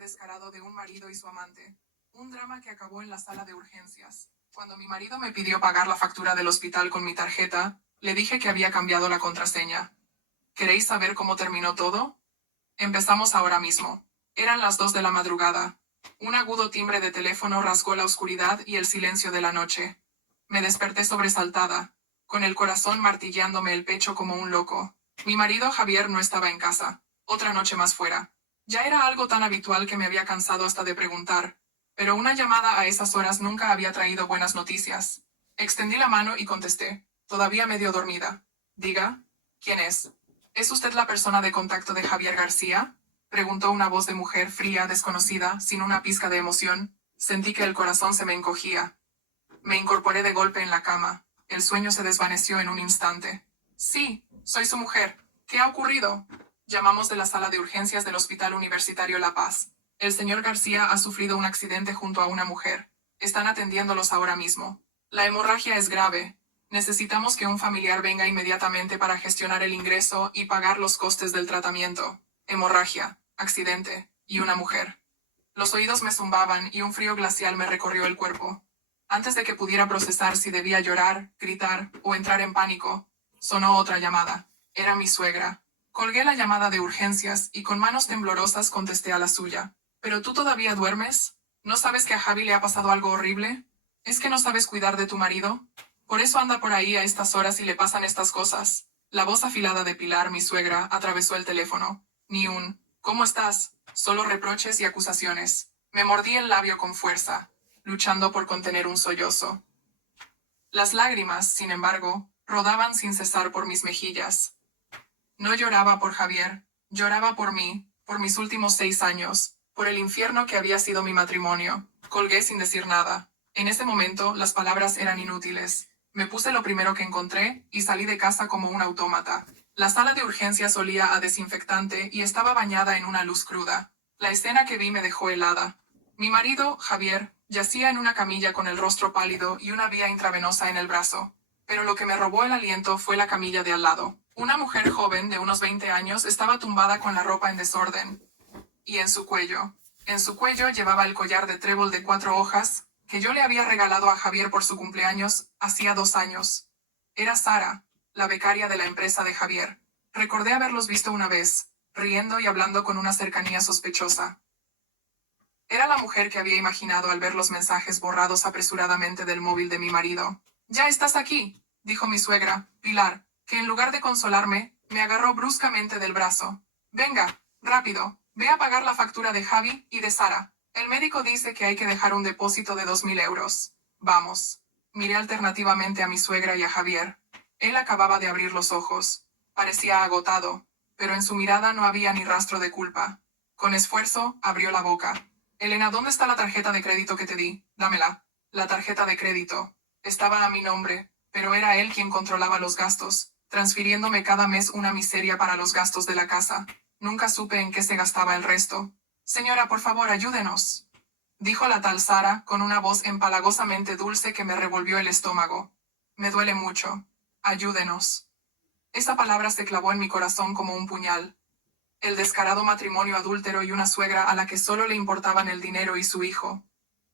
descarado de un marido y su amante. Un drama que acabó en la sala de urgencias. Cuando mi marido me pidió pagar la factura del hospital con mi tarjeta, le dije que había cambiado la contraseña. ¿Queréis saber cómo terminó todo? Empezamos ahora mismo. Eran las 2 de la madrugada. Un agudo timbre de teléfono rasgó la oscuridad y el silencio de la noche. Me desperté sobresaltada, con el corazón martilleándome el pecho como un loco. Mi marido Javier no estaba en casa. Otra noche más fuera. Ya era algo tan habitual que me había cansado hasta de preguntar, pero una llamada a esas horas nunca había traído buenas noticias. Extendí la mano y contesté, todavía medio dormida. Diga, ¿quién es? ¿Es usted la persona de contacto de Javier García? Preguntó una voz de mujer fría, desconocida, sin una pizca de emoción. Sentí que el corazón se me encogía. Me incorporé de golpe en la cama. El sueño se desvaneció en un instante. Sí, soy su mujer. ¿Qué ha ocurrido? Llamamos de la sala de urgencias del Hospital Universitario La Paz. El señor García ha sufrido un accidente junto a una mujer. Están atendiéndolos ahora mismo. La hemorragia es grave. Necesitamos que un familiar venga inmediatamente para gestionar el ingreso y pagar los costes del tratamiento. Hemorragia, accidente, y una mujer. Los oídos me zumbaban y un frío glacial me recorrió el cuerpo. Antes de que pudiera procesar si debía llorar, gritar o entrar en pánico, sonó otra llamada. Era mi suegra. Colgué la llamada de urgencias y con manos temblorosas contesté a la suya. ¿Pero tú todavía duermes? ¿No sabes que a Javi le ha pasado algo horrible? ¿Es que no sabes cuidar de tu marido? Por eso anda por ahí a estas horas y le pasan estas cosas. La voz afilada de Pilar, mi suegra, atravesó el teléfono. Ni un ¿cómo estás? Solo reproches y acusaciones. Me mordí el labio con fuerza, luchando por contener un sollozo. Las lágrimas, sin embargo, rodaban sin cesar por mis mejillas. No lloraba por Javier, lloraba por mí, por mis últimos 6 años, por el infierno que había sido mi matrimonio. Colgué sin decir nada. En ese momento, las palabras eran inútiles. Me puse lo primero que encontré y salí de casa como un autómata. La sala de urgencias olía a desinfectante y estaba bañada en una luz cruda. La escena que vi me dejó helada. Mi marido, Javier, yacía en una camilla con el rostro pálido y una vía intravenosa en el brazo. Pero lo que me robó el aliento fue la camilla de al lado. Una mujer joven de unos 20 años estaba tumbada con la ropa en desorden. Y en su cuello llevaba el collar de trébol de 4 hojas, que yo le había regalado a Javier por su cumpleaños, hacía 2 años. Era Sara, la becaria de la empresa de Javier. Recordé haberlos visto una vez, riendo y hablando con una cercanía sospechosa. Era la mujer que había imaginado al ver los mensajes borrados apresuradamente del móvil de mi marido. «Ya estás aquí», dijo mi suegra, Pilar, que en lugar de consolarme, me agarró bruscamente del brazo. «Venga, rápido, ve a pagar la factura de Javi y de Sara. El médico dice que hay que dejar un depósito de 2000 euros. Vamos». Miré alternativamente a mi suegra y a Javier. Él acababa de abrir los ojos. Parecía agotado, pero en su mirada no había ni rastro de culpa. Con esfuerzo, abrió la boca. «Elena, ¿dónde está la tarjeta de crédito que te di? Dámela». La tarjeta de crédito. Estaba a mi nombre, pero era él quien controlaba los gastos, transfiriéndome cada mes una miseria para los gastos de la casa. Nunca supe en qué se gastaba el resto. «Señora, por favor, ayúdenos», dijo la tal Sara, con una voz empalagosamente dulce que me revolvió el estómago. «Me duele mucho. Ayúdenos». Esa palabra se clavó en mi corazón como un puñal. El descarado matrimonio adúltero y una suegra a la que solo le importaban el dinero y su hijo.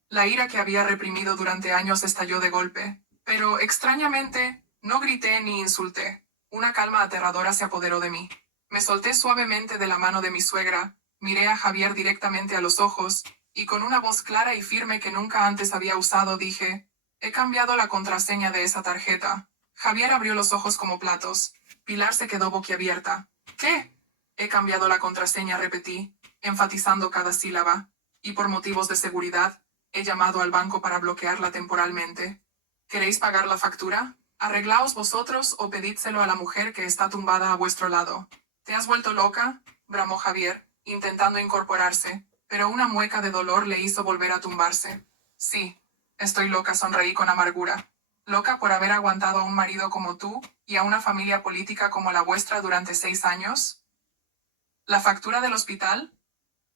La ira que había reprimido durante años estalló de golpe. Pero, extrañamente, no grité ni insulté. Una calma aterradora se apoderó de mí. Me solté suavemente de la mano de mi suegra, miré a Javier directamente a los ojos, y con una voz clara y firme que nunca antes había usado dije, «He cambiado la contraseña de esa tarjeta». Javier abrió los ojos como platos. Pilar se quedó boquiabierta. «¿Qué?» «He cambiado la contraseña», repetí, enfatizando cada sílaba, «y por motivos de seguridad, he llamado al banco para bloquearla temporalmente. ¿Queréis pagar la factura? Arreglaos vosotros o pedídselo a la mujer que está tumbada a vuestro lado». «¿Te has vuelto loca?», bramó Javier, intentando incorporarse, pero una mueca de dolor le hizo volver a tumbarse. «Sí, estoy loca», sonreí con amargura. «Loca por haber aguantado a un marido como tú, y a una familia política como la vuestra durante 6 años. ¿La factura del hospital?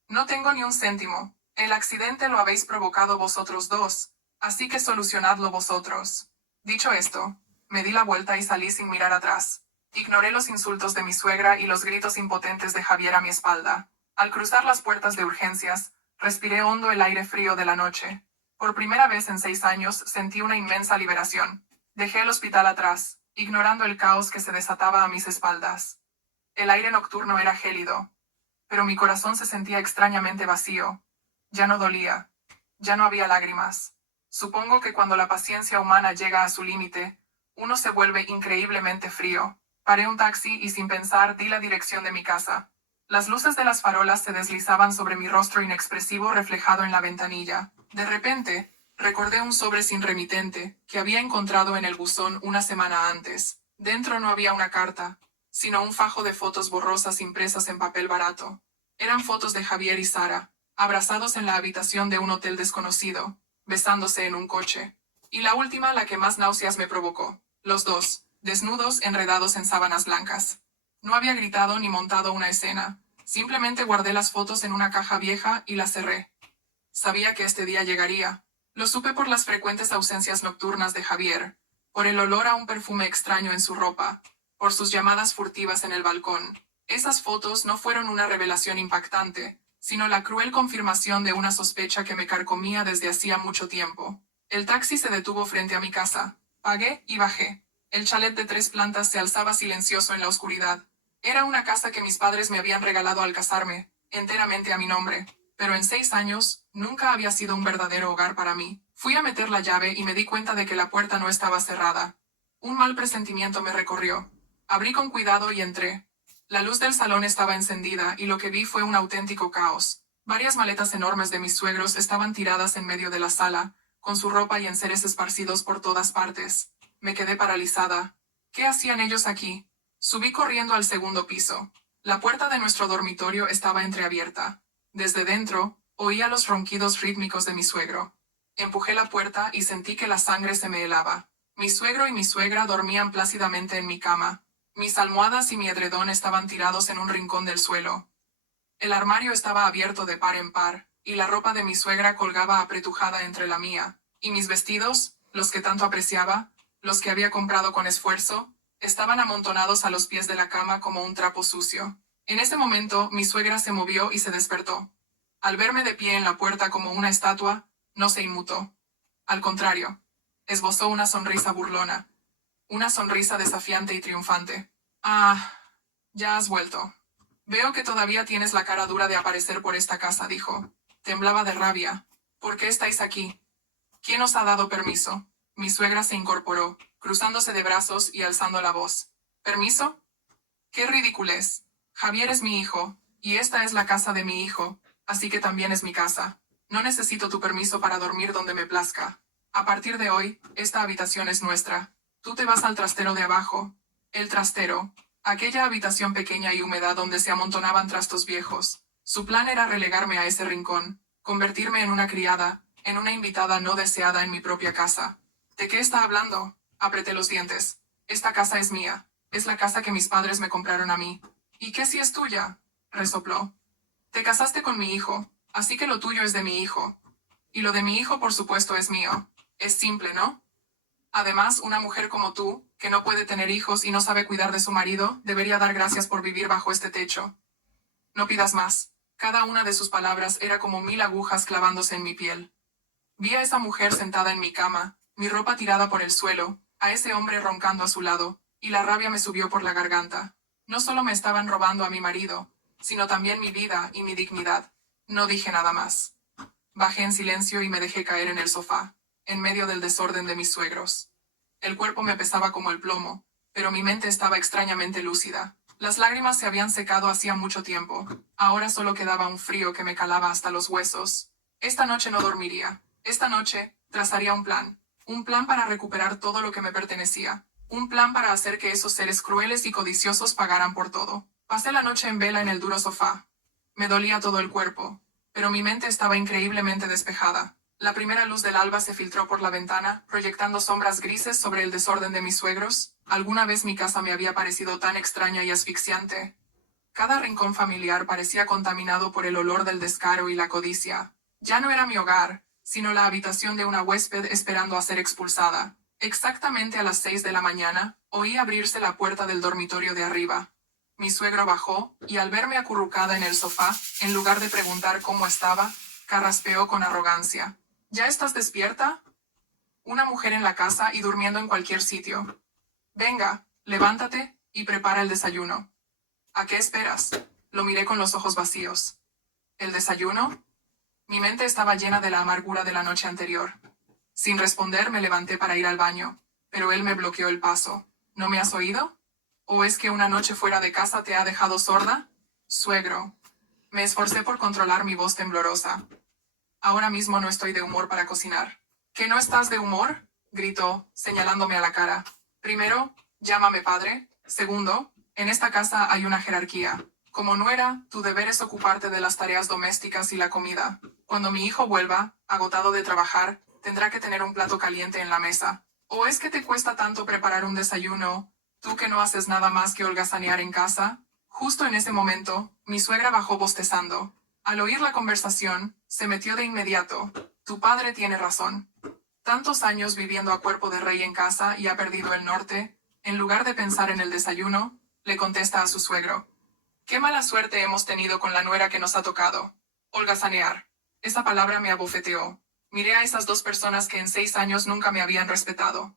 No tengo ni un céntimo. El accidente lo habéis provocado vosotros dos, así que solucionadlo vosotros». Dicho esto, me di la vuelta y salí sin mirar atrás. Ignoré los insultos de mi suegra y los gritos impotentes de Javier a mi espalda. Al cruzar las puertas de urgencias, Respiré hondo el aire frío de la noche. Por primera vez en 6 años sentí una inmensa liberación. Dejé el hospital atrás, ignorando el caos que se desataba a mis espaldas. El aire nocturno era gélido, pero mi corazón se sentía extrañamente vacío. Ya no dolía. Ya no había lágrimas. Supongo que cuando la paciencia humana llega a su límite, uno se vuelve increíblemente frío. Paré un taxi y sin pensar di la dirección de mi casa. Las luces de las farolas se deslizaban sobre mi rostro inexpresivo reflejado en la ventanilla. De repente, recordé un sobre sin remitente, que había encontrado en el buzón una semana antes. Dentro no había una carta, sino un fajo de fotos borrosas impresas en papel barato. Eran fotos de Javier y Sara, abrazados en la habitación de un hotel desconocido, besándose en un coche. Y la última la que más náuseas me provocó. Los dos, desnudos, enredados en sábanas blancas. No había gritado ni montado una escena. Simplemente guardé las fotos en una caja vieja y las cerré. Sabía que este día llegaría. Lo supe por las frecuentes ausencias nocturnas de Javier, por el olor a un perfume extraño en su ropa, por sus llamadas furtivas en el balcón. Esas fotos no fueron una revelación impactante, sino la cruel confirmación de una sospecha que me carcomía desde hacía mucho tiempo. El taxi se detuvo frente a mi casa. Pagué y bajé. El chalet de 3 plantas se alzaba silencioso en la oscuridad. Era una casa que mis padres me habían regalado al casarme, enteramente a mi nombre. Pero en 6 años, nunca había sido un verdadero hogar para mí. Fui a meter la llave y me di cuenta de que la puerta no estaba cerrada. Un mal presentimiento me recorrió. Abrí con cuidado y entré. La luz del salón estaba encendida y lo que vi fue un auténtico caos. Varias maletas enormes de mis suegros estaban tiradas en medio de la sala, con su ropa y enseres esparcidos por todas partes. Me quedé paralizada. ¿Qué hacían ellos aquí? Subí corriendo al segundo piso. La puerta de nuestro dormitorio estaba entreabierta. Desde dentro, oía los ronquidos rítmicos de mi suegro. Empujé la puerta y sentí que la sangre se me helaba. Mi suegro y mi suegra dormían plácidamente en mi cama. Mis almohadas y mi edredón estaban tirados en un rincón del suelo. El armario estaba abierto de par en par, y la ropa de mi suegra colgaba apretujada entre la mía, y mis vestidos, los que tanto apreciaba, los que había comprado con esfuerzo, estaban amontonados a los pies de la cama como un trapo sucio. En ese momento, mi suegra se movió y se despertó. Al verme de pie en la puerta como una estatua, no se inmutó. Al contrario, esbozó una sonrisa burlona. Una sonrisa desafiante y triunfante. Ah, ya has vuelto. Veo que todavía tienes la cara dura de aparecer por esta casa, dijo. Temblaba de rabia. ¿Por qué estáis aquí? ¿Quién os ha dado permiso? Mi suegra se incorporó, cruzándose de brazos y alzando la voz. ¿Permiso? ¡Qué ridiculez! Javier es mi hijo, y esta es la casa de mi hijo, así que también es mi casa. No necesito tu permiso para dormir donde me plazca. A partir de hoy, esta habitación es nuestra. Tú te vas al trastero de abajo. El trastero. Aquella habitación pequeña y húmeda donde se amontonaban trastos viejos. Su plan era relegarme a ese rincón, convertirme en una criada, en una invitada no deseada en mi propia casa. ¿De qué está hablando? Apreté los dientes. Esta casa es mía. Es la casa que mis padres me compraron a mí. ¿Y qué si es tuya? Resopló. Te casaste con mi hijo, así que lo tuyo es de mi hijo. Y lo de mi hijo, por supuesto, es mío. Es simple, ¿no? Además, una mujer como tú, que no puede tener hijos y no sabe cuidar de su marido, debería dar gracias por vivir bajo este techo. No pidas más. Cada una de sus palabras era como 1000 agujas clavándose en mi piel. Vi a esa mujer sentada en mi cama, mi ropa tirada por el suelo, a ese hombre roncando a su lado, y la rabia me subió por la garganta. No solo me estaban robando a mi marido, sino también mi vida y mi dignidad. No dije nada más. Bajé en silencio y me dejé caer en el sofá, en medio del desorden de mis suegros. El cuerpo me pesaba como el plomo, pero mi mente estaba extrañamente lúcida. Las lágrimas se habían secado hacía mucho tiempo. Ahora solo quedaba un frío que me calaba hasta los huesos. Esta noche no dormiría. Esta noche, trazaría un plan. Un plan para recuperar todo lo que me pertenecía. Un plan para hacer que esos seres crueles y codiciosos pagaran por todo. Pasé la noche en vela en el duro sofá. Me dolía todo el cuerpo, pero mi mente estaba increíblemente despejada. La primera luz del alba se filtró por la ventana, proyectando sombras grises sobre el desorden de mis suegros. Alguna vez mi casa me había parecido tan extraña y asfixiante. Cada rincón familiar parecía contaminado por el olor del descaro y la codicia. Ya no era mi hogar, sino la habitación de una huésped esperando a ser expulsada. Exactamente a las 6 de la mañana, oí abrirse la puerta del dormitorio de arriba. Mi suegro bajó, y al verme acurrucada en el sofá, en lugar de preguntar cómo estaba, carraspeó con arrogancia. ¿Ya estás despierta? Una mujer en la casa y durmiendo en cualquier sitio. Venga, levántate y prepara el desayuno. ¿A qué esperas? Lo miré con los ojos vacíos. ¿El desayuno? Mi mente estaba llena de la amargura de la noche anterior. Sin responder me levanté para ir al baño, pero él me bloqueó el paso. ¿No me has oído? ¿O es que una noche fuera de casa te ha dejado sorda? Suegro. Me esforcé por controlar mi voz temblorosa. Ahora mismo no estoy de humor para cocinar. ¿Que no estás de humor? Gritó, señalándome a la cara. Primero, llámame padre. Segundo, en esta casa hay una jerarquía. Como nuera, tu deber es ocuparte de las tareas domésticas y la comida. Cuando mi hijo vuelva, agotado de trabajar, tendrá que tener un plato caliente en la mesa. ¿O es que te cuesta tanto preparar un desayuno, tú que no haces nada más que holgazanear en casa? Justo en ese momento, mi suegra bajó bostezando. Al oír la conversación, se metió de inmediato. Tu padre tiene razón. Tantos años viviendo a cuerpo de rey en casa y ha perdido el norte, en lugar de pensar en el desayuno, le contesta a su suegro. Qué mala suerte hemos tenido con la nuera que nos ha tocado. Holgazanear. Esa palabra me abofeteó. Miré a esas dos personas que en 6 años nunca me habían respetado.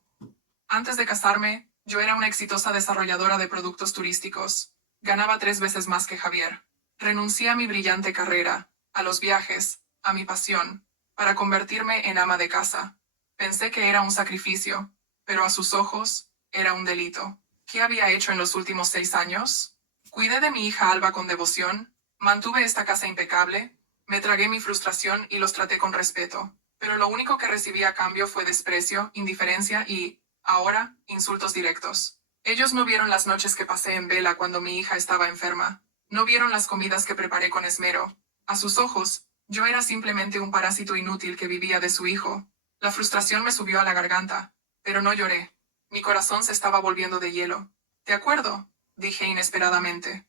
Antes de casarme, yo era una exitosa desarrolladora de productos turísticos. Ganaba 3 veces más que Javier. Renuncié a mi brillante carrera, a los viajes, a mi pasión, para convertirme en ama de casa. Pensé que era un sacrificio, pero a sus ojos, era un delito. ¿Qué había hecho en los últimos 6 años? Cuidé de mi hija Alba con devoción, mantuve esta casa impecable, me tragué mi frustración y los traté con respeto. Pero lo único que recibí a cambio fue desprecio, indiferencia y, ahora, insultos directos. Ellos no vieron las noches que pasé en vela cuando mi hija estaba enferma. No vieron las comidas que preparé con esmero. A sus ojos, yo era simplemente un parásito inútil que vivía de su hijo. La frustración me subió a la garganta, pero no lloré. Mi corazón se estaba volviendo de hielo. ¿De acuerdo?, dije inesperadamente.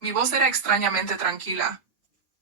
Mi voz era extrañamente tranquila.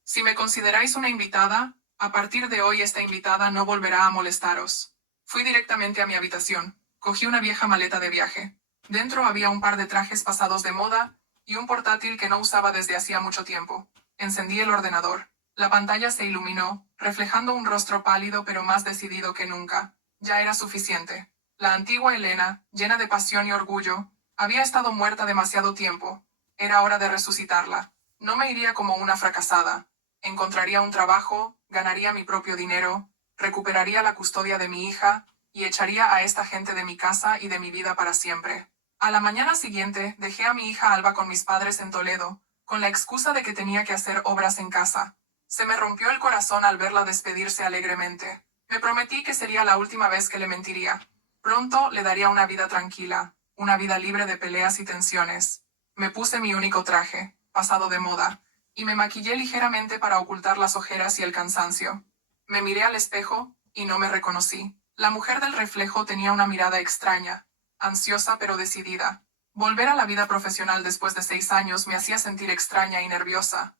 Si me consideráis una invitada, a partir de hoy esta invitada no volverá a molestaros. Fui directamente a mi habitación. Cogí una vieja maleta de viaje. Dentro había un par de trajes pasados de moda y un portátil que no usaba desde hacía mucho tiempo. Encendí el ordenador. La pantalla se iluminó, reflejando un rostro pálido pero más decidido que nunca. Ya era suficiente. La antigua Elena, llena de pasión y orgullo, había estado muerta demasiado tiempo. Era hora de resucitarla. No me iría como una fracasada. Encontraría un trabajo, ganaría mi propio dinero, recuperaría la custodia de mi hija, y echaría a esta gente de mi casa y de mi vida para siempre. A la mañana siguiente, dejé a mi hija Alba con mis padres en Toledo, con la excusa de que tenía que hacer obras en casa. Se me rompió el corazón al verla despedirse alegremente. Me prometí que sería la última vez que le mentiría. Pronto le daría una vida tranquila, una vida libre de peleas y tensiones. Me puse mi único traje, pasado de moda, y me maquillé ligeramente para ocultar las ojeras y el cansancio. Me miré al espejo, y no me reconocí. La mujer del reflejo tenía una mirada extraña, ansiosa pero decidida. Volver a la vida profesional después de 6 años me hacía sentir extraña y nerviosa.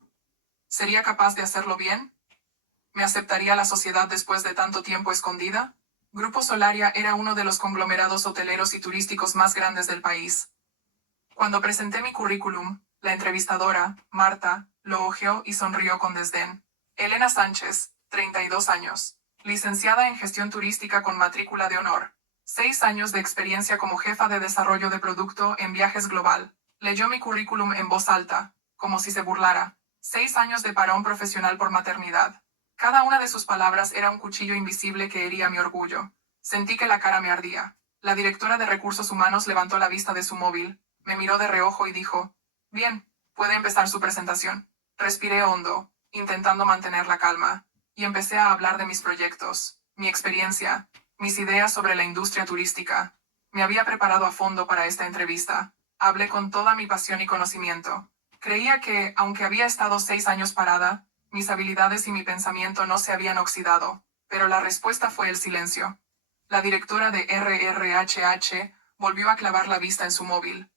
¿Sería capaz de hacerlo bien? ¿Me aceptaría la sociedad después de tanto tiempo escondida? Grupo Solaria era uno de los conglomerados hoteleros y turísticos más grandes del país. Cuando presenté mi currículum, la entrevistadora, Marta, lo hojeó y sonrió con desdén. Elena Sánchez, 32 años. Licenciada en Gestión Turística con matrícula de honor. 6 años de experiencia como jefa de desarrollo de producto en Viajes Global. Leyó mi currículum en voz alta, como si se burlara. 6 años de parón profesional por maternidad. Cada una de sus palabras era un cuchillo invisible que hería mi orgullo. Sentí que la cara me ardía. La directora de Recursos Humanos levantó la vista de su móvil, me miró de reojo y dijo, bien, puede empezar su presentación. Respiré hondo, intentando mantener la calma, y empecé a hablar de mis proyectos, mi experiencia, mis ideas sobre la industria turística. Me había preparado a fondo para esta entrevista. Hablé con toda mi pasión y conocimiento. Creía que, aunque había estado 6 años parada, mis habilidades y mi pensamiento no se habían oxidado, pero la respuesta fue el silencio. La directora de RRHH volvió a clavar la vista en su móvil.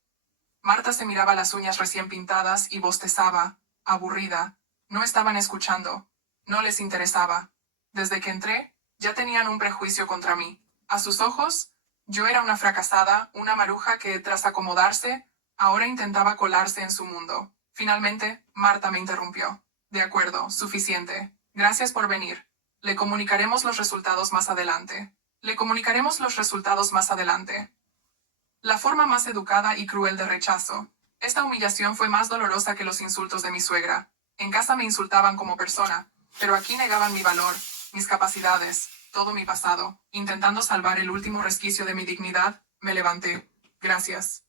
Marta se miraba las uñas recién pintadas y bostezaba, aburrida. No estaban escuchando. No les interesaba. Desde que entré, ya tenían un prejuicio contra mí. A sus ojos, yo era una fracasada, una maruja que, tras acomodarse, ahora intentaba colarse en su mundo. Finalmente, Marta me interrumpió. De acuerdo, suficiente. Gracias por venir. Le comunicaremos los resultados más adelante. Le comunicaremos los resultados más adelante. La forma más educada y cruel de rechazo. Esta humillación fue más dolorosa que los insultos de mi suegra. En casa me insultaban como persona, pero aquí negaban mi valor, mis capacidades, todo mi pasado. Intentando salvar el último resquicio de mi dignidad, me levanté. Gracias.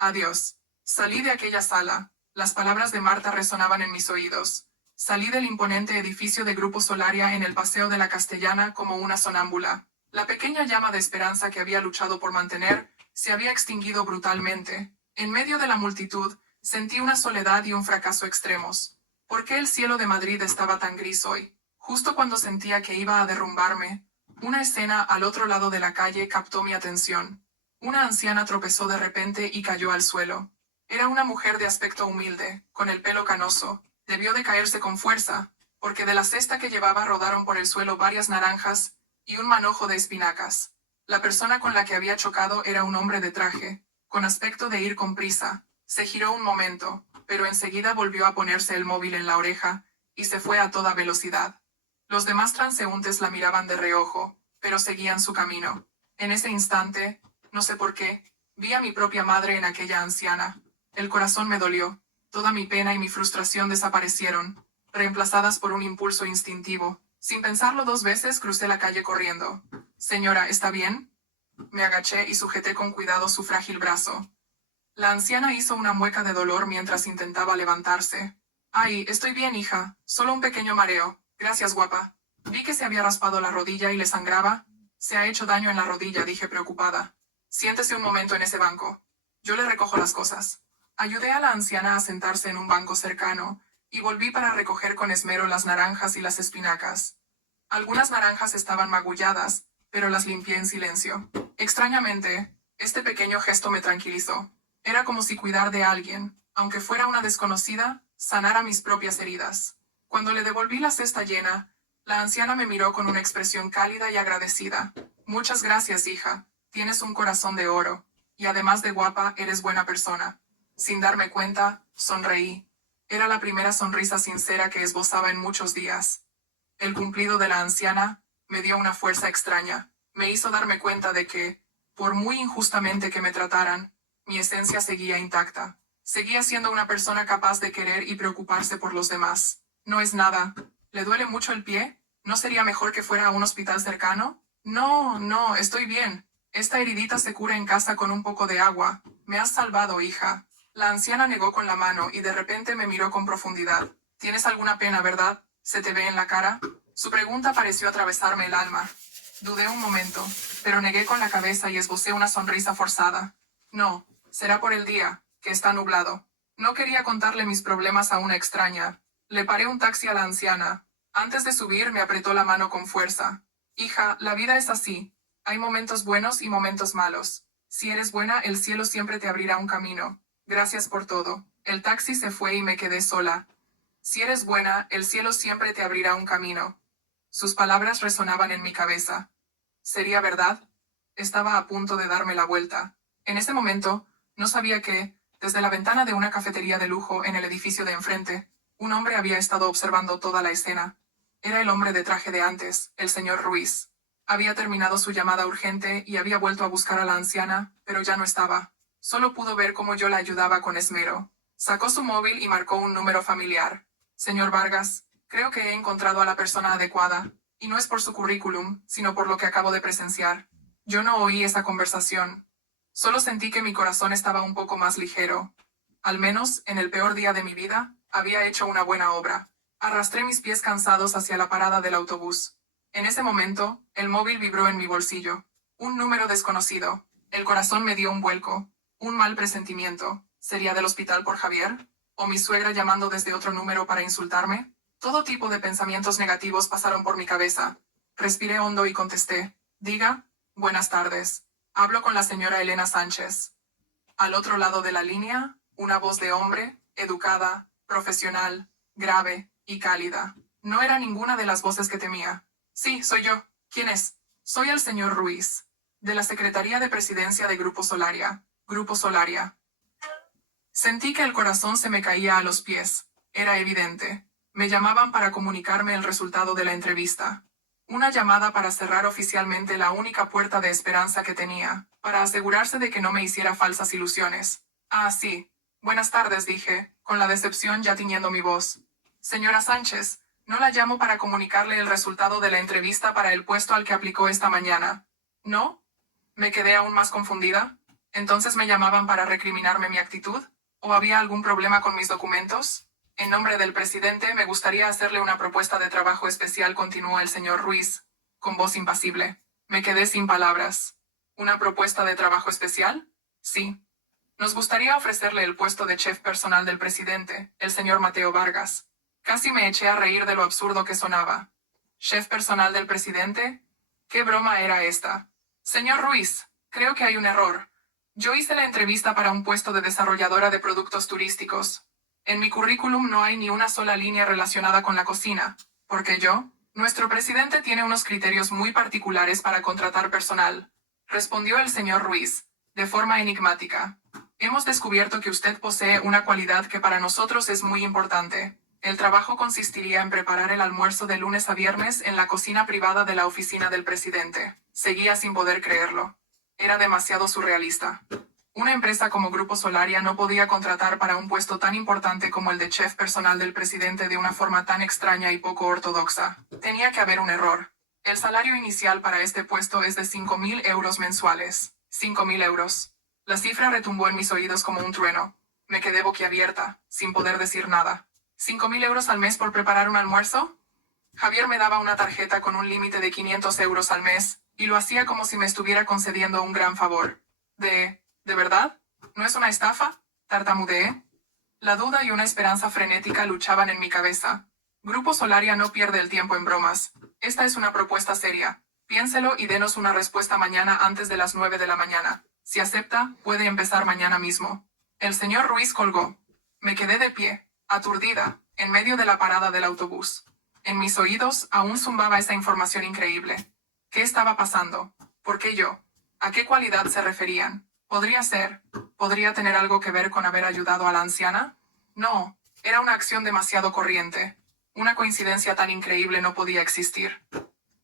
Adiós. Salí de aquella sala. Las palabras de Marta resonaban en mis oídos. Salí del imponente edificio de Grupo Solaria en el Paseo de la Castellana como una sonámbula. La pequeña llama de esperanza que había luchado por mantener se había extinguido brutalmente. En medio de la multitud, sentí una soledad y un fracaso extremos. ¿Por qué el cielo de Madrid estaba tan gris hoy? Justo cuando sentía que iba a derrumbarme, una escena al otro lado de la calle captó mi atención. Una anciana tropezó de repente y cayó al suelo. Era una mujer de aspecto humilde, con el pelo canoso. Debió de caerse con fuerza, porque de la cesta que llevaba rodaron por el suelo varias naranjas y un manojo de espinacas. La persona con la que había chocado era un hombre de traje, con aspecto de ir con prisa. Se giró un momento, pero enseguida volvió a ponerse el móvil en la oreja, y se fue a toda velocidad. Los demás transeúntes la miraban de reojo, pero seguían su camino. En ese instante, no sé por qué, vi a mi propia madre en aquella anciana. El corazón me dolió. Toda mi pena y mi frustración desaparecieron, reemplazadas por un impulso instintivo. Sin pensarlo 2 veces crucé la calle corriendo. Señora, ¿está bien? Me agaché y sujeté con cuidado su frágil brazo. La anciana hizo una mueca de dolor mientras intentaba levantarse. Ay, estoy bien, hija. Solo un pequeño mareo. Gracias, guapa. Vi que se había raspado la rodilla y le sangraba. Se ha hecho daño en la rodilla, dije preocupada. Siéntese un momento en ese banco. Yo le recojo las cosas. Ayudé a la anciana a sentarse en un banco cercano, y volví para recoger con esmero las naranjas y las espinacas. Algunas naranjas estaban magulladas, pero las limpié en silencio. Extrañamente, este pequeño gesto me tranquilizó. Era como si cuidar de alguien, aunque fuera una desconocida, sanara mis propias heridas. Cuando le devolví la cesta llena, la anciana me miró con una expresión cálida y agradecida. Muchas gracias, hija. Tienes un corazón de oro. Y además de guapa, eres buena persona. Sin darme cuenta, sonreí. Era la primera sonrisa sincera que esbozaba en muchos días. El cumplido de la anciana me dio una fuerza extraña. Me hizo darme cuenta de que, por muy injustamente que me trataran, mi esencia seguía intacta. Seguía siendo una persona capaz de querer y preocuparse por los demás. No es nada. ¿Le duele mucho el pie? ¿No sería mejor que fuera a un hospital cercano? No, no, estoy bien. Esta heridita se cura en casa con un poco de agua. Me has salvado, hija. La anciana negó con la mano y de repente me miró con profundidad. ¿Tienes alguna pena, verdad? ¿Se te ve en la cara? Su pregunta pareció atravesarme el alma. Dudé un momento, pero negué con la cabeza y esbocé una sonrisa forzada. No, será por el día, que está nublado. No quería contarle mis problemas a una extraña. Le paré un taxi a la anciana. Antes de subir me apretó la mano con fuerza. Hija, la vida es así. Hay momentos buenos y momentos malos. Si eres buena, el cielo siempre te abrirá un camino. Gracias por todo. El taxi se fue y me quedé sola. Si eres buena, el cielo siempre te abrirá un camino. Sus palabras resonaban en mi cabeza. ¿Sería verdad? Estaba a punto de darme la vuelta. En ese momento, no sabía que, desde la ventana de una cafetería de lujo en el edificio de enfrente, un hombre había estado observando toda la escena. Era el hombre de traje de antes, el señor Ruiz. Había terminado su llamada urgente y había vuelto a buscar a la anciana, pero ya no estaba. Solo pudo ver cómo yo la ayudaba con esmero. Sacó su móvil y marcó un número familiar. Señor Vargas, creo que he encontrado a la persona adecuada, y no es por su currículum, sino por lo que acabo de presenciar. Yo no oí esa conversación. Solo sentí que mi corazón estaba un poco más ligero. Al menos, en el peor día de mi vida, había hecho una buena obra. Arrastré mis pies cansados hacia la parada del autobús. En ese momento, el móvil vibró en mi bolsillo. Un número desconocido. El corazón me dio un vuelco. Un mal presentimiento. ¿Sería del hospital por Javier? ¿O mi suegra llamando desde otro número para insultarme? Todo tipo de pensamientos negativos pasaron por mi cabeza. Respiré hondo y contesté. Diga. Buenas tardes. Hablo con la señora Elena Sánchez. Al otro lado de la línea, una voz de hombre, educada, profesional, grave y cálida. No era ninguna de las voces que temía. Sí, soy yo. ¿Quién es? Soy el señor Ruiz. De la Secretaría de Presidencia de Grupo Solaria. Grupo Solaria. Sentí que el corazón se me caía a los pies. Era evidente. Me llamaban para comunicarme el resultado de la entrevista. Una llamada para cerrar oficialmente la única puerta de esperanza que tenía, para asegurarse de que no me hiciera falsas ilusiones. Ah, sí. Buenas tardes, dije, con la decepción ya tiñendo mi voz. Señora Sánchez, no la llamo para comunicarle el resultado de la entrevista para el puesto al que aplicó esta mañana. ¿No? Me quedé aún más confundida. ¿Entonces me llamaban para recriminarme mi actitud? ¿O había algún problema con mis documentos? En nombre del presidente, me gustaría hacerle una propuesta de trabajo especial, continuó el señor Ruiz, con voz impasible. Me quedé sin palabras. ¿Una propuesta de trabajo especial? Sí. Nos gustaría ofrecerle el puesto de chef personal del presidente, el señor Mateo Vargas. Casi me eché a reír de lo absurdo que sonaba. ¿Chef personal del presidente? ¿Qué broma era esta? Señor Ruiz, creo que hay un error. Yo hice la entrevista para un puesto de desarrolladora de productos turísticos. En mi currículum no hay ni una sola línea relacionada con la cocina, porque nuestro presidente tiene unos criterios muy particulares para contratar personal, respondió el señor Ruiz, de forma enigmática. Hemos descubierto que usted posee una cualidad que para nosotros es muy importante. El trabajo consistiría en preparar el almuerzo de lunes a viernes en la cocina privada de la oficina del presidente. Seguía sin poder creerlo. Era demasiado surrealista. Una empresa como Grupo Solaria no podía contratar para un puesto tan importante como el de chef personal del presidente de una forma tan extraña y poco ortodoxa. Tenía que haber un error. El salario inicial para este puesto es de 5.000 euros mensuales. 5.000 euros. La cifra retumbó en mis oídos como un trueno. Me quedé boquiabierta, sin poder decir nada. ¿5.000 euros al mes por preparar un almuerzo? Javier me daba una tarjeta con un límite de 500 euros al mes, y lo hacía como si me estuviera concediendo un gran favor. ¿De verdad? ¿No es una estafa? Tartamudeé. La duda y una esperanza frenética luchaban en mi cabeza. Grupo Solaria no pierde el tiempo en bromas. Esta es una propuesta seria. Piénselo y denos una respuesta mañana antes de las 9 de la mañana. Si acepta, puede empezar mañana mismo. El señor Ruiz colgó. Me quedé de pie, aturdida, en medio de la parada del autobús. En mis oídos aún zumbaba esa información increíble. ¿Qué estaba pasando? ¿Por qué yo? ¿A qué cualidad se referían? ¿Podría tener algo que ver con haber ayudado a la anciana? No, era una acción demasiado corriente. Una coincidencia tan increíble no podía existir.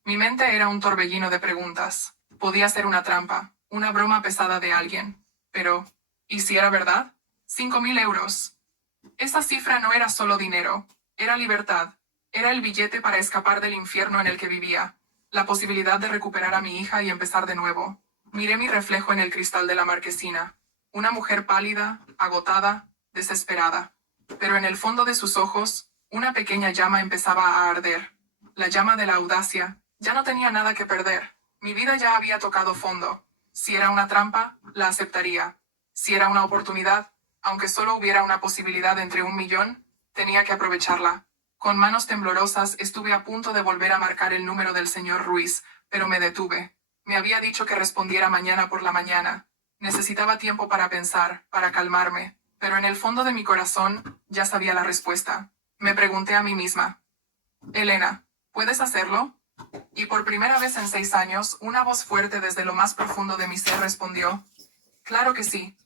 Mi mente era un torbellino de preguntas. Podía ser una trampa, una broma pesada de alguien. Pero, ¿y si era verdad? 5.000 euros. Esa cifra no era solo dinero, era libertad. Era el billete para escapar del infierno en el que vivía. La posibilidad de recuperar a mi hija y empezar de nuevo. Miré mi reflejo en el cristal de la marquesina. Una mujer pálida, agotada, desesperada. Pero en el fondo de sus ojos, una pequeña llama empezaba a arder. La llama de la audacia. Ya no tenía nada que perder. Mi vida ya había tocado fondo. Si era una trampa, la aceptaría. Si era una oportunidad, aunque solo hubiera una posibilidad entre 1.000.000, tenía que aprovecharla. Con manos temblorosas estuve a punto de volver a marcar el número del señor Ruiz, pero me detuve. Me había dicho que respondiera mañana por la mañana. Necesitaba tiempo para pensar, para calmarme, pero en el fondo de mi corazón ya sabía la respuesta. Me pregunté a mí misma. Elena, ¿puedes hacerlo? Y por primera vez en 6 años, una voz fuerte desde lo más profundo de mi ser respondió. Claro que sí.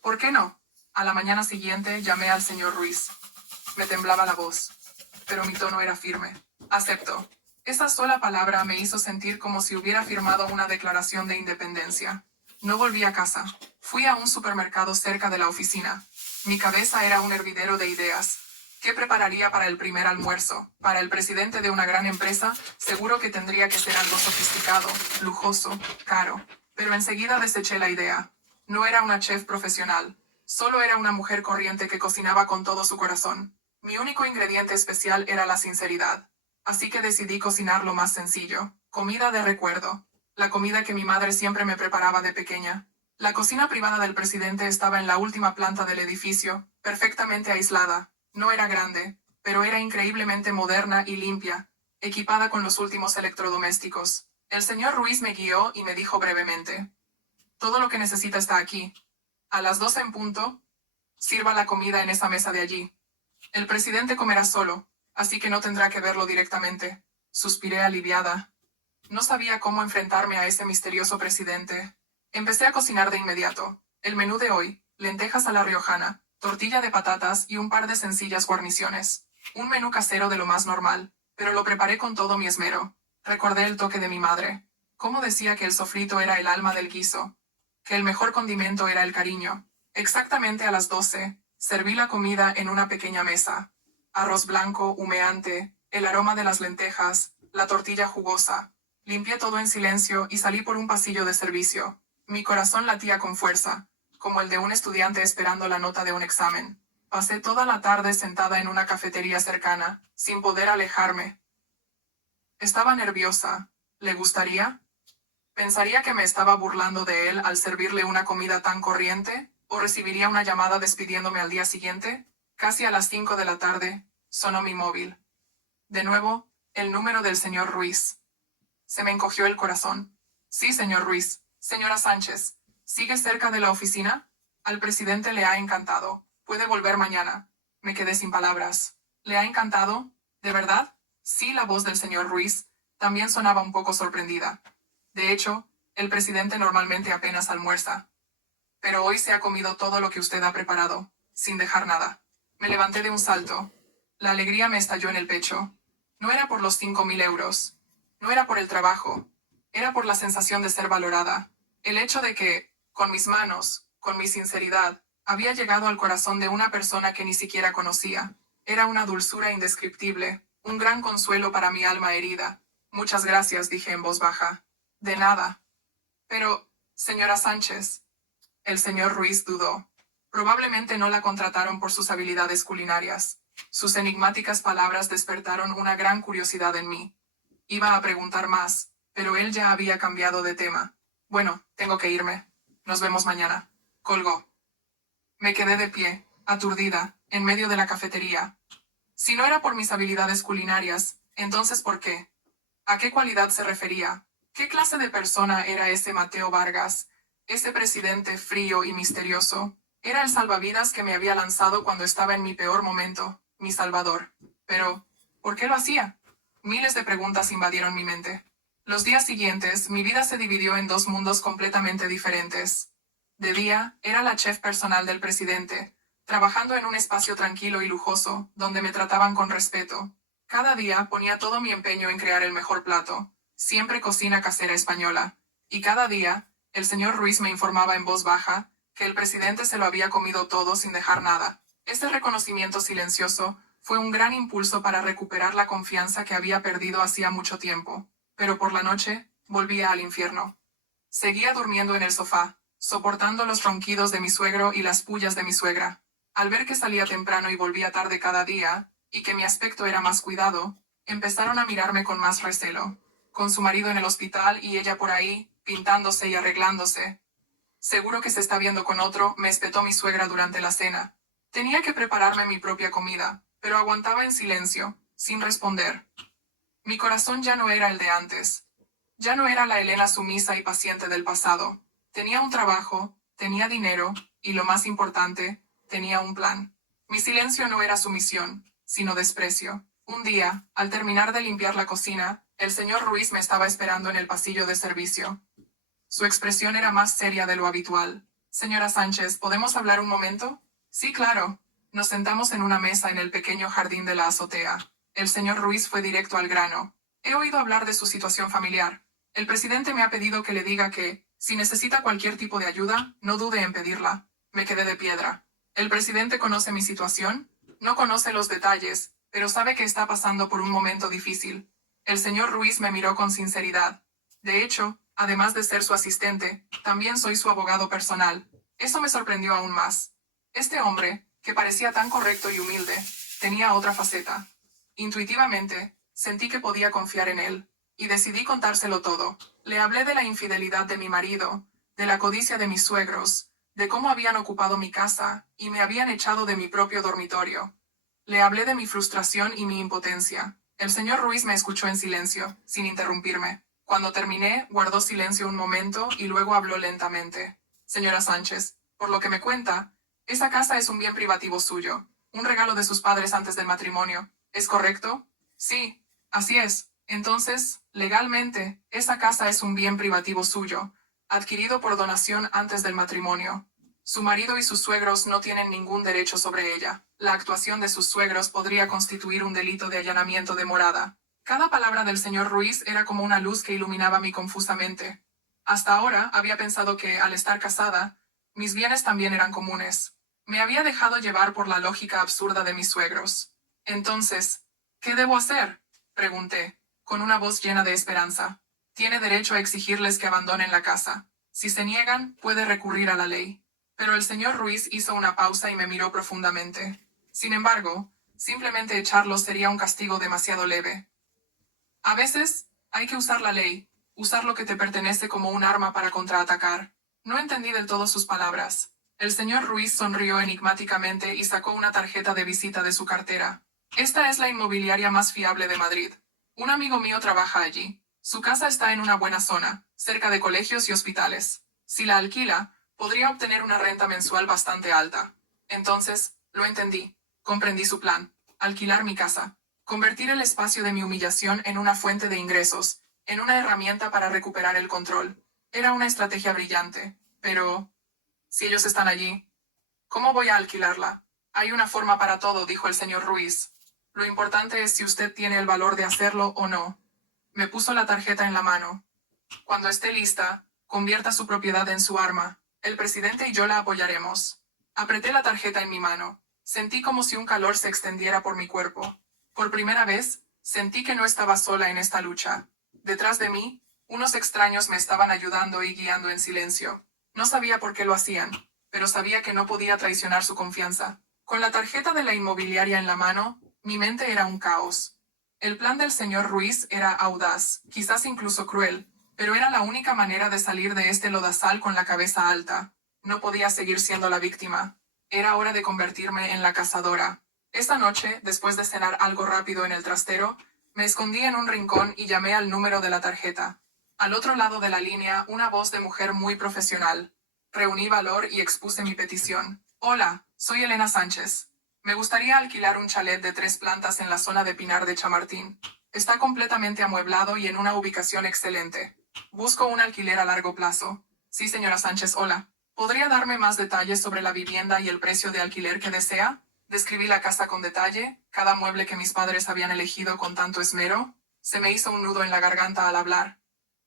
¿Por qué no? A la mañana siguiente llamé al señor Ruiz. Me temblaba la voz, pero mi tono era firme. Acepto. Esa sola palabra me hizo sentir como si hubiera firmado una declaración de independencia. No volví a casa. Fui a un supermercado cerca de la oficina. Mi cabeza era un hervidero de ideas. ¿Qué prepararía para el primer almuerzo? Para el presidente de una gran empresa, seguro que tendría que ser algo sofisticado, lujoso, caro. Pero enseguida deseché la idea. No era una chef profesional. Solo era una mujer corriente que cocinaba con todo su corazón. Mi único ingrediente especial era la sinceridad. Así que decidí cocinar lo más sencillo. Comida de recuerdo. La comida que mi madre siempre me preparaba de pequeña. La cocina privada del presidente estaba en la última planta del edificio, perfectamente aislada. No era grande, pero era increíblemente moderna y limpia, equipada con los últimos electrodomésticos. El señor Ruiz me guió y me dijo brevemente. Todo lo que necesita está aquí. A las 12 en punto, sirva la comida en esa mesa de allí. El presidente comerá solo, así que no tendrá que verlo directamente. Suspiré aliviada. No sabía cómo enfrentarme a ese misterioso presidente. Empecé a cocinar de inmediato. El menú de hoy, lentejas a la riojana, tortilla de patatas y un par de sencillas guarniciones. Un menú casero de lo más normal, pero lo preparé con todo mi esmero. Recordé el toque de mi madre. Cómo decía que el sofrito era el alma del guiso. Que el mejor condimento era el cariño. Exactamente a las 12, serví la comida en una pequeña mesa. Arroz blanco, humeante, el aroma de las lentejas, la tortilla jugosa. Limpié todo en silencio y salí por un pasillo de servicio. Mi corazón latía con fuerza, como el de un estudiante esperando la nota de un examen. Pasé toda la tarde sentada en una cafetería cercana, sin poder alejarme. Estaba nerviosa. ¿Le gustaría? ¿Pensaría que me estaba burlando de él al servirle una comida tan corriente? ¿O recibiría una llamada despidiéndome al día siguiente? Casi a las 5 de la tarde, sonó mi móvil. De nuevo, el número del señor Ruiz. Se me encogió el corazón. Sí, señor Ruiz. Señora Sánchez. ¿Sigue cerca de la oficina? Al presidente le ha encantado. Puede volver mañana. Me quedé sin palabras. ¿Le ha encantado? ¿De verdad? Sí, la voz del señor Ruiz también sonaba un poco sorprendida. De hecho, el presidente normalmente apenas almuerza. Pero hoy se ha comido todo lo que usted ha preparado, sin dejar nada. Me levanté de un salto. La alegría me estalló en el pecho. No era por los 5.000 euros. No era por el trabajo. Era por la sensación de ser valorada. El hecho de que, con mis manos, con mi sinceridad, había llegado al corazón de una persona que ni siquiera conocía. Era una dulzura indescriptible, un gran consuelo para mi alma herida. Muchas gracias, dije en voz baja. De nada. Pero, señora Sánchez. El señor Ruiz dudó. Probablemente no la contrataron por sus habilidades culinarias. Sus enigmáticas palabras despertaron una gran curiosidad en mí. Iba a preguntar más, pero él ya había cambiado de tema. Bueno, tengo que irme. Nos vemos mañana. Colgó. Me quedé de pie, aturdida, en medio de la cafetería. Si no era por mis habilidades culinarias, entonces ¿por qué? ¿A qué cualidad se refería? ¿Qué clase de persona era ese Mateo Vargas? Ese presidente frío y misterioso. Era el salvavidas que me había lanzado cuando estaba en mi peor momento, mi salvador. Pero, ¿por qué lo hacía? Miles de preguntas invadieron mi mente. Los días siguientes, mi vida se dividió en dos mundos completamente diferentes. De día, era la chef personal del presidente, trabajando en un espacio tranquilo y lujoso, donde me trataban con respeto. Cada día ponía todo mi empeño en crear el mejor plato, siempre cocina casera española. Y cada día, el señor Ruiz me informaba en voz baja, que el presidente se lo había comido todo sin dejar nada. Este reconocimiento silencioso fue un gran impulso para recuperar la confianza que había perdido hacía mucho tiempo. Pero por la noche, volvía al infierno. Seguía durmiendo en el sofá, soportando los ronquidos de mi suegro y las pullas de mi suegra. Al ver que salía temprano y volvía tarde cada día, y que mi aspecto era más cuidado, empezaron a mirarme con más recelo. Con su marido en el hospital y ella por ahí, pintándose y arreglándose. Seguro que se está viendo con otro, me espetó mi suegra durante la cena. Tenía que prepararme mi propia comida, pero aguantaba en silencio, sin responder. Mi corazón ya no era el de antes. Ya no era la Elena sumisa y paciente del pasado. Tenía un trabajo, tenía dinero, y lo más importante, tenía un plan. Mi silencio no era sumisión, sino desprecio. Un día, al terminar de limpiar la cocina, el señor Ruiz me estaba esperando en el pasillo de servicio. Su expresión era más seria de lo habitual. Señora Sánchez, ¿podemos hablar un momento? Sí, claro. Nos sentamos en una mesa en el pequeño jardín de la azotea. El señor Ruiz fue directo al grano. He oído hablar de su situación familiar. El presidente me ha pedido que le diga que, si necesita cualquier tipo de ayuda, no dude en pedirla. Me quedé de piedra. ¿El presidente conoce mi situación? No conoce los detalles, pero sabe que está pasando por un momento difícil. El señor Ruiz me miró con sinceridad. De hecho, además de ser su asistente, también soy su abogado personal. Eso me sorprendió aún más. Este hombre, que parecía tan correcto y humilde, tenía otra faceta. Intuitivamente, sentí que podía confiar en él, y decidí contárselo todo. Le hablé de la infidelidad de mi marido, de la codicia de mis suegros, de cómo habían ocupado mi casa, y me habían echado de mi propio dormitorio. Le hablé de mi frustración y mi impotencia. El señor Ruiz me escuchó en silencio, sin interrumpirme. Cuando terminé, guardó silencio un momento y luego habló lentamente. Señora Sánchez, por lo que me cuenta, esa casa es un bien privativo suyo, un regalo de sus padres antes del matrimonio. ¿Es correcto? Sí, así es. Entonces, legalmente, esa casa es un bien privativo suyo, adquirido por donación antes del matrimonio. Su marido y sus suegros no tienen ningún derecho sobre ella. La actuación de sus suegros podría constituir un delito de allanamiento de morada. Cada palabra del señor Ruiz era como una luz que iluminaba mi confusa mente. Hasta ahora había pensado que, al estar casada, mis bienes también eran comunes. Me había dejado llevar por la lógica absurda de mis suegros. Entonces, ¿qué debo hacer?, pregunté, con una voz llena de esperanza. Tiene derecho a exigirles que abandonen la casa. Si se niegan, puede recurrir a la ley. Pero el señor Ruiz hizo una pausa y me miró profundamente. Sin embargo, simplemente echarlos sería un castigo demasiado leve. A veces, hay que usar la ley, usar lo que te pertenece como un arma para contraatacar. No entendí del todo sus palabras. El señor Ruiz sonrió enigmáticamente y sacó una tarjeta de visita de su cartera. Esta es la inmobiliaria más fiable de Madrid. Un amigo mío trabaja allí. Su casa está en una buena zona, cerca de colegios y hospitales. Si la alquila, podría obtener una renta mensual bastante alta. Entonces, lo entendí. Comprendí su plan. Alquilar mi casa. Convertir el espacio de mi humillación en una fuente de ingresos, en una herramienta para recuperar el control. Era una estrategia brillante. Pero, si ellos están allí, ¿cómo voy a alquilarla? Hay una forma para todo, dijo el señor Ruiz. Lo importante es si usted tiene el valor de hacerlo o no. Me puso la tarjeta en la mano. Cuando esté lista, convierta su propiedad en su arma. El presidente y yo la apoyaremos. Apreté la tarjeta en mi mano. Sentí como si un calor se extendiera por mi cuerpo. Por primera vez, sentí que no estaba sola en esta lucha. Detrás de mí, unos extraños me estaban ayudando y guiando en silencio. No sabía por qué lo hacían, pero sabía que no podía traicionar su confianza. Con la tarjeta de la inmobiliaria en la mano, mi mente era un caos. El plan del señor Ruiz era audaz, quizás incluso cruel, pero era la única manera de salir de este lodazal con la cabeza alta. No podía seguir siendo la víctima. Era hora de convertirme en la cazadora. Esta noche, después de cenar algo rápido en el trastero, me escondí en un rincón y llamé al número de la tarjeta. Al otro lado de la línea, una voz de mujer muy profesional. Reuní valor y expuse mi petición. Hola, soy Elena Sánchez. Me gustaría alquilar un chalet de 3 plantas en la zona de Pinar de Chamartín. Está completamente amueblado y en una ubicación excelente. Busco un alquiler a largo plazo. Sí, señora Sánchez, hola. ¿Podría darme más detalles sobre la vivienda y el precio de alquiler que desea? Describí la casa con detalle, cada mueble que mis padres habían elegido con tanto esmero. Se me hizo un nudo en la garganta al hablar.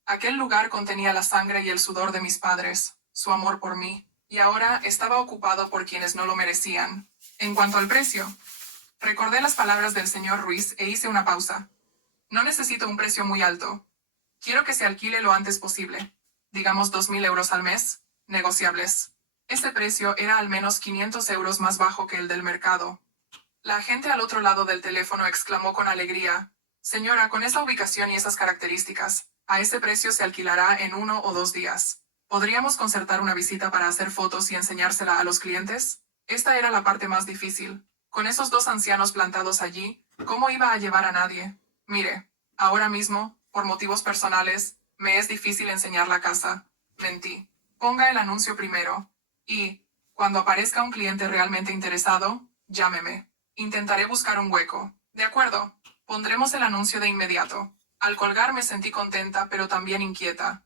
Aquel lugar contenía la sangre y el sudor de mis padres, su amor por mí, y ahora estaba ocupado por quienes no lo merecían. En cuanto al precio, recordé las palabras del señor Ruiz e hice una pausa. No necesito un precio muy alto. Quiero que se alquile lo antes posible. Digamos 2.000 euros al mes, negociables. Ese precio era al menos 500 euros más bajo que el del mercado. La agente al otro lado del teléfono exclamó con alegría: Señora, con esa ubicación y esas características, a ese precio se alquilará en 1 o 2 días. ¿Podríamos concertar una visita para hacer fotos y enseñársela a los clientes? Esta era la parte más difícil. Con esos 2 ancianos plantados allí, ¿cómo iba a llevar a nadie? Mire, ahora mismo, por motivos personales, me es difícil enseñar la casa. Mentí. Ponga el anuncio primero. Y, cuando aparezca un cliente realmente interesado, llámeme. Intentaré buscar un hueco. De acuerdo. Pondremos el anuncio de inmediato. Al colgar me sentí contenta pero también inquieta.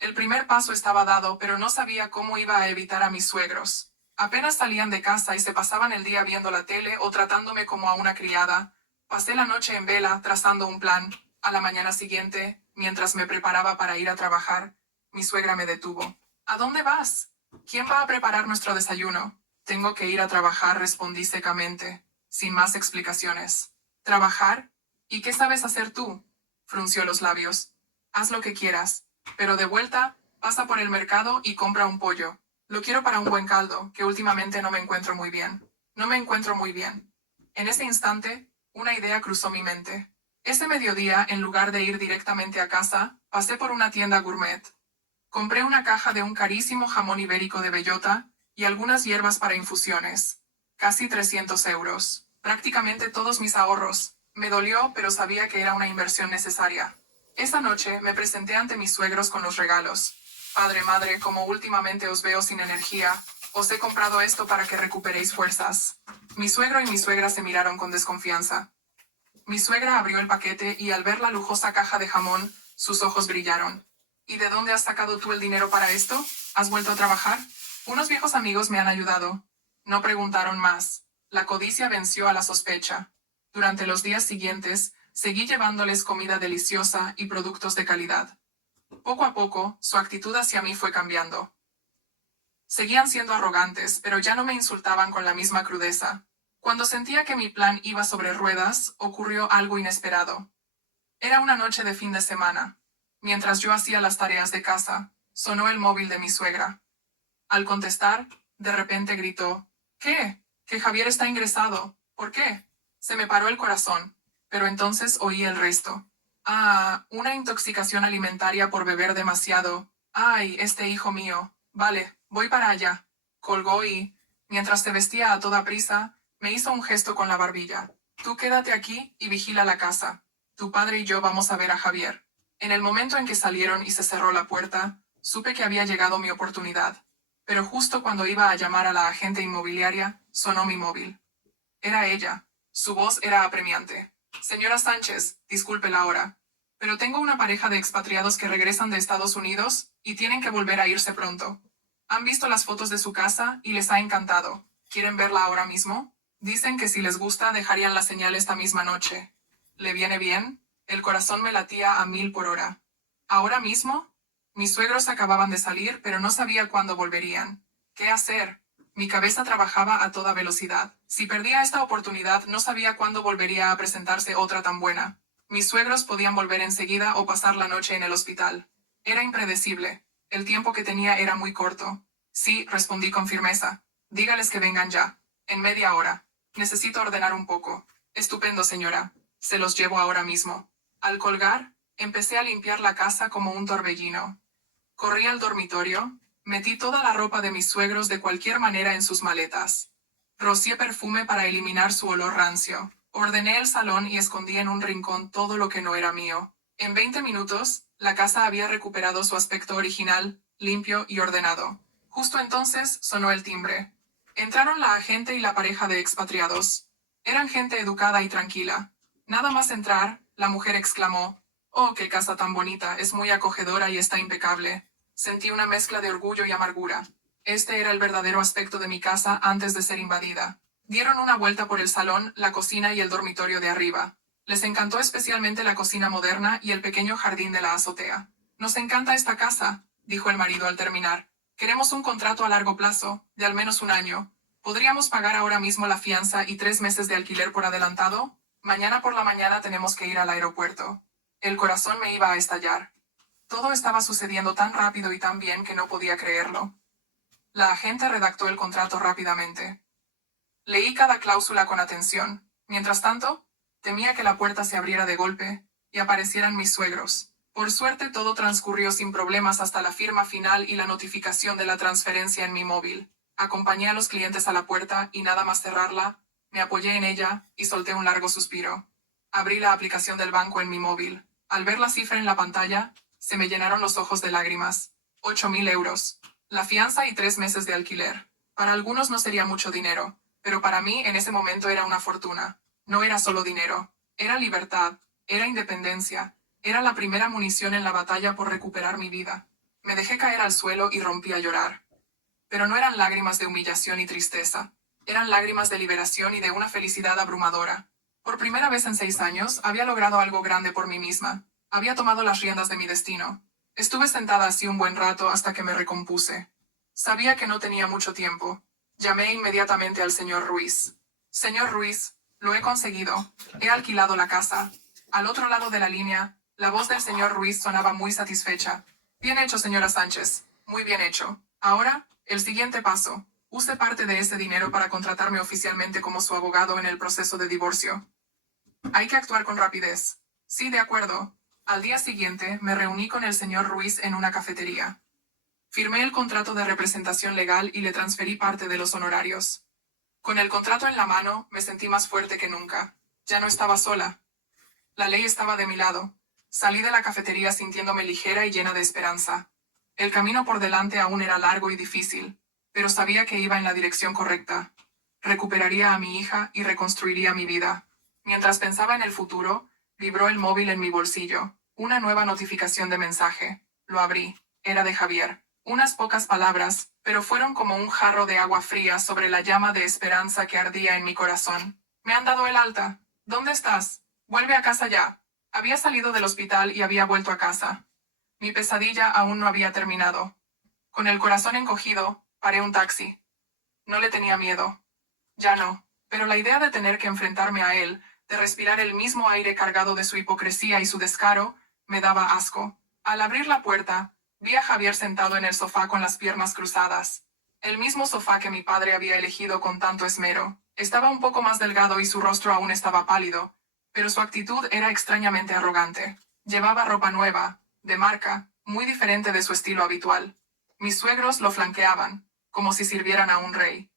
El primer paso estaba dado, pero no sabía cómo iba a evitar a mis suegros. Apenas salían de casa y se pasaban el día viendo la tele o tratándome como a una criada. Pasé la noche en vela, trazando un plan. A la mañana siguiente, mientras me preparaba para ir a trabajar, mi suegra me detuvo. ¿A dónde vas? ¿Quién va a preparar nuestro desayuno? Tengo que ir a trabajar, respondí secamente, sin más explicaciones. ¿Trabajar? ¿Y qué sabes hacer tú? Frunció los labios. Haz lo que quieras. Pero de vuelta, pasa por el mercado y compra un pollo. Lo quiero para un buen caldo, que últimamente no me encuentro muy bien. No me encuentro muy bien. En ese instante, una idea cruzó mi mente. Ese mediodía, en lugar de ir directamente a casa, pasé por una tienda gourmet. Compré una caja de un carísimo jamón ibérico de bellota y algunas hierbas para infusiones. Casi 300 euros. Prácticamente todos mis ahorros. Me dolió, pero sabía que era una inversión necesaria. Esa noche me presenté ante mis suegros con los regalos. Padre, madre, como últimamente os veo sin energía, os he comprado esto para que recuperéis fuerzas. Mi suegro y mi suegra se miraron con desconfianza. Mi suegra abrió el paquete y al ver la lujosa caja de jamón, sus ojos brillaron. ¿Y de dónde has sacado tú el dinero para esto? ¿Has vuelto a trabajar? Unos viejos amigos me han ayudado. No preguntaron más. La codicia venció a la sospecha. Durante los días siguientes, seguí llevándoles comida deliciosa y productos de calidad. Poco a poco, su actitud hacia mí fue cambiando. Seguían siendo arrogantes, pero ya no me insultaban con la misma crudeza. Cuando sentía que mi plan iba sobre ruedas, ocurrió algo inesperado. Era una noche de fin de semana. Mientras yo hacía las tareas de casa, sonó el móvil de mi suegra. Al contestar, de repente gritó: ¿Qué? Que Javier está ingresado. ¿Por qué? Se me paró el corazón, pero entonces oí el resto. Ah, una intoxicación alimentaria por beber demasiado. Ay, este hijo mío. Vale, voy para allá. Colgó y, mientras se vestía a toda prisa, me hizo un gesto con la barbilla. Tú quédate aquí y vigila la casa. Tu padre y yo vamos a ver a Javier. En el momento en que salieron y se cerró la puerta, supe que había llegado mi oportunidad. Pero justo cuando iba a llamar a la agente inmobiliaria, sonó mi móvil. Era ella. Su voz era apremiante. Señora Sánchez, disculpe la hora. Pero tengo una pareja de expatriados que regresan de Estados Unidos y tienen que volver a irse pronto. Han visto las fotos de su casa y les ha encantado. ¿Quieren verla ahora mismo? Dicen que si les gusta dejarían la señal esta misma noche. ¿Le viene bien? El corazón me latía a 1000 por hora. ¿Ahora mismo? Mis suegros acababan de salir, pero no sabía cuándo volverían. ¿Qué hacer? Mi cabeza trabajaba a toda velocidad. Si perdía esta oportunidad, no sabía cuándo volvería a presentarse otra tan buena. Mis suegros podían volver enseguida o pasar la noche en el hospital. Era impredecible. El tiempo que tenía era muy corto. Sí, respondí con firmeza. Dígales que vengan ya. En media hora. Necesito ordenar un poco. Estupendo, señora. Se los llevo ahora mismo. Al colgar, empecé a limpiar la casa como un torbellino. Corrí al dormitorio, metí toda la ropa de mis suegros de cualquier manera en sus maletas. Rocié perfume para eliminar su olor rancio. Ordené el salón y escondí en un rincón todo lo que no era mío. En 20 minutos, la casa había recuperado su aspecto original, limpio y ordenado. Justo entonces sonó el timbre. Entraron la agente y la pareja de expatriados. Eran gente educada y tranquila. Nada más entrar, la mujer exclamó: «Oh, qué casa tan bonita, es muy acogedora y está impecable». Sentí una mezcla de orgullo y amargura. Este era el verdadero aspecto de mi casa antes de ser invadida. Dieron una vuelta por el salón, la cocina y el dormitorio de arriba. Les encantó especialmente la cocina moderna y el pequeño jardín de la azotea. «Nos encanta esta casa», dijo el marido al terminar. «Queremos un contrato a largo plazo, de al menos un año. ¿Podríamos pagar ahora mismo la fianza y 3 meses de alquiler por adelantado? Mañana por la mañana tenemos que ir al aeropuerto». El corazón me iba a estallar. Todo estaba sucediendo tan rápido y tan bien que no podía creerlo. La agente redactó el contrato rápidamente. Leí cada cláusula con atención. Mientras tanto, temía que la puerta se abriera de golpe y aparecieran mis suegros. Por suerte todo transcurrió sin problemas hasta la firma final y la notificación de la transferencia en mi móvil. Acompañé a los clientes a la puerta y nada más cerrarla, me apoyé en ella y solté un largo suspiro. Abrí la aplicación del banco en mi móvil. Al ver la cifra en la pantalla, se me llenaron los ojos de lágrimas. 8.000 euros. La fianza y 3 meses de alquiler. Para algunos no sería mucho dinero, pero para mí en ese momento era una fortuna. No era solo dinero. Era libertad. Era independencia. Era la primera munición en la batalla por recuperar mi vida. Me dejé caer al suelo y rompí a llorar. Pero no eran lágrimas de humillación y tristeza. Eran lágrimas de liberación y de una felicidad abrumadora. Por primera vez en 6 años, había logrado algo grande por mí misma. Había tomado las riendas de mi destino. Estuve sentada así un buen rato hasta que me recompuse. Sabía que no tenía mucho tiempo. Llamé inmediatamente al señor Ruiz. «Señor Ruiz, lo he conseguido. He alquilado la casa». Al otro lado de la línea, la voz del señor Ruiz sonaba muy satisfecha. «Bien hecho, señora Sánchez. Muy bien hecho. Ahora, el siguiente paso. Use parte de ese dinero para contratarme oficialmente como su abogado en el proceso de divorcio. Hay que actuar con rapidez». «Sí, de acuerdo». Al día siguiente, me reuní con el señor Ruiz en una cafetería. Firmé el contrato de representación legal y le transferí parte de los honorarios. Con el contrato en la mano, me sentí más fuerte que nunca. Ya no estaba sola. La ley estaba de mi lado. Salí de la cafetería sintiéndome ligera y llena de esperanza. El camino por delante aún era largo y difícil, pero sabía que iba en la dirección correcta. Recuperaría a mi hija y reconstruiría mi vida. Mientras pensaba en el futuro, vibró el móvil en mi bolsillo. Una nueva notificación de mensaje. Lo abrí. Era de Javier. Unas pocas palabras, pero fueron como un jarro de agua fría sobre la llama de esperanza que ardía en mi corazón. Me han dado el alta. ¿Dónde estás? Vuelve a casa ya. Había salido del hospital y había vuelto a casa. Mi pesadilla aún no había terminado. Con el corazón encogido, paré un taxi. No le tenía miedo. Ya no. Pero la idea de tener que enfrentarme a él, de respirar el mismo aire cargado de su hipocresía y su descaro, me daba asco. Al abrir la puerta, vi a Javier sentado en el sofá con las piernas cruzadas. El mismo sofá que mi padre había elegido con tanto esmero. Estaba un poco más delgado y su rostro aún estaba pálido, pero su actitud era extrañamente arrogante. Llevaba ropa nueva, de marca, muy diferente de su estilo habitual. Mis suegros lo flanqueaban, como si sirvieran a un rey.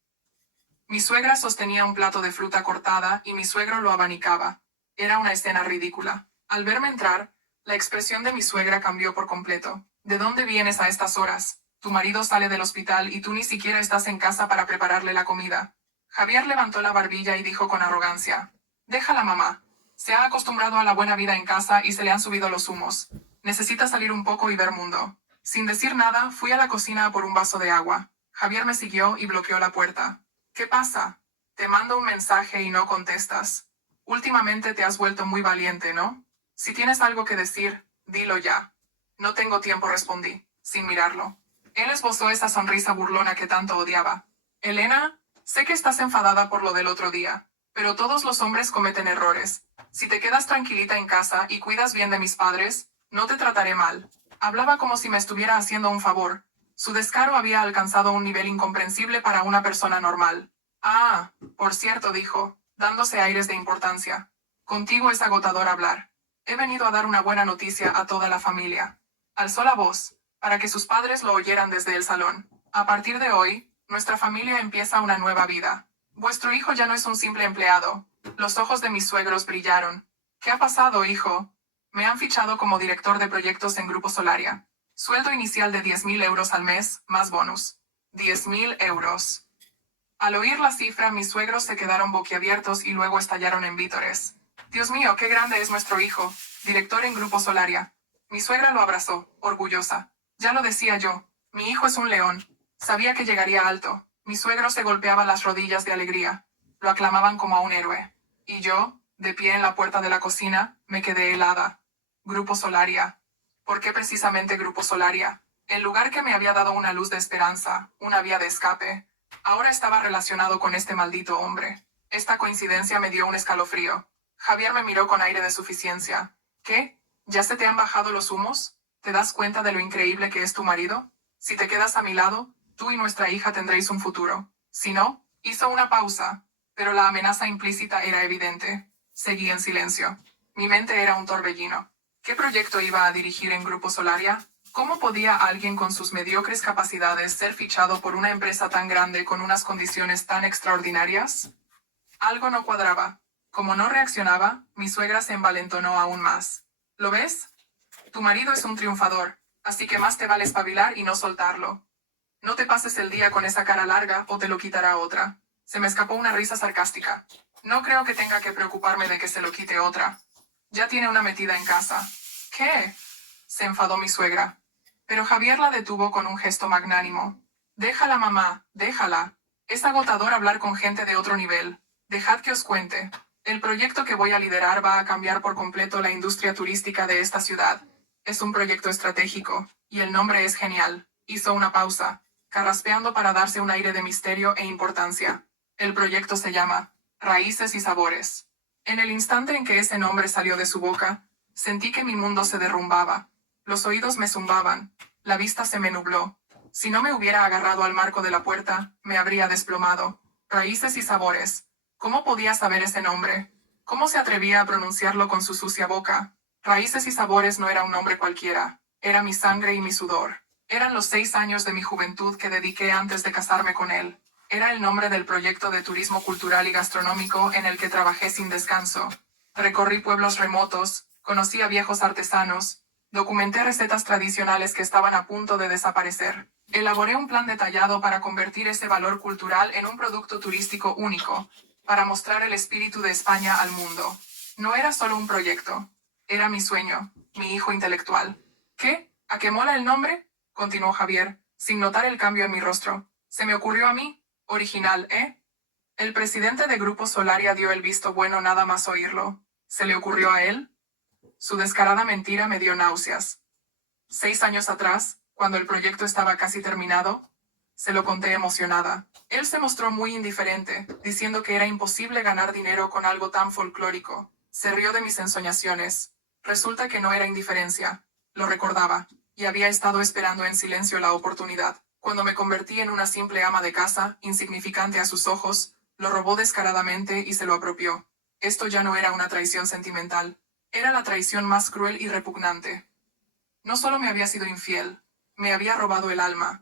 Mi suegra sostenía un plato de fruta cortada y mi suegro lo abanicaba. Era una escena ridícula. Al verme entrar, la expresión de mi suegra cambió por completo. ¿De dónde vienes a estas horas? Tu marido sale del hospital y tú ni siquiera estás en casa para prepararle la comida. Javier levantó la barbilla y dijo con arrogancia: Déjala, mamá. Se ha acostumbrado a la buena vida en casa y se le han subido los humos. Necesita salir un poco y ver mundo. Sin decir nada, fui a la cocina a por un vaso de agua. Javier me siguió y bloqueó la puerta. ¿Qué pasa? Te mando un mensaje y no contestas. Últimamente te has vuelto muy valiente, ¿no? Si tienes algo que decir, dilo ya. No tengo tiempo, respondí, sin mirarlo. Él esbozó esa sonrisa burlona que tanto odiaba. Elena, sé que estás enfadada por lo del otro día, pero todos los hombres cometen errores. Si te quedas tranquilita en casa y cuidas bien de mis padres, no te trataré mal. Hablaba como si me estuviera haciendo un favor. Su descaro había alcanzado un nivel incomprensible para una persona normal. Ah, por cierto, dijo, dándose aires de importancia. Contigo es agotador hablar. He venido a dar una buena noticia a toda la familia. Alzó la voz, para que sus padres lo oyeran desde el salón. A partir de hoy, nuestra familia empieza una nueva vida. Vuestro hijo ya no es un simple empleado. Los ojos de mis suegros brillaron. ¿Qué ha pasado, hijo? Me han fichado como director de proyectos en Grupo Solaria. Sueldo inicial de 10.000 euros al mes, más bonus. 10.000 euros. Al oír la cifra, mis suegros se quedaron boquiabiertos y luego estallaron en vítores. Dios mío, qué grande es nuestro hijo, director en Grupo Solaria. Mi suegra lo abrazó, orgullosa. Ya lo decía yo, mi hijo es un león. Sabía que llegaría alto. Mi suegro se golpeaba las rodillas de alegría. Lo aclamaban como a un héroe. Y yo, de pie en la puerta de la cocina, me quedé helada. Grupo Solaria. ¿Por qué precisamente Grupo Solaria? El lugar que me había dado una luz de esperanza, una vía de escape, ahora estaba relacionado con este maldito hombre. Esta coincidencia me dio un escalofrío. Javier me miró con aire de suficiencia. ¿Qué? ¿Ya se te han bajado los humos? ¿Te das cuenta de lo increíble que es tu marido? Si te quedas a mi lado, tú y nuestra hija tendréis un futuro. Si no, hizo una pausa, pero la amenaza implícita era evidente. Seguí en silencio. Mi mente era un torbellino. ¿Qué proyecto iba a dirigir en Grupo Solaria? ¿Cómo podía alguien con sus mediocres capacidades ser fichado por una empresa tan grande con unas condiciones tan extraordinarias? Algo no cuadraba. Como no reaccionaba, mi suegra se envalentonó aún más. ¿Lo ves? Tu marido es un triunfador, así que más te vale espabilar y no soltarlo. No te pases el día con esa cara larga o te lo quitará otra. Se me escapó una risa sarcástica. No creo que tenga que preocuparme de que se lo quite otra. Ya tiene una metida en casa. ¿Qué? Se enfadó mi suegra. Pero Javier la detuvo con un gesto magnánimo. Déjala, mamá, déjala. Es agotador hablar con gente de otro nivel. Dejad que os cuente. El proyecto que voy a liderar va a cambiar por completo la industria turística de esta ciudad. Es un proyecto estratégico, y el nombre es genial. Hizo una pausa, carraspeando para darse un aire de misterio e importancia. El proyecto se llama Raíces y Sabores. En el instante en que ese nombre salió de su boca, sentí que mi mundo se derrumbaba. Los oídos me zumbaban, la vista se me nubló. Si no me hubiera agarrado al marco de la puerta, me habría desplomado. Raíces y Sabores. ¿Cómo podía saber ese nombre? ¿Cómo se atrevía a pronunciarlo con su sucia boca? Raíces y Sabores no era un nombre cualquiera. Era mi sangre y mi sudor. Eran los 6 años de mi juventud que dediqué antes de casarme con él. Era el nombre del proyecto de turismo cultural y gastronómico en el que trabajé sin descanso. Recorrí pueblos remotos, conocí a viejos artesanos, documenté recetas tradicionales que estaban a punto de desaparecer. Elaboré un plan detallado para convertir ese valor cultural en un producto turístico único, para mostrar el espíritu de España al mundo. No era solo un proyecto. Era mi sueño, mi hijo intelectual. ¿Qué? ¿A qué mola el nombre? Continuó Javier, sin notar el cambio en mi rostro. Se me ocurrió a mí. Original, ¿eh? El presidente de Grupo Solaria dio el visto bueno nada más oírlo. ¿Se le ocurrió a él? Su descarada mentira me dio náuseas. 6 años atrás, cuando el proyecto estaba casi terminado, se lo conté emocionada. Él se mostró muy indiferente, diciendo que era imposible ganar dinero con algo tan folclórico. Se rió de mis ensoñaciones. Resulta que no era indiferencia. Lo recordaba, y había estado esperando en silencio la oportunidad. Cuando me convertí en una simple ama de casa, insignificante a sus ojos, lo robó descaradamente y se lo apropió. Esto ya no era una traición sentimental. Era la traición más cruel y repugnante. No solo me había sido infiel, me había robado el alma.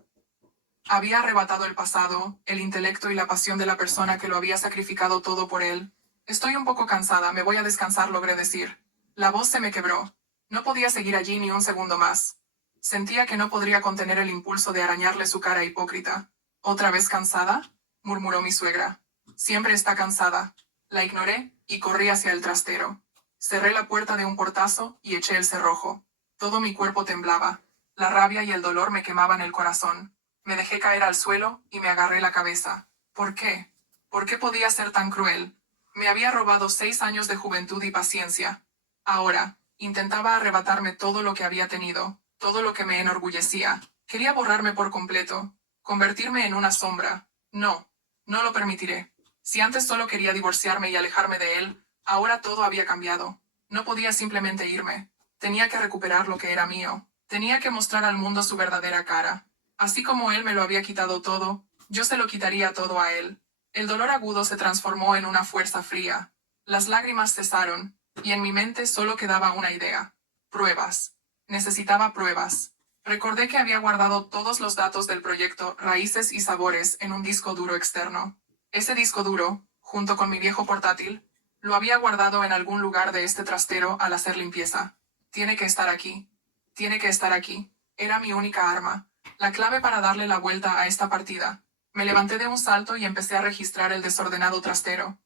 Había arrebatado el pasado, el intelecto y la pasión de la persona que lo había sacrificado todo por él. Estoy un poco cansada, me voy a descansar, logré decir. La voz se me quebró. No podía seguir allí ni un segundo más. Sentía que no podría contener el impulso de arañarle su cara hipócrita. ¿Otra vez cansada?, murmuró mi suegra. Siempre está cansada. La ignoré y corrí hacia el trastero. Cerré la puerta de un portazo y eché el cerrojo. Todo mi cuerpo temblaba. La rabia y el dolor me quemaban el corazón. Me dejé caer al suelo y me agarré la cabeza. ¿Por qué? ¿Por qué podía ser tan cruel? Me había robado 6 años de juventud y paciencia. Ahora, intentaba arrebatarme todo lo que había tenido, todo lo que me enorgullecía. Quería borrarme por completo, convertirme en una sombra. No, no lo permitiré. Si antes solo quería divorciarme y alejarme de él, ahora todo había cambiado. No podía simplemente irme. Tenía que recuperar lo que era mío. Tenía que mostrar al mundo su verdadera cara. Así como él me lo había quitado todo, yo se lo quitaría todo a él. El dolor agudo se transformó en una fuerza fría. Las lágrimas cesaron, y en mi mente solo quedaba una idea. Pruebas. Necesitaba pruebas. Recordé que había guardado todos los datos del proyecto Raíces y Sabores en un disco duro externo. Ese disco duro, junto con mi viejo portátil, lo había guardado en algún lugar de este trastero al hacer limpieza. Tiene que estar aquí. Tiene que estar aquí. Era mi única arma. La clave para darle la vuelta a esta partida. Me levanté de un salto y empecé a registrar el desordenado trastero.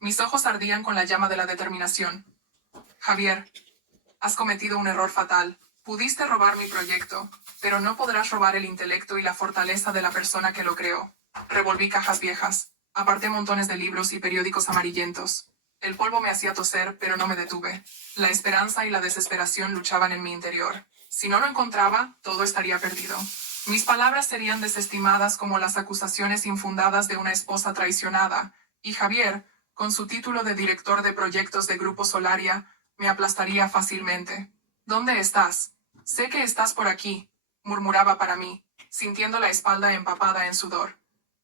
Mis ojos ardían con la llama de la determinación. Javier, has cometido un error fatal. Pudiste robar mi proyecto, pero no podrás robar el intelecto y la fortaleza de la persona que lo creó. Revolví cajas viejas. Aparté montones de libros y periódicos amarillentos. El polvo me hacía toser, pero no me detuve. La esperanza y la desesperación luchaban en mi interior. Si no lo encontraba, todo estaría perdido. Mis palabras serían desestimadas como las acusaciones infundadas de una esposa traicionada, y Javier, con su título de director de proyectos de Grupo Solaria, me aplastaría fácilmente. ¿Dónde estás? Sé que estás por aquí, murmuraba para mí, sintiendo la espalda empapada en sudor.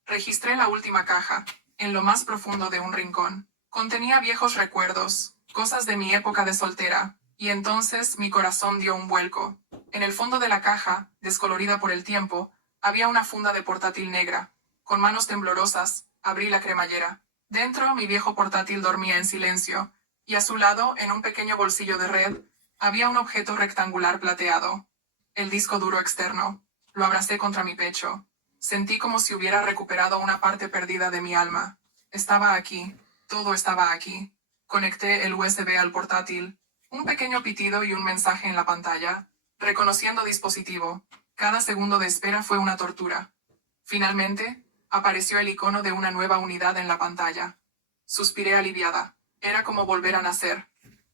Registré la última caja, en lo más profundo de un rincón. Contenía viejos recuerdos, cosas de mi época de soltera, y entonces mi corazón dio un vuelco. En el fondo de la caja, descolorida por el tiempo, había una funda de portátil negra. Con manos temblorosas, abrí la cremallera. Dentro, mi viejo portátil dormía en silencio, y a su lado, en un pequeño bolsillo de red, había un objeto rectangular plateado. El disco duro externo. Lo abracé contra mi pecho. Sentí como si hubiera recuperado una parte perdida de mi alma. Estaba aquí. Todo estaba aquí. Conecté el USB al portátil. Un pequeño pitido y un mensaje en la pantalla. Reconociendo dispositivo. Cada segundo de espera fue una tortura. Finalmente, apareció el icono de una nueva unidad en la pantalla. Suspiré aliviada. Era como volver a nacer.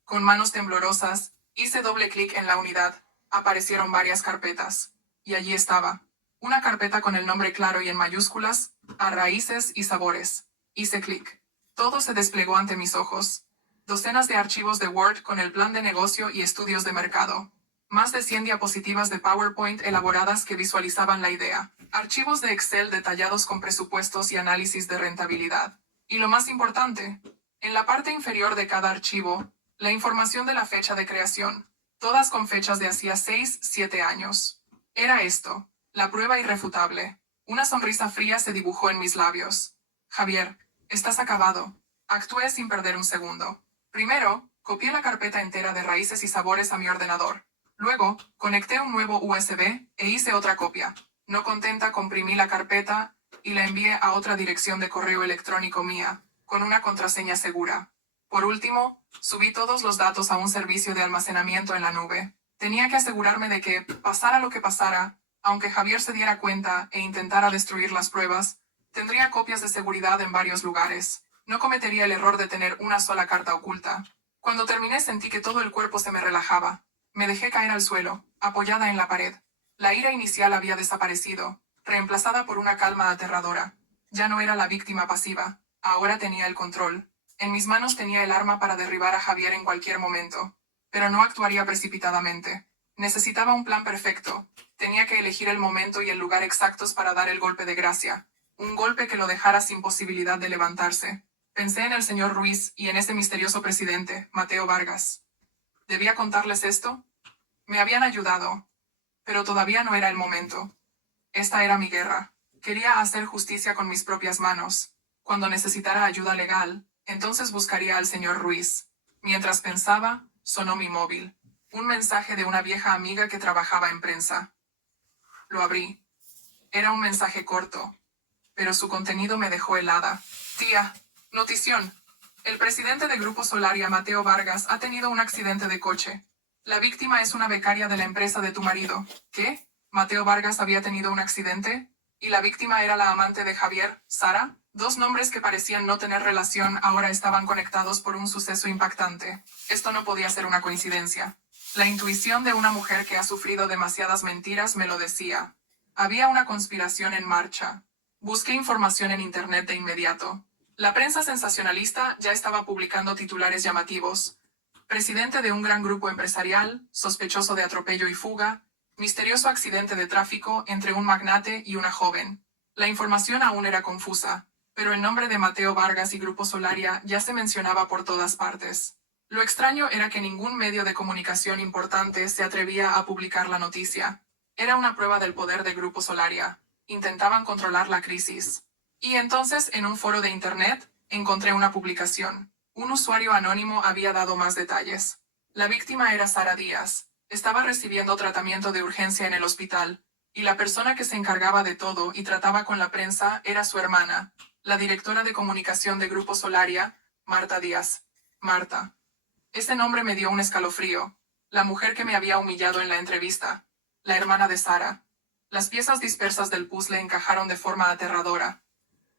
Con manos temblorosas, hice doble clic en la unidad. Aparecieron varias carpetas. Y allí estaba. Una carpeta con el nombre claro y en mayúsculas, a raíces y sabores. Hice clic. Todo se desplegó ante mis ojos. Docenas de archivos de Word con el plan de negocio y estudios de mercado. Más de 100 diapositivas de PowerPoint elaboradas que visualizaban la idea. Archivos de Excel detallados con presupuestos y análisis de rentabilidad. Y lo más importante, en la parte inferior de cada archivo, la información de la fecha de creación. Todas con fechas de hacía 6-7 años. Era esto, la prueba irrefutable. Una sonrisa fría se dibujó en mis labios. Javier, estás acabado. Actué sin perder un segundo. Primero, copié la carpeta entera de raíces y sabores a mi ordenador. Luego, conecté un nuevo USB e hice otra copia. No contenta, comprimí la carpeta y la envié a otra dirección de correo electrónico mía, con una contraseña segura. Por último, subí todos los datos a un servicio de almacenamiento en la nube. Tenía que asegurarme de que, pasara lo que pasara, Aunque Javier se diera cuenta e intentara destruir las pruebas, tendría copias de seguridad en varios lugares. No cometería el error de tener una sola carta oculta. Cuando terminé sentí que todo el cuerpo se me relajaba. Me dejé caer al suelo, apoyada en la pared. La ira inicial había desaparecido, reemplazada por una calma aterradora. Ya no era la víctima pasiva, ahora tenía el control. En mis manos tenía el arma para derribar a Javier en cualquier momento. Pero no actuaría precipitadamente. Necesitaba un plan perfecto. Tenía que elegir el momento y el lugar exactos para dar el golpe de gracia. Un golpe que lo dejara sin posibilidad de levantarse. Pensé en el señor Ruiz y en ese misterioso presidente, Mateo Vargas. ¿Debía contarles esto? Me habían ayudado. Pero todavía no era el momento. Esta era mi guerra. Quería hacer justicia con mis propias manos. Cuando necesitara ayuda legal, entonces buscaría al señor Ruiz. Mientras pensaba, sonó mi móvil. Un mensaje de una vieja amiga que trabajaba en prensa. Lo abrí. Era un mensaje corto, pero su contenido me dejó helada. Tía, notición. El presidente de Grupo Solaria, Mateo Vargas, ha tenido un accidente de coche. La víctima es una becaria de la empresa de tu marido. ¿Qué? ¿Mateo Vargas había tenido un accidente? ¿Y la víctima era la amante de Javier, Sara? Dos nombres que parecían no tener relación ahora estaban conectados por un suceso impactante. Esto no podía ser una coincidencia. La intuición de una mujer que ha sufrido demasiadas mentiras me lo decía. Había una conspiración en marcha. Busqué información en Internet de inmediato. La prensa sensacionalista ya estaba publicando titulares llamativos. Presidente de un gran grupo empresarial, sospechoso de atropello y fuga, misterioso accidente de tráfico entre un magnate y una joven. La información aún era confusa, pero el nombre de Mateo Vargas y Grupo Solaria ya se mencionaba por todas partes. Lo extraño era que ningún medio de comunicación importante se atrevía a publicar la noticia. Era una prueba del poder de Grupo Solaria. Intentaban controlar la crisis. Y entonces, en un foro de Internet, encontré una publicación. Un usuario anónimo había dado más detalles. La víctima era Sara Díaz. Estaba recibiendo tratamiento de urgencia en el hospital, y la persona que se encargaba de todo y trataba con la prensa era su hermana, la directora de comunicación de Grupo Solaria, Marta Díaz. Marta. Ese nombre me dio un escalofrío. La mujer que me había humillado en la entrevista. La hermana de Sara. Las piezas dispersas del puzzle encajaron de forma aterradora.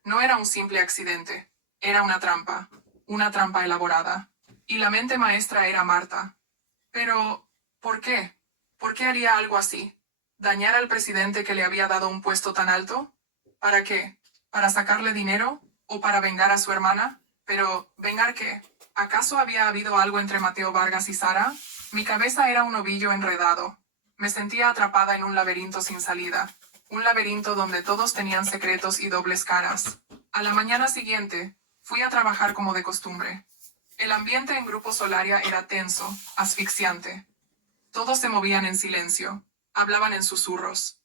No era un simple accidente. Era una trampa. Una trampa elaborada. Y la mente maestra era Marta. Pero, ¿por qué? ¿Por qué haría algo así? ¿Dañar al presidente que le había dado un puesto tan alto? ¿Para qué? ¿Para sacarle dinero? ¿O para vengar a su hermana? Pero, ¿vengar qué? ¿Acaso había habido algo entre Mateo Vargas y Sara? Mi cabeza era un ovillo enredado. Me sentía atrapada en un laberinto sin salida. Un laberinto donde todos tenían secretos y dobles caras. A la mañana siguiente, fui a trabajar como de costumbre. El ambiente en Grupo Solaria era tenso, asfixiante. Todos se movían en silencio. Hablaban en susurros.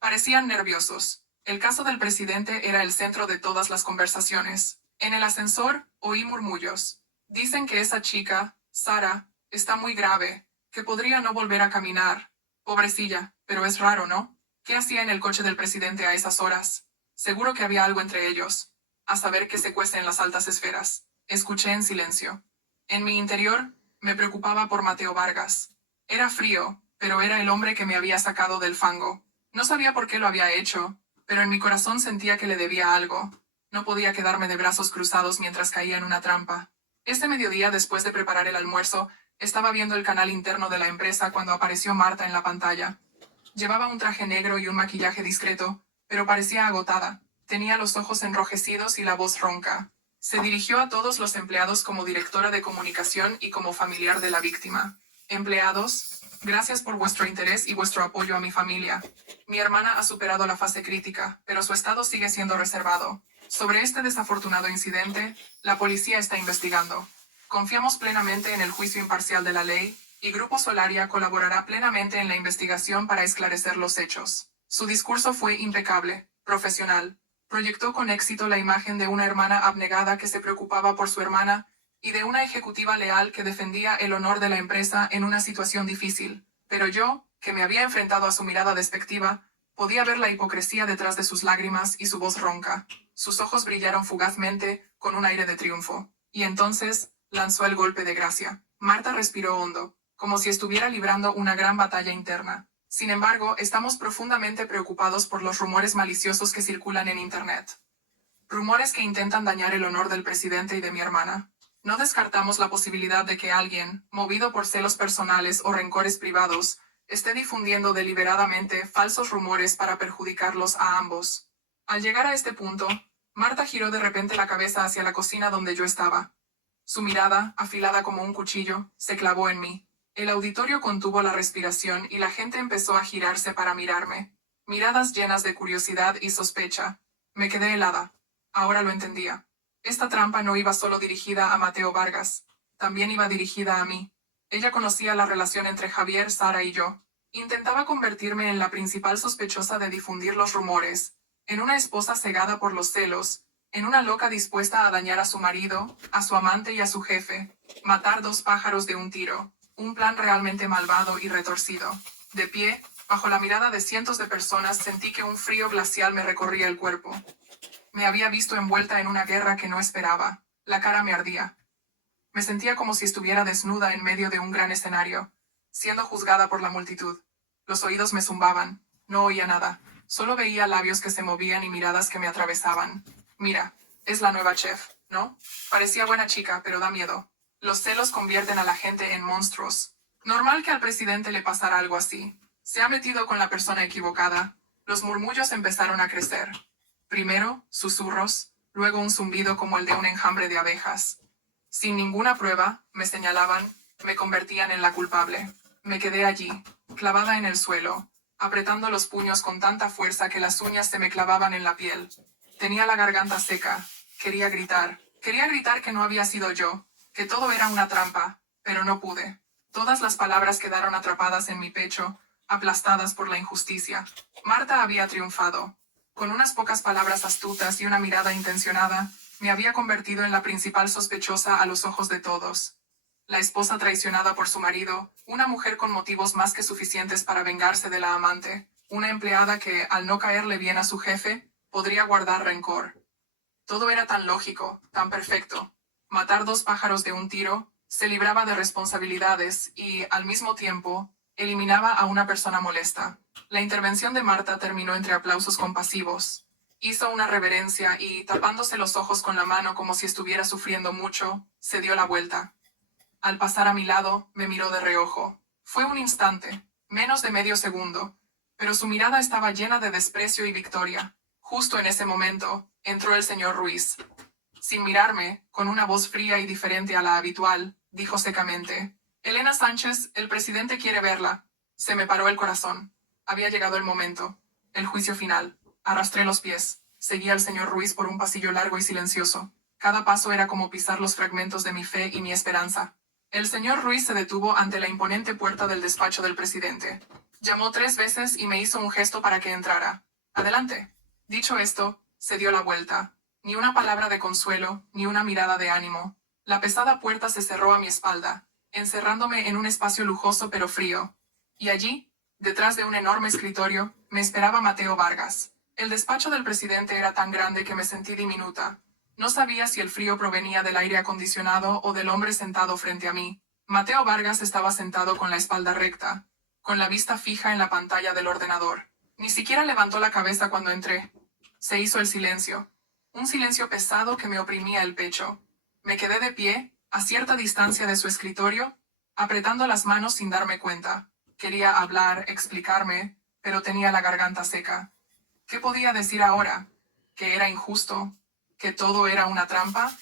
Parecían nerviosos. El caso del presidente era el centro de todas las conversaciones. En el ascensor, oí murmullos. Dicen que esa chica, Sara, está muy grave, que podría no volver a caminar. Pobrecilla, pero es raro, ¿no? ¿Qué hacía en el coche del presidente a esas horas? Seguro que había algo entre ellos. A saber qué se cuece en las altas esferas. Escuché en silencio. En mi interior, me preocupaba por Mateo Vargas. Era frío, pero era el hombre que me había sacado del fango. No sabía por qué lo había hecho, pero en mi corazón sentía que le debía algo. No podía quedarme de brazos cruzados mientras caía en una trampa. Ese mediodía, después de preparar el almuerzo, estaba viendo el canal interno de la empresa cuando apareció Marta en la pantalla. Llevaba un traje negro y un maquillaje discreto, pero parecía agotada. Tenía los ojos enrojecidos y la voz ronca. Se dirigió a todos los empleados como directora de comunicación y como familiar de la víctima. Empleados, gracias por vuestro interés y vuestro apoyo a mi familia. Mi hermana ha superado la fase crítica, pero su estado sigue siendo reservado. Sobre este desafortunado incidente, la policía está investigando. Confiamos plenamente en el juicio imparcial de la ley, y Grupo Solaria colaborará plenamente en la investigación para esclarecer los hechos. Su discurso fue impecable, profesional. Proyectó con éxito la imagen de una hermana abnegada que se preocupaba por su hermana, y de una ejecutiva leal que defendía el honor de la empresa en una situación difícil. Pero yo, que me había enfrentado a su mirada despectiva, podía ver la hipocresía detrás de sus lágrimas y su voz ronca. Sus ojos brillaron fugazmente, con un aire de triunfo. Y entonces, lanzó el golpe de gracia. Marta respiró hondo, como si estuviera librando una gran batalla interna. Sin embargo, estamos profundamente preocupados por los rumores maliciosos que circulan en Internet. Rumores que intentan dañar el honor del presidente y de mi hermana. No descartamos la posibilidad de que alguien, movido por celos personales o rencores privados, esté difundiendo deliberadamente falsos rumores para perjudicarlos a ambos. Al llegar a este punto, Marta giró de repente la cabeza hacia la cocina donde yo estaba. Su mirada, afilada como un cuchillo, se clavó en mí. El auditorio contuvo la respiración y la gente empezó a girarse para mirarme. Miradas llenas de curiosidad y sospecha. Me quedé helada. Ahora lo entendía. Esta trampa no iba solo dirigida a Mateo Vargas, también iba dirigida a mí. Ella conocía la relación entre Javier, Sara y yo. Intentaba convertirme en la principal sospechosa de difundir los rumores, en una esposa cegada por los celos, en una loca dispuesta a dañar a su marido, a su amante y a su jefe, matar dos pájaros de un tiro, un plan realmente malvado y retorcido. De pie, bajo la mirada de cientos de personas, sentí que un frío glacial me recorría el cuerpo. Me había visto envuelta en una guerra que no esperaba. La cara me ardía. Me sentía como si estuviera desnuda en medio de un gran escenario, siendo juzgada por la multitud. Los oídos me zumbaban. No oía nada. Solo veía labios que se movían y miradas que me atravesaban. Mira, es la nueva chef, ¿no? Parecía buena chica, pero da miedo. Los celos convierten a la gente en monstruos. Normal que al presidente le pasara algo así. Se ha metido con la persona equivocada. Los murmullos empezaron a crecer. Primero, susurros, luego un zumbido como el de un enjambre de abejas. Sin ninguna prueba, me señalaban, me convertían en la culpable. Me quedé allí, clavada en el suelo, apretando los puños con tanta fuerza que las uñas se me clavaban en la piel. Tenía la garganta seca. Quería gritar que no había sido yo, que todo era una trampa, pero no pude. Todas las palabras quedaron atrapadas en mi pecho, aplastadas por la injusticia. Marta había triunfado. Con unas pocas palabras astutas y una mirada intencionada, me había convertido en la principal sospechosa a los ojos de todos. La esposa traicionada por su marido, una mujer con motivos más que suficientes para vengarse de la amante, una empleada que, al no caerle bien a su jefe, podría guardar rencor. Todo era tan lógico, tan perfecto. Matar dos pájaros de un tiro, se libraba de responsabilidades y, al mismo tiempo, eliminaba a una persona molesta. La intervención de Marta terminó entre aplausos compasivos. Hizo una reverencia y, tapándose los ojos con la mano como si estuviera sufriendo mucho, se dio la vuelta. Al pasar a mi lado, me miró de reojo. Fue un instante, menos de medio segundo, pero su mirada estaba llena de desprecio y victoria. Justo en ese momento, entró el señor Ruiz. Sin mirarme, con una voz fría y diferente a la habitual, dijo secamente: Elena Sánchez, el presidente quiere verla. Se me paró el corazón. Había llegado el momento. El juicio final. Arrastré los pies. Seguí al señor Ruiz por un pasillo largo y silencioso. Cada paso era como pisar los fragmentos de mi fe y mi esperanza. El señor Ruiz se detuvo ante la imponente puerta del despacho del presidente. Llamó 3 veces y me hizo un gesto para que entrara. Adelante. Dicho esto, se dio la vuelta. Ni una palabra de consuelo, ni una mirada de ánimo. La pesada puerta se cerró a mi espalda, encerrándome en un espacio lujoso pero frío. Y allí, detrás de un enorme escritorio, me esperaba Mateo Vargas. El despacho del presidente era tan grande que me sentí diminuta. No sabía si el frío provenía del aire acondicionado o del hombre sentado frente a mí. Mateo Vargas estaba sentado con la espalda recta, con la vista fija en la pantalla del ordenador. Ni siquiera levantó la cabeza cuando entré. Se hizo el silencio. Un silencio pesado que me oprimía el pecho. Me quedé de pie, a cierta distancia de su escritorio, apretando las manos sin darme cuenta. Quería hablar, explicarme, pero tenía la garganta seca. ¿Qué podía decir ahora? ¿Que era injusto? ¿Que todo era una trampa?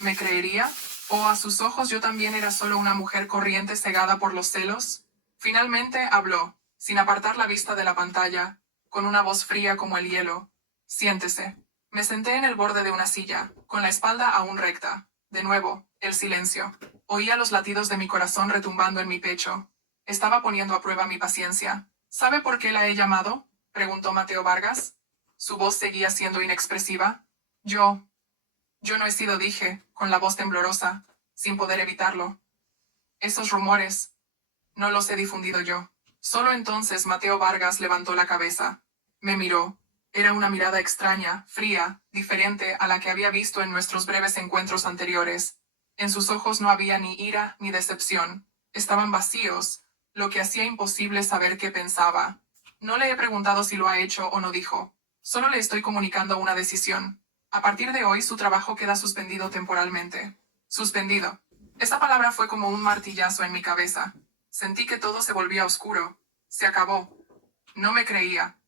¿Me creería? ¿O a sus ojos yo también era solo una mujer corriente cegada por los celos? Finalmente habló, sin apartar la vista de la pantalla, con una voz fría como el hielo. Siéntese. Me senté en el borde de una silla, con la espalda aún recta. De nuevo, el silencio. Oía los latidos de mi corazón retumbando en mi pecho. Estaba poniendo a prueba mi paciencia. ¿Sabe por qué la he llamado?, preguntó Mateo Vargas. Su voz seguía siendo inexpresiva. Yo no he sido, dije, con la voz temblorosa, sin poder evitarlo. Esos rumores. No los he difundido yo. Solo entonces Mateo Vargas levantó la cabeza. Me miró. Era una mirada extraña, fría, diferente a la que había visto en nuestros breves encuentros anteriores. En sus ojos no había ni ira ni decepción. Estaban vacíos, lo que hacía imposible saber qué pensaba. No le he preguntado si lo ha hecho o no, dijo. Solo le estoy comunicando una decisión. A partir de hoy su trabajo queda suspendido temporalmente. Suspendido. Esa palabra fue como un martillazo en mi cabeza. Sentí que todo se volvía oscuro. Se acabó. No me creía.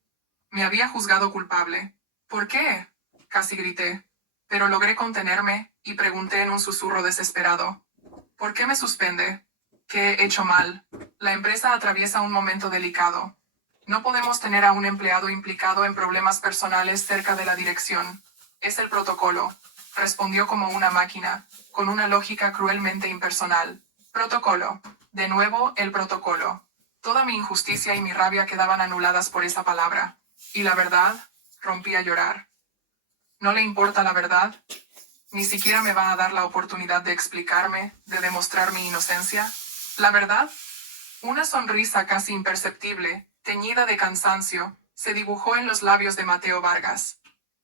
Me había juzgado culpable. ¿Por qué? Casi grité. Pero logré contenerme, y pregunté en un susurro desesperado. ¿Por qué me suspende? ¿Qué he hecho mal? La empresa atraviesa un momento delicado. No podemos tener a un empleado implicado en problemas personales cerca de la dirección. Es el protocolo. Respondió como una máquina, con una lógica cruelmente impersonal. Protocolo. De nuevo, el protocolo. Toda mi injusticia y mi rabia quedaban anuladas por esa palabra. Y la verdad, rompí a llorar. ¿No le importa la verdad? Ni siquiera me va a dar la oportunidad de explicarme, de demostrar mi inocencia. ¿La verdad? Una sonrisa casi imperceptible, teñida de cansancio, se dibujó en los labios de Mateo Vargas.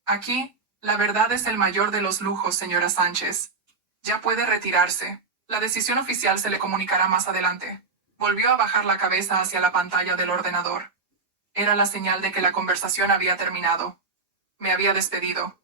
Aquí, la verdad es el mayor de los lujos, señora Sánchez. Ya puede retirarse. La decisión oficial se le comunicará más adelante. Volvió a bajar la cabeza hacia la pantalla del ordenador. Era la señal de que la conversación había terminado. Me había despedido.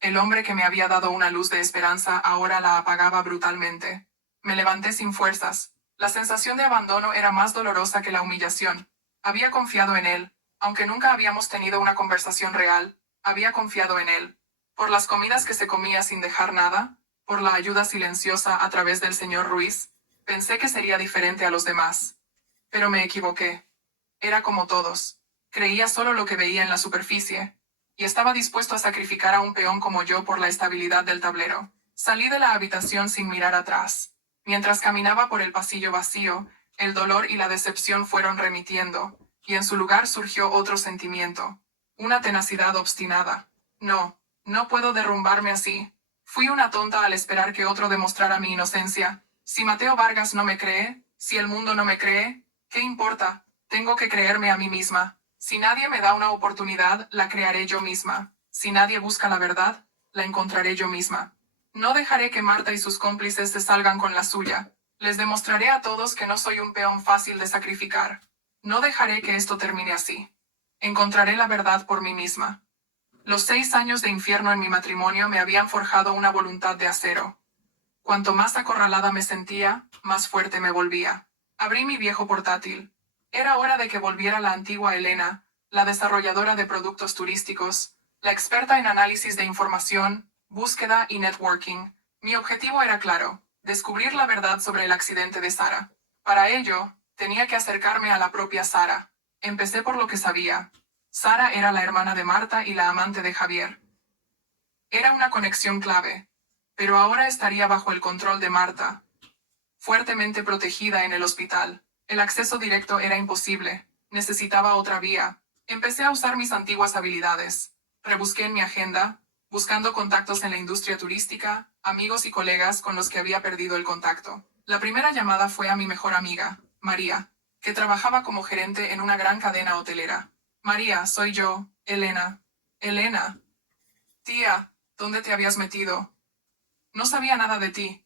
El hombre que me había dado una luz de esperanza ahora la apagaba brutalmente. Me levanté sin fuerzas. La sensación de abandono era más dolorosa que la humillación. Había confiado en él, aunque nunca habíamos tenido una conversación real, había confiado en él. Por las comidas que se comía sin dejar nada, por la ayuda silenciosa a través del señor Ruiz, pensé que sería diferente a los demás. Pero me equivoqué. Era como todos. Creía solo lo que veía en la superficie, y estaba dispuesto a sacrificar a un peón como yo por la estabilidad del tablero. Salí de la habitación sin mirar atrás. Mientras caminaba por el pasillo vacío, el dolor y la decepción fueron remitiendo, y en su lugar surgió otro sentimiento. Una tenacidad obstinada. No, no puedo derrumbarme así. Fui una tonta al esperar que otro demostrara mi inocencia. Si Mateo Vargas no me cree, si el mundo no me cree, ¿qué importa? Tengo que creerme a mí misma. Si nadie me da una oportunidad, la crearé yo misma. Si nadie busca la verdad, la encontraré yo misma. No dejaré que Marta y sus cómplices se salgan con la suya. Les demostraré a todos que no soy un peón fácil de sacrificar. No dejaré que esto termine así. Encontraré la verdad por mí misma. Los 6 años de infierno en mi matrimonio me habían forjado una voluntad de acero. Cuanto más acorralada me sentía, más fuerte me volvía. Abrí mi viejo portátil. Era hora de que volviera la antigua Elena, la desarrolladora de productos turísticos, la experta en análisis de información, búsqueda y networking. Mi objetivo era claro: descubrir la verdad sobre el accidente de Sara. Para ello, tenía que acercarme a la propia Sara. Empecé por lo que sabía. Sara era la hermana de Marta y la amante de Javier. Era una conexión clave. Pero ahora estaría bajo el control de Marta, fuertemente protegida en el hospital. El acceso directo era imposible. Necesitaba otra vía. Empecé a usar mis antiguas habilidades. Rebusqué en mi agenda, buscando contactos en la industria turística, amigos y colegas con los que había perdido el contacto. La primera llamada fue a mi mejor amiga, María, que trabajaba como gerente en una gran cadena hotelera. María, soy yo, Elena. Elena. Tía, ¿dónde te habías metido? No sabía nada de ti.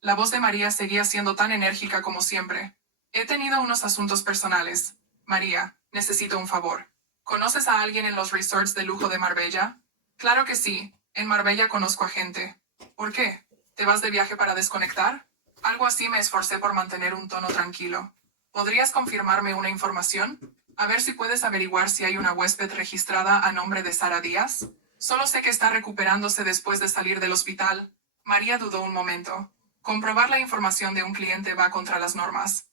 La voz de María seguía siendo tan enérgica como siempre. He tenido unos asuntos personales. María, necesito un favor. ¿Conoces a alguien en los resorts de lujo de Marbella? Claro que sí. En Marbella conozco a gente. ¿Por qué? ¿Te vas de viaje para desconectar? Algo así. Me esforcé por mantener un tono tranquilo. ¿Podrías confirmarme una información? A ver si puedes averiguar si hay una huésped registrada a nombre de Sara Díaz. Solo sé que está recuperándose después de salir del hospital. María dudó un momento. Comprobar la información de un cliente va contra las normas.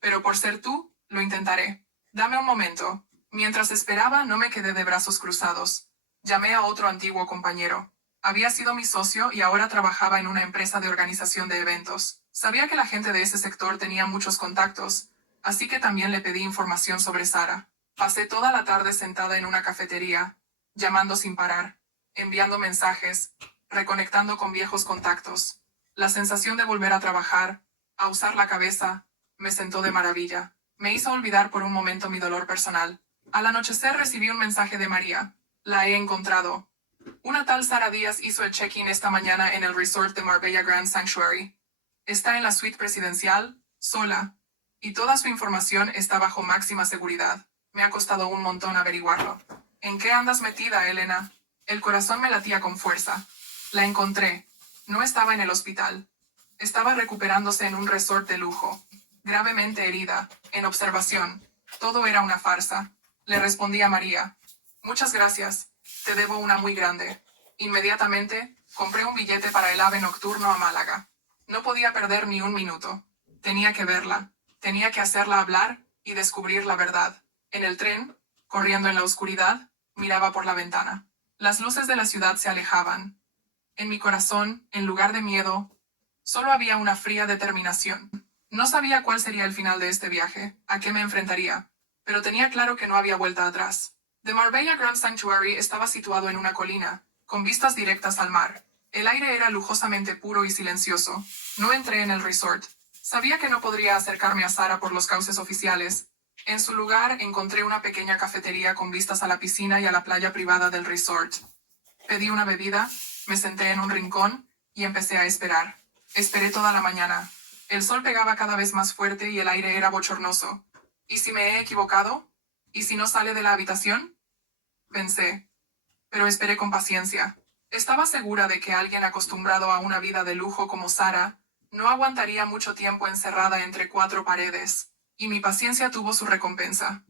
Pero por ser tú, lo intentaré. Dame un momento. Mientras esperaba, no me quedé de brazos cruzados. Llamé a otro antiguo compañero. Había sido mi socio y ahora trabajaba en una empresa de organización de eventos. Sabía que la gente de ese sector tenía muchos contactos, así que también le pedí información sobre Sara. Pasé toda la tarde sentada en una cafetería, llamando sin parar, enviando mensajes, reconectando con viejos contactos. La sensación de volver a trabajar, a usar la cabeza, me sentó de maravilla. Me hizo olvidar por un momento mi dolor personal. Al anochecer recibí un mensaje de María. La he encontrado. Una tal Sara Díaz hizo el check-in esta mañana en el resort de Marbella Grand Sanctuary. Está en la suite presidencial, sola. Y toda su información está bajo máxima seguridad. Me ha costado un montón averiguarlo. ¿En qué andas metida, Elena? El corazón me latía con fuerza. La encontré. No estaba en el hospital. Estaba recuperándose en un resort de lujo. Gravemente herida, en observación. Todo era una farsa. Le respondí a María. Muchas gracias. Te debo una muy grande. Inmediatamente, compré un billete para el AVE nocturno a Málaga. No podía perder ni un minuto. Tenía que verla. Tenía que hacerla hablar y descubrir la verdad. En el tren, corriendo en la oscuridad, miraba por la ventana. Las luces de la ciudad se alejaban. En mi corazón, en lugar de miedo, solo había una fría determinación. No sabía cuál sería el final de este viaje, a qué me enfrentaría, pero tenía claro que no había vuelta atrás. The Marbella Grand Sanctuary estaba situado en una colina, con vistas directas al mar. El aire era lujosamente puro y silencioso. No entré en el resort. Sabía que no podría acercarme a Sara por los cauces oficiales. En su lugar encontré una pequeña cafetería con vistas a la piscina y a la playa privada del resort. Pedí una bebida, me senté en un rincón y empecé a esperar. Esperé toda la mañana. El sol pegaba cada vez más fuerte y el aire era bochornoso. ¿Y si me he equivocado? ¿Y si no sale de la habitación? Pensé. Pero esperé con paciencia. Estaba segura de que alguien acostumbrado a una vida de lujo como Sara no aguantaría mucho tiempo encerrada entre cuatro paredes, y mi paciencia tuvo su recompensa.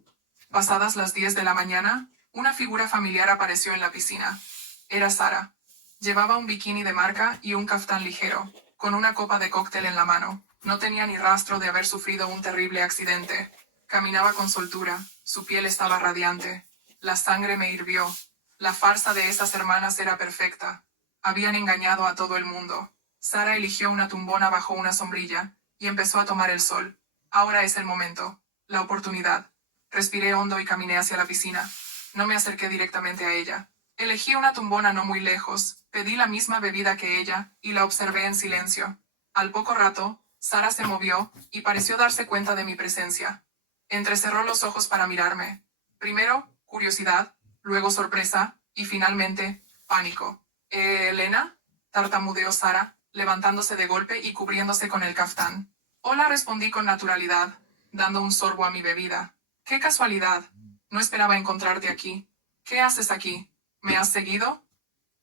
Pasadas las 10 de la mañana, una figura familiar apareció en la piscina. Era Sara. Llevaba un bikini de marca y un caftán ligero, con una copa de cóctel en la mano. No tenía ni rastro de haber sufrido un terrible accidente. Caminaba con soltura, su piel estaba radiante. La sangre me hirvió. La farsa de esas hermanas era perfecta. Habían engañado a todo el mundo. Sara eligió una tumbona bajo una sombrilla, y empezó a tomar el sol. Ahora es el momento. La oportunidad. Respiré hondo y caminé hacia la piscina. No me acerqué directamente a ella. Elegí una tumbona no muy lejos, pedí la misma bebida que ella, y la observé en silencio. Al poco rato, Sara se movió, y pareció darse cuenta de mi presencia. Entrecerró los ojos para mirarme. Primero, curiosidad, luego sorpresa, y finalmente, pánico. ¿Elena? Tartamudeó Sara, levantándose de golpe y cubriéndose con el caftán. Hola, respondí con naturalidad, dando un sorbo a mi bebida. ¡Qué casualidad! No esperaba encontrarte aquí. ¿Qué haces aquí? ¿Me has seguido?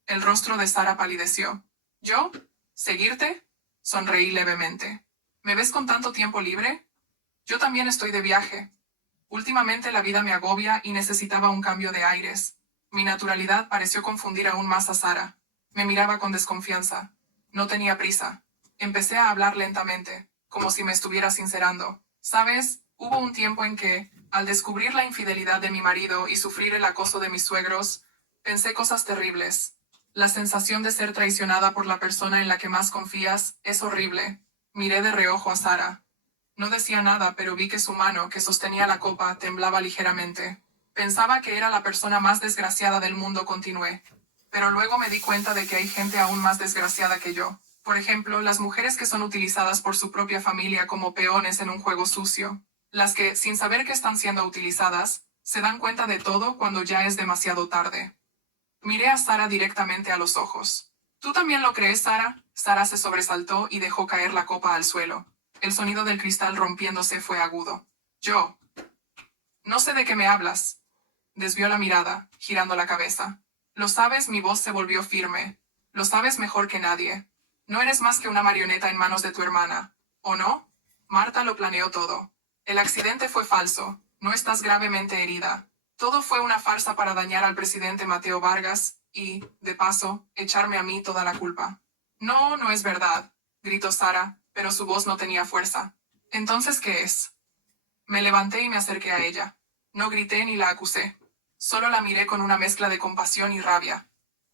El rostro de Sara palideció. ¿Yo? ¿Seguirte? Sonreí levemente. ¿Me ves con tanto tiempo libre? Yo también estoy de viaje. Últimamente la vida me agobia y necesitaba un cambio de aires. Mi naturalidad pareció confundir aún más a Sara. Me miraba con desconfianza. No tenía prisa. Empecé a hablar lentamente, como si me estuviera sincerando. ¿Sabes? Hubo un tiempo en que, al descubrir la infidelidad de mi marido y sufrir el acoso de mis suegros, pensé cosas terribles. La sensación de ser traicionada por la persona en la que más confías es horrible. Miré de reojo a Sara. No decía nada, pero vi que su mano, que sostenía la copa, temblaba ligeramente. Pensaba que era la persona más desgraciada del mundo, continué. Pero luego me di cuenta de que hay gente aún más desgraciada que yo. Por ejemplo, las mujeres que son utilizadas por su propia familia como peones en un juego sucio. Las que, sin saber que están siendo utilizadas, se dan cuenta de todo cuando ya es demasiado tarde. Miré a Sara directamente a los ojos. ¿Tú también lo crees, Sara? Sara se sobresaltó y dejó caer la copa al suelo. El sonido del cristal rompiéndose fue agudo. Yo. No sé de qué me hablas. Desvió la mirada, girando la cabeza. Lo sabes, mi voz se volvió firme. Lo sabes mejor que nadie. No eres más que una marioneta en manos de tu hermana. ¿O no? Marta lo planeó todo. El accidente fue falso. No estás gravemente herida. Todo fue una farsa para dañar al presidente Mateo Vargas y, de paso, echarme a mí toda la culpa. No, no es verdad, gritó Sara, pero su voz no tenía fuerza. ¿Entonces qué es? Me levanté y me acerqué a ella. No grité ni la acusé. Solo la miré con una mezcla de compasión y rabia.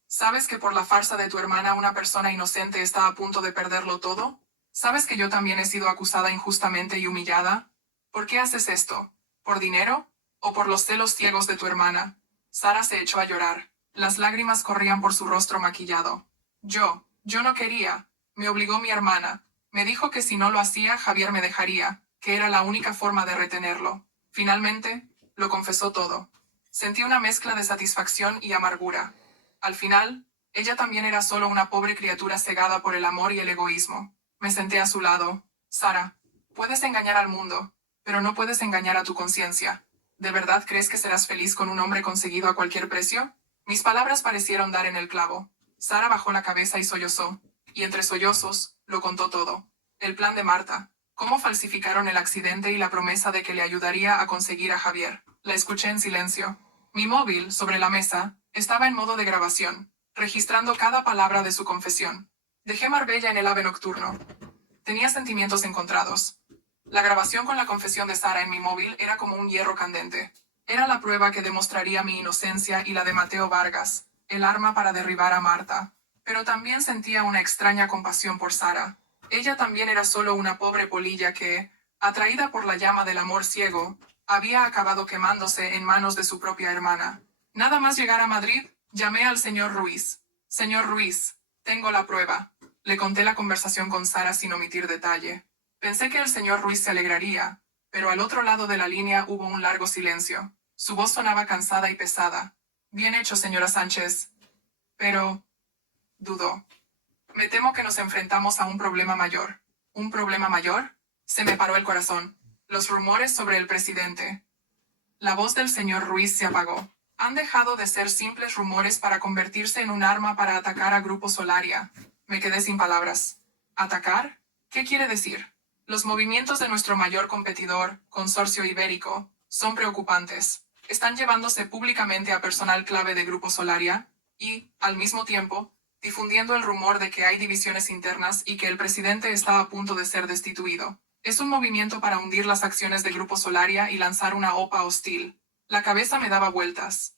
¿Sabes que por la farsa de tu hermana una persona inocente está a punto de perderlo todo? ¿Sabes que yo también he sido acusada injustamente y humillada? ¿Por qué haces esto? ¿Por dinero? ¿O por los celos ciegos de tu hermana? Sara se echó a llorar. Las lágrimas corrían por su rostro maquillado. Yo no quería. Me obligó mi hermana. Me dijo que si no lo hacía, Javier me dejaría, que era la única forma de retenerlo. Finalmente, lo confesó todo. Sentí una mezcla de satisfacción y amargura. Al final, ella también era solo una pobre criatura cegada por el amor y el egoísmo. Me senté a su lado. Sara, puedes engañar al mundo, pero no puedes engañar a tu conciencia. ¿De verdad crees que serás feliz con un hombre conseguido a cualquier precio? Mis palabras parecieron dar en el clavo. Sara bajó la cabeza y sollozó. Y entre sollozos, lo contó todo. El plan de Marta. Cómo falsificaron el accidente y la promesa de que le ayudaría a conseguir a Javier. La escuché en silencio. Mi móvil, sobre la mesa, estaba en modo de grabación, registrando cada palabra de su confesión. Dejé Marbella en el ave nocturno. Tenía sentimientos encontrados. La grabación con la confesión de Sara en mi móvil era como un hierro candente. Era la prueba que demostraría mi inocencia y la de Mateo Vargas, el arma para derribar a Marta. Pero también sentía una extraña compasión por Sara. Ella también era solo una pobre polilla que, atraída por la llama del amor ciego, había acabado quemándose en manos de su propia hermana. Nada más llegar a Madrid, llamé al señor Ruiz. Señor Ruiz, tengo la prueba. Le conté la conversación con Sara sin omitir detalle. Pensé que el señor Ruiz se alegraría, pero al otro lado de la línea hubo un largo silencio. Su voz sonaba cansada y pesada. Bien hecho, señora Sánchez. Pero... dudó. Me temo que nos enfrentamos a un problema mayor. ¿Un problema mayor? Se me paró el corazón. Los rumores sobre el presidente. La voz del señor Ruiz se apagó. Han dejado de ser simples rumores para convertirse en un arma para atacar a Grupo Solaria. Me quedé sin palabras. ¿Atacar? ¿Qué quiere decir? Los movimientos de nuestro mayor competidor, Consorcio Ibérico, son preocupantes. Están llevándose públicamente a personal clave de Grupo Solaria y, al mismo tiempo, difundiendo el rumor de que hay divisiones internas y que el presidente está a punto de ser destituido. Es un movimiento para hundir las acciones de Grupo Solaria y lanzar una OPA hostil. La cabeza me daba vueltas.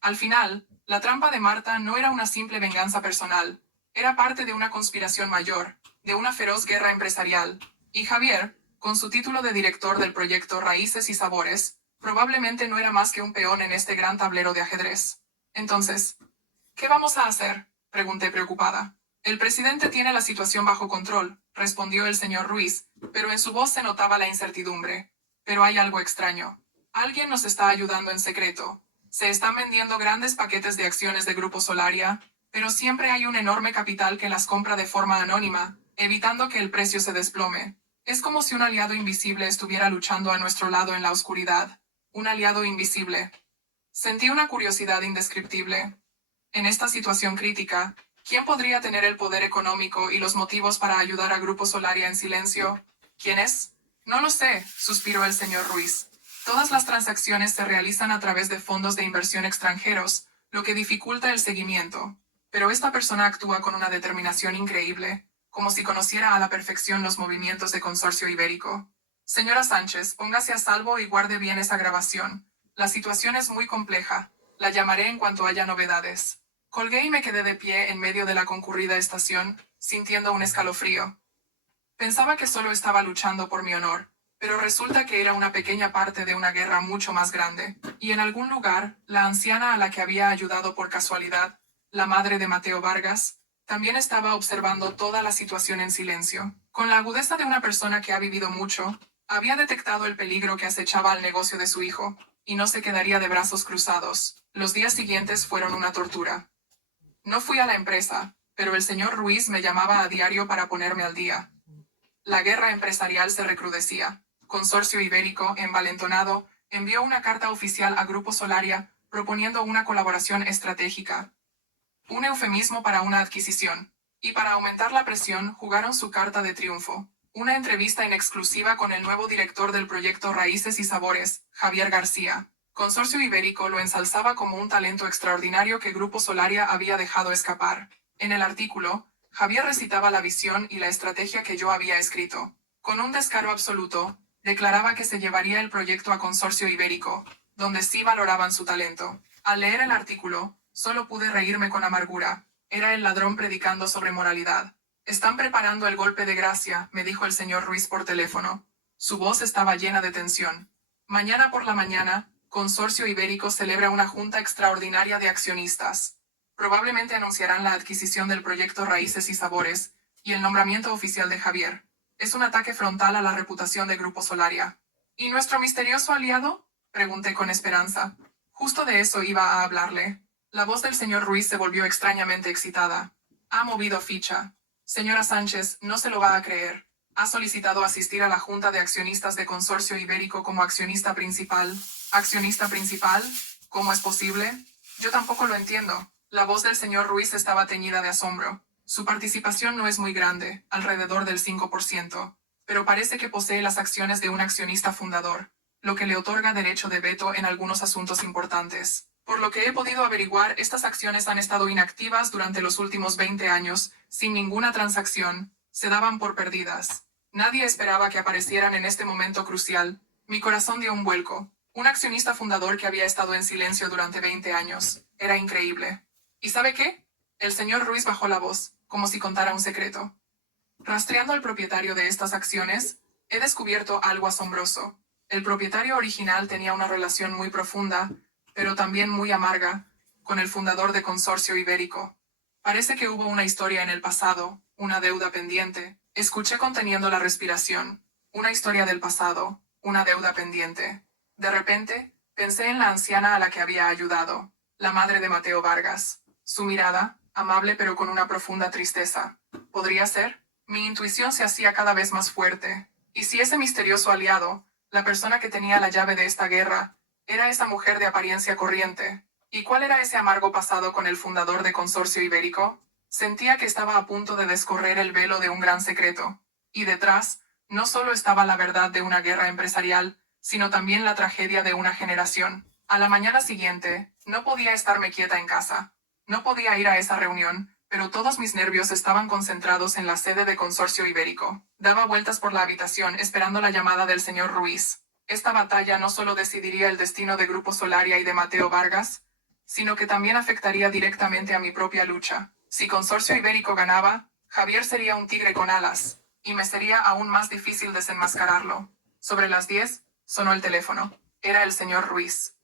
Al final, la trampa de Marta no era una simple venganza personal. Era parte de una conspiración mayor, de una feroz guerra empresarial. Y Javier, con su título de director del proyecto Raíces y Sabores, probablemente no era más que un peón en este gran tablero de ajedrez. Entonces, ¿qué vamos a hacer?, pregunté preocupada. El presidente tiene la situación bajo control, respondió el señor Ruiz, pero en su voz se notaba la incertidumbre. Pero hay algo extraño. Alguien nos está ayudando en secreto. Se están vendiendo grandes paquetes de acciones de Grupo Solaria, pero siempre hay un enorme capital que las compra de forma anónima, evitando que el precio se desplome. Es como si un aliado invisible estuviera luchando a nuestro lado en la oscuridad. Un aliado invisible. Sentí una curiosidad indescriptible. En esta situación crítica, ¿quién podría tener el poder económico y los motivos para ayudar a Grupo Solaria en silencio? ¿Quién es? No lo sé, suspiró el señor Ruiz. Todas las transacciones se realizan a través de fondos de inversión extranjeros, lo que dificulta el seguimiento. Pero esta persona actúa con una determinación increíble, como si conociera a la perfección los movimientos de Consorcio Ibérico. Señora Sánchez, póngase a salvo y guarde bien esa grabación. La situación es muy compleja. La llamaré en cuanto haya novedades. Colgué y me quedé de pie en medio de la concurrida estación, sintiendo un escalofrío. Pensaba que solo estaba luchando por mi honor, pero resulta que era una pequeña parte de una guerra mucho más grande, y en algún lugar, la anciana a la que había ayudado por casualidad, la madre de Mateo Vargas, también estaba observando toda la situación en silencio. Con la agudeza de una persona que ha vivido mucho, había detectado el peligro que acechaba al negocio de su hijo, y no se quedaría de brazos cruzados. Los días siguientes fueron una tortura. No fui a la empresa, pero el señor Ruiz me llamaba a diario para ponerme al día. La guerra empresarial se recrudecía. Consorcio Ibérico, envalentonado, envió una carta oficial a Grupo Solaria proponiendo una colaboración estratégica. Un eufemismo para una adquisición. Y para aumentar la presión, jugaron su carta de triunfo. Una entrevista en exclusiva con el nuevo director del proyecto Raíces y Sabores, Javier García. Consorcio Ibérico lo ensalzaba como un talento extraordinario que Grupo Solaria había dejado escapar. En el artículo, Javier recitaba la visión y la estrategia que yo había escrito. Con un descaro absoluto, declaraba que se llevaría el proyecto a Consorcio Ibérico, donde sí valoraban su talento. Al leer el artículo, solo pude reírme con amargura. Era el ladrón predicando sobre moralidad. Están preparando el golpe de gracia, me dijo el señor Ruiz por teléfono. Su voz estaba llena de tensión. Mañana por la mañana, Consorcio Ibérico celebra una junta extraordinaria de accionistas. Probablemente anunciarán la adquisición del proyecto Raíces y Sabores, y el nombramiento oficial de Javier. Es un ataque frontal a la reputación de Grupo Solaria. ¿Y nuestro misterioso aliado?, pregunté con esperanza. Justo de eso iba a hablarle. La voz del señor Ruiz se volvió extrañamente excitada. Ha movido ficha. Señora Sánchez, no se lo va a creer. Ha solicitado asistir a la Junta de Accionistas de Consorcio Ibérico como accionista principal. ¿Accionista principal? ¿Cómo es posible? Yo tampoco lo entiendo. La voz del señor Ruiz estaba teñida de asombro. Su participación no es muy grande, alrededor del 5%, pero parece que posee las acciones de un accionista fundador, lo que le otorga derecho de veto en algunos asuntos importantes. Por lo que he podido averiguar, estas acciones han estado inactivas durante los últimos 20 años, sin ninguna transacción, se daban por perdidas. Nadie esperaba que aparecieran en este momento crucial. Mi corazón dio un vuelco. Un accionista fundador que había estado en silencio durante 20 años. Era increíble. ¿Y sabe qué? El señor Ruiz bajó la voz, como si contara un secreto. Rastreando al propietario de estas acciones, he descubierto algo asombroso. El propietario original tenía una relación muy profunda, pero también muy amarga, con el fundador de Consorcio Ibérico. Parece que hubo una historia en el pasado, una deuda pendiente. Escuché conteniendo la respiración. Una historia del pasado, una deuda pendiente. De repente, pensé en la anciana a la que había ayudado, la madre de Mateo Vargas. Su mirada, amable pero con una profunda tristeza. ¿Podría ser? Mi intuición se hacía cada vez más fuerte. ¿Y si ese misterioso aliado, la persona que tenía la llave de esta guerra, era esa mujer de apariencia corriente? ¿Y cuál era ese amargo pasado con el fundador de Consorcio Ibérico? Sentía que estaba a punto de descorrer el velo de un gran secreto. Y detrás, no solo estaba la verdad de una guerra empresarial, sino también la tragedia de una generación. A la mañana siguiente, no podía estarme quieta en casa. No podía ir a esa reunión, pero todos mis nervios estaban concentrados en la sede de Consorcio Ibérico. Daba vueltas por la habitación esperando la llamada del señor Ruiz. Esta batalla no solo decidiría el destino de Grupo Solaria y de Mateo Vargas, sino que también afectaría directamente a mi propia lucha. Si Consorcio Ibérico ganaba, Javier sería un tigre con alas, y me sería aún más difícil desenmascararlo. Sobre las 10, sonó el teléfono. Era el señor Ruiz.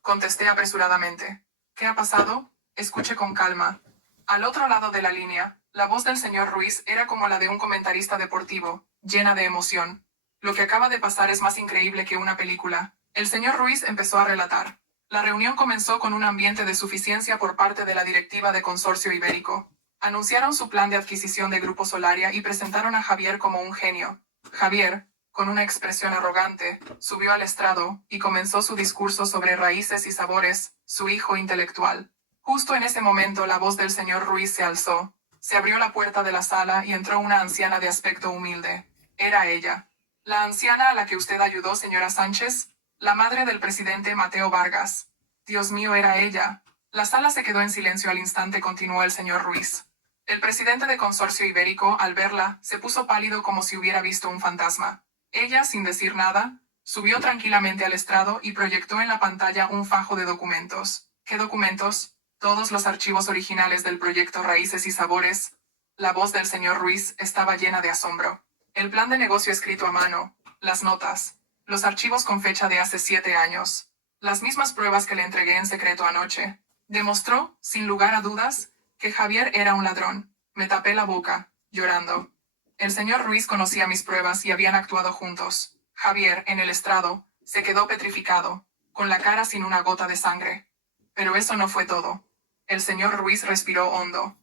Contesté apresuradamente. ¿Qué ha pasado? Escuche con calma. Al otro lado de la línea, la voz del señor Ruiz era como la de un comentarista deportivo, llena de emoción. Lo que acaba de pasar es más increíble que una película. El señor Ruiz empezó a relatar. La reunión comenzó con un ambiente de suficiencia por parte de la directiva de Consorcio Ibérico. Anunciaron su plan de adquisición de Grupo Solaria y presentaron a Javier como un genio. Javier, con una expresión arrogante, subió al estrado y comenzó su discurso sobre raíces y sabores, su hijo intelectual. Justo en ese momento la voz del señor Ruiz se alzó. Se abrió la puerta de la sala y entró una anciana de aspecto humilde. Era ella. La anciana a la que usted ayudó, señora Sánchez, la madre del presidente Mateo Vargas. Dios mío, era ella. La sala se quedó en silencio al instante, continuó el señor Ruiz. El presidente de Consorcio Ibérico, al verla, se puso pálido como si hubiera visto un fantasma. Ella, sin decir nada, subió tranquilamente al estrado y proyectó en la pantalla un fajo de documentos. ¿Qué documentos? Todos los archivos originales del proyecto Raíces y Sabores. La voz del señor Ruiz estaba llena de asombro. El plan de negocio escrito a mano, las notas, los archivos con fecha de hace 7 años, las mismas pruebas que le entregué en secreto anoche. Demostró, sin lugar a dudas, que Javier era un ladrón. Me tapé la boca, llorando. El señor Ruiz conocía mis pruebas y habían actuado juntos. Javier, en el estrado, se quedó petrificado, con la cara sin una gota de sangre. Pero eso no fue todo. El señor Ruiz respiró hondo.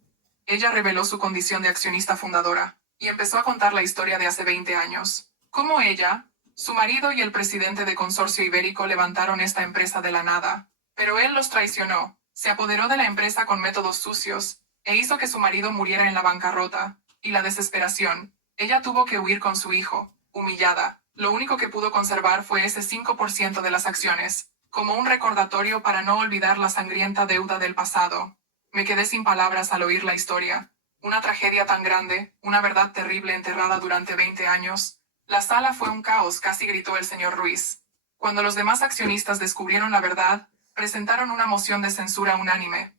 Ella reveló su condición de accionista fundadora, y empezó a contar la historia de hace 20 años. Cómo ella, su marido y el presidente de Consorcio Ibérico levantaron esta empresa de la nada. Pero él los traicionó, se apoderó de la empresa con métodos sucios, e hizo que su marido muriera en la bancarrota, y la desesperación. Ella tuvo que huir con su hijo, humillada. Lo único que pudo conservar fue ese 5% de las acciones, como un recordatorio para no olvidar la sangrienta deuda del pasado. Me quedé sin palabras al oír la historia. Una tragedia tan grande, una verdad terrible enterrada durante 20 años. La sala fue un caos, casi gritó el señor Ruiz. Cuando los demás accionistas descubrieron la verdad, presentaron una moción de censura unánime.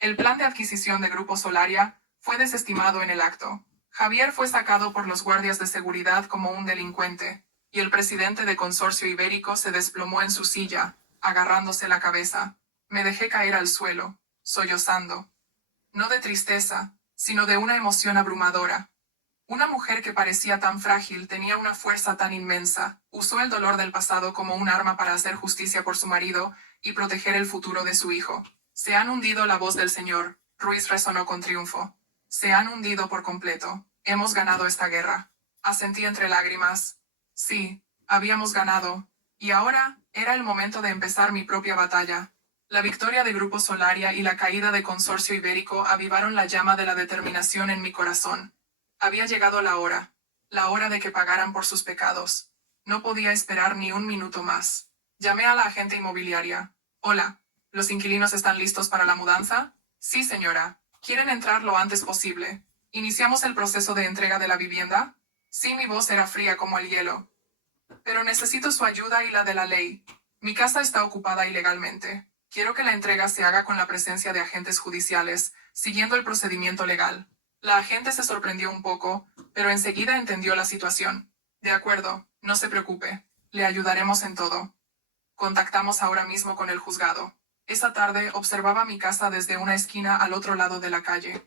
El plan de adquisición de Grupo Solaria fue desestimado en el acto. Javier fue sacado por los guardias de seguridad como un delincuente, y el presidente de Consorcio Ibérico se desplomó en su silla, agarrándose la cabeza. Me dejé caer al suelo, sollozando. No de tristeza, sino de una emoción abrumadora. Una mujer que parecía tan frágil tenía una fuerza tan inmensa, usó el dolor del pasado como un arma para hacer justicia por su marido y proteger el futuro de su hijo. Se han hundido, la voz del señor Ruiz resonó con triunfo. Se han hundido por completo. Hemos ganado esta guerra. Asentí entre lágrimas. Sí, habíamos ganado. Y ahora, era el momento de empezar mi propia batalla. La victoria de Grupo Solaria y la caída de Consorcio Ibérico avivaron la llama de la determinación en mi corazón. Había llegado la hora de que pagaran por sus pecados. No podía esperar ni un minuto más. Llamé a la agente inmobiliaria. Hola, ¿los inquilinos están listos para la mudanza? Sí, señora. ¿Quieren entrar lo antes posible? ¿Iniciamos el proceso de entrega de la vivienda? Sí, mi voz era fría como el hielo. Pero necesito su ayuda y la de la ley. Mi casa está ocupada ilegalmente. Quiero que la entrega se haga con la presencia de agentes judiciales, siguiendo el procedimiento legal. La agente se sorprendió un poco, pero enseguida entendió la situación. De acuerdo, no se preocupe. Le ayudaremos en todo. Contactamos ahora mismo con el juzgado. Esa tarde observaba mi casa desde una esquina al otro lado de la calle.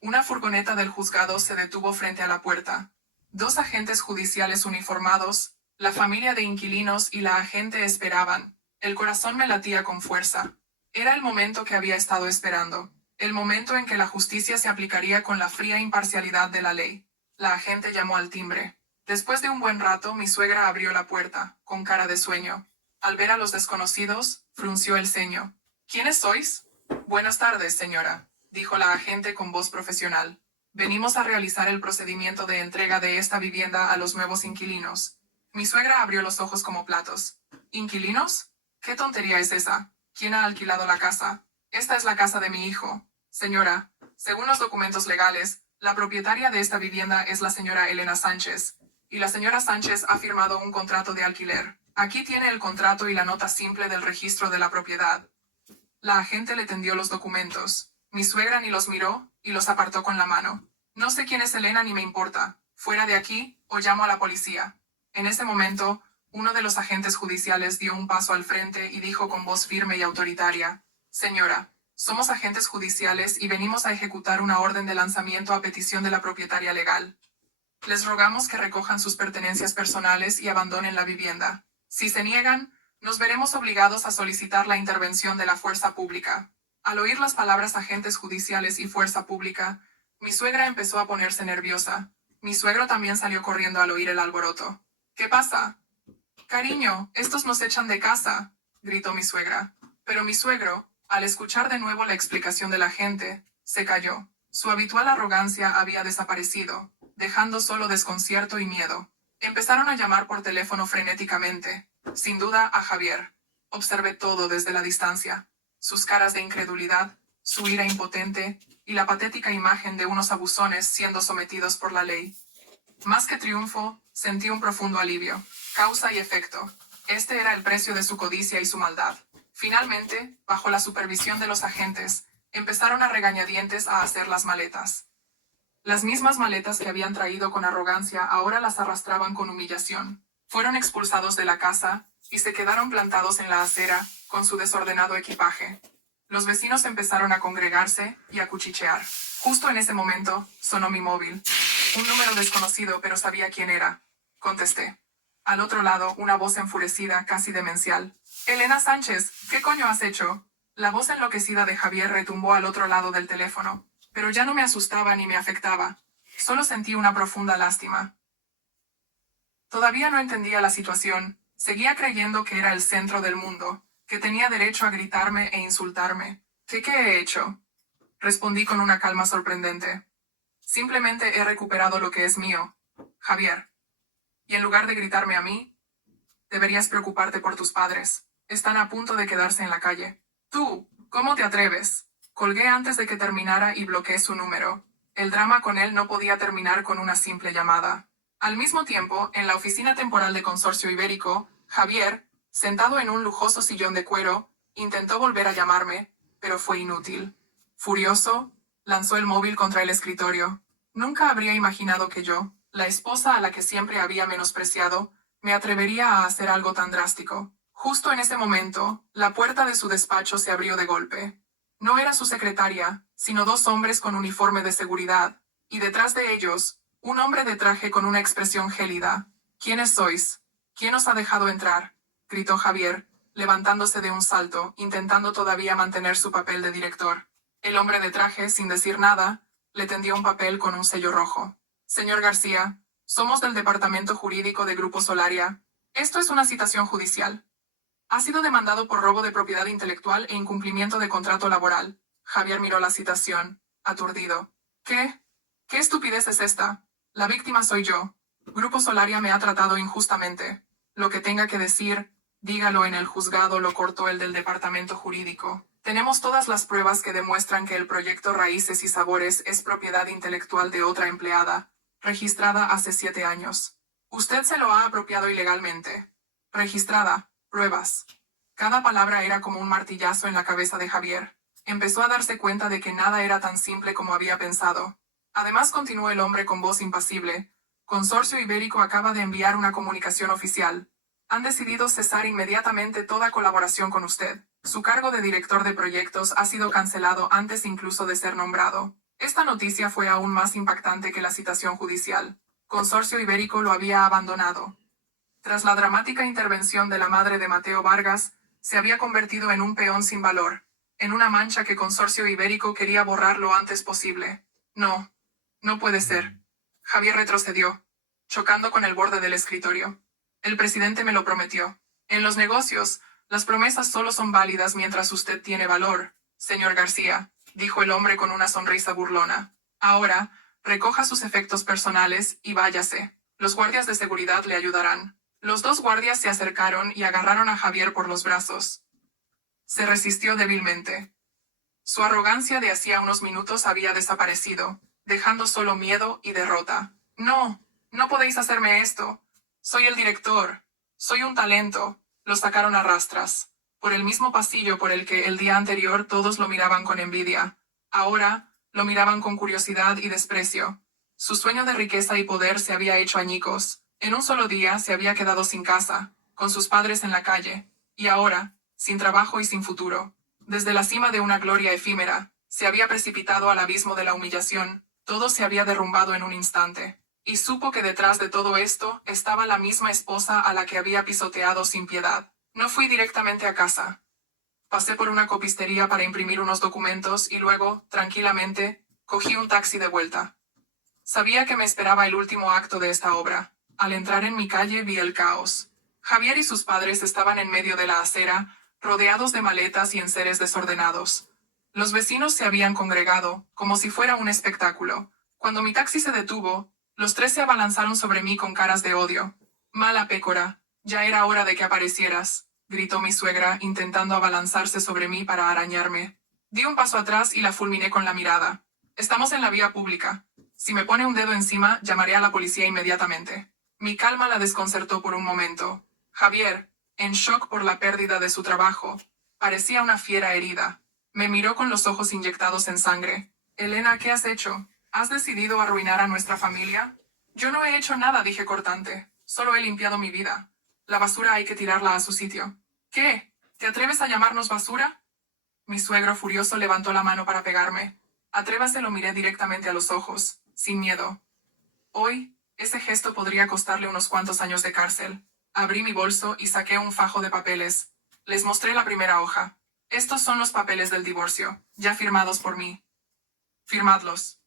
Una furgoneta del juzgado se detuvo frente a la puerta. Dos agentes judiciales uniformados, la familia de inquilinos y la agente esperaban. El corazón me latía con fuerza. Era el momento que había estado esperando. El momento en que la justicia se aplicaría con la fría imparcialidad de la ley. La agente llamó al timbre. Después de un buen rato, mi suegra abrió la puerta, con cara de sueño. Al ver a los desconocidos, frunció el ceño. ¿Quiénes sois? Buenas tardes, señora, dijo la agente con voz profesional. Venimos a realizar el procedimiento de entrega de esta vivienda a los nuevos inquilinos. Mi suegra abrió los ojos como platos. ¿Inquilinos? ¿Qué tontería es esa? ¿Quién ha alquilado la casa? Esta es la casa de mi hijo. Señora, según los documentos legales, la propietaria de esta vivienda es la señora Elena Sánchez, y la señora Sánchez ha firmado un contrato de alquiler. Aquí tiene el contrato y la nota simple del registro de la propiedad. La agente le tendió los documentos. Mi suegra ni los miró, y los apartó con la mano. No sé quién es Elena ni me importa. Fuera de aquí, o llamo a la policía. En ese momento, uno de los agentes judiciales dio un paso al frente y dijo con voz firme y autoritaria: Señora, somos agentes judiciales y venimos a ejecutar una orden de lanzamiento a petición de la propietaria legal. Les rogamos que recojan sus pertenencias personales y abandonen la vivienda. Si se niegan, nos veremos obligados a solicitar la intervención de la fuerza pública. Al oír las palabras agentes judiciales y fuerza pública, mi suegra empezó a ponerse nerviosa. Mi suegro también salió corriendo al oír el alboroto. ¿Qué pasa? Cariño, estos nos echan de casa, gritó mi suegra. Pero mi suegro, al escuchar de nuevo la explicación de la agente, se calló. Su habitual arrogancia había desaparecido, dejando solo desconcierto y miedo. Empezaron a llamar por teléfono frenéticamente. Sin duda, a Javier. Observé todo desde la distancia. Sus caras de incredulidad, su ira impotente, y la patética imagen de unos abusones siendo sometidos por la ley. Más que triunfo, sentí un profundo alivio. Causa y efecto. Este era el precio de su codicia y su maldad. Finalmente, bajo la supervisión de los agentes, empezaron a regañadientes a hacer las maletas. Las mismas maletas que habían traído con arrogancia ahora las arrastraban con humillación. Fueron expulsados de la casa, y se quedaron plantados en la acera, con su desordenado equipaje. Los vecinos empezaron a congregarse y a cuchichear. Justo en ese momento, sonó mi móvil. Un número desconocido, pero sabía quién era. Contesté. Al otro lado, una voz enfurecida, casi demencial. Elena Sánchez, ¿qué coño has hecho? La voz enloquecida de Javier retumbó al otro lado del teléfono. Pero ya no me asustaba ni me afectaba. Solo sentí una profunda lástima. Todavía no entendía la situación. Seguía creyendo que era el centro del mundo, que tenía derecho a gritarme e insultarme. ¿Qué he hecho? Respondí con una calma sorprendente. Simplemente he recuperado lo que es mío, Javier. Y en lugar de gritarme a mí, deberías preocuparte por tus padres. Están a punto de quedarse en la calle. Tú, ¿cómo te atreves? Colgué antes de que terminara y bloqueé su número. El drama con él no podía terminar con una simple llamada. Al mismo tiempo, en la oficina temporal de Consorcio Ibérico, Javier, sentado en un lujoso sillón de cuero, intentó volver a llamarme, pero fue inútil. Furioso, lanzó el móvil contra el escritorio. Nunca habría imaginado que yo, la esposa a la que siempre había menospreciado, me atrevería a hacer algo tan drástico. Justo en ese momento, la puerta de su despacho se abrió de golpe. No era su secretaria, sino dos hombres con uniforme de seguridad, y detrás de ellos, un hombre de traje con una expresión gélida. ¿Quiénes sois? ¿Quién os ha dejado entrar? Gritó Javier, levantándose de un salto, intentando todavía mantener su papel de director. El hombre de traje, sin decir nada, le tendió un papel con un sello rojo. Señor García, somos del Departamento Jurídico de Grupo Solaria. Esto es una citación judicial. Ha sido demandado por robo de propiedad intelectual e incumplimiento de contrato laboral. Javier miró la citación, aturdido. ¿Qué? ¿Qué estupidez es esta? La víctima soy yo. Grupo Solaria me ha tratado injustamente. Lo que tenga que decir, dígalo en el juzgado, lo cortó el del Departamento Jurídico. Tenemos todas las pruebas que demuestran que el proyecto Raíces y Sabores es propiedad intelectual de otra empleada, registrada hace 7 años. Usted se lo ha apropiado ilegalmente. Registrada. Pruebas. Cada palabra era como un martillazo en la cabeza de Javier. Empezó a darse cuenta de que nada era tan simple como había pensado. Además, continuó el hombre con voz impasible. Consorcio Ibérico acaba de enviar una comunicación oficial. Han decidido cesar inmediatamente toda colaboración con usted. Su cargo de director de proyectos ha sido cancelado antes incluso de ser nombrado. Esta noticia fue aún más impactante que la citación judicial. Consorcio Ibérico lo había abandonado. Tras la dramática intervención de la madre de Mateo Vargas, se había convertido en un peón sin valor, en una mancha que Consorcio Ibérico quería borrar lo antes posible. No, no puede ser. Javier retrocedió, chocando con el borde del escritorio. El presidente me lo prometió. En los negocios, las promesas solo son válidas mientras usted tiene valor, señor García, dijo el hombre con una sonrisa burlona. Ahora, recoja sus efectos personales y váyase. Los guardias de seguridad le ayudarán. Los dos guardias se acercaron y agarraron a Javier por los brazos. Se resistió débilmente. Su arrogancia de hacía unos minutos había desaparecido, dejando solo miedo y derrota. No, no podéis hacerme esto. Soy el director. Soy un talento. Lo sacaron a rastras. Por el mismo pasillo por el que el día anterior todos lo miraban con envidia. Ahora, lo miraban con curiosidad y desprecio. Su sueño de riqueza y poder se había hecho añicos. En un solo día se había quedado sin casa, con sus padres en la calle, y ahora, sin trabajo y sin futuro. Desde la cima de una gloria efímera, se había precipitado al abismo de la humillación, todo se había derrumbado en un instante. Y supo que detrás de todo esto estaba la misma esposa a la que había pisoteado sin piedad. No fui directamente a casa. Pasé por una copistería para imprimir unos documentos y luego, tranquilamente, cogí un taxi de vuelta. Sabía que me esperaba el último acto de esta obra. Al entrar en mi calle vi el caos. Javier y sus padres estaban en medio de la acera, rodeados de maletas y enseres desordenados. Los vecinos se habían congregado, como si fuera un espectáculo. Cuando mi taxi se detuvo, los tres se abalanzaron sobre mí con caras de odio. Mala pécora, ya era hora de que aparecieras, gritó mi suegra, intentando abalanzarse sobre mí para arañarme. Di un paso atrás y la fulminé con la mirada. Estamos en la vía pública. Si me pone un dedo encima, llamaré a la policía inmediatamente. Mi calma la desconcertó por un momento. Javier, en shock por la pérdida de su trabajo, parecía una fiera herida. Me miró con los ojos inyectados en sangre. Elena, ¿qué has hecho? ¿Has decidido arruinar a nuestra familia? Yo no he hecho nada, dije cortante. Solo he limpiado mi vida. La basura hay que tirarla a su sitio. ¿Qué? ¿Te atreves a llamarnos basura? Mi suegro furioso levantó la mano para pegarme. Atrévase, lo miré directamente a los ojos, sin miedo. Hoy, ese gesto podría costarle unos cuantos años de cárcel. Abrí mi bolso y saqué un fajo de papeles. Les mostré la primera hoja. Estos son los papeles del divorcio, ya firmados por mí. Firmadlos.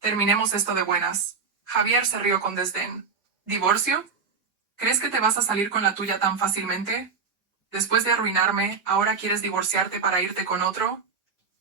Terminemos esto de buenas. Javier se rió con desdén. ¿Divorcio? ¿Crees que te vas a salir con la tuya tan fácilmente? Después de arruinarme, ¿ahora quieres divorciarte para irte con otro?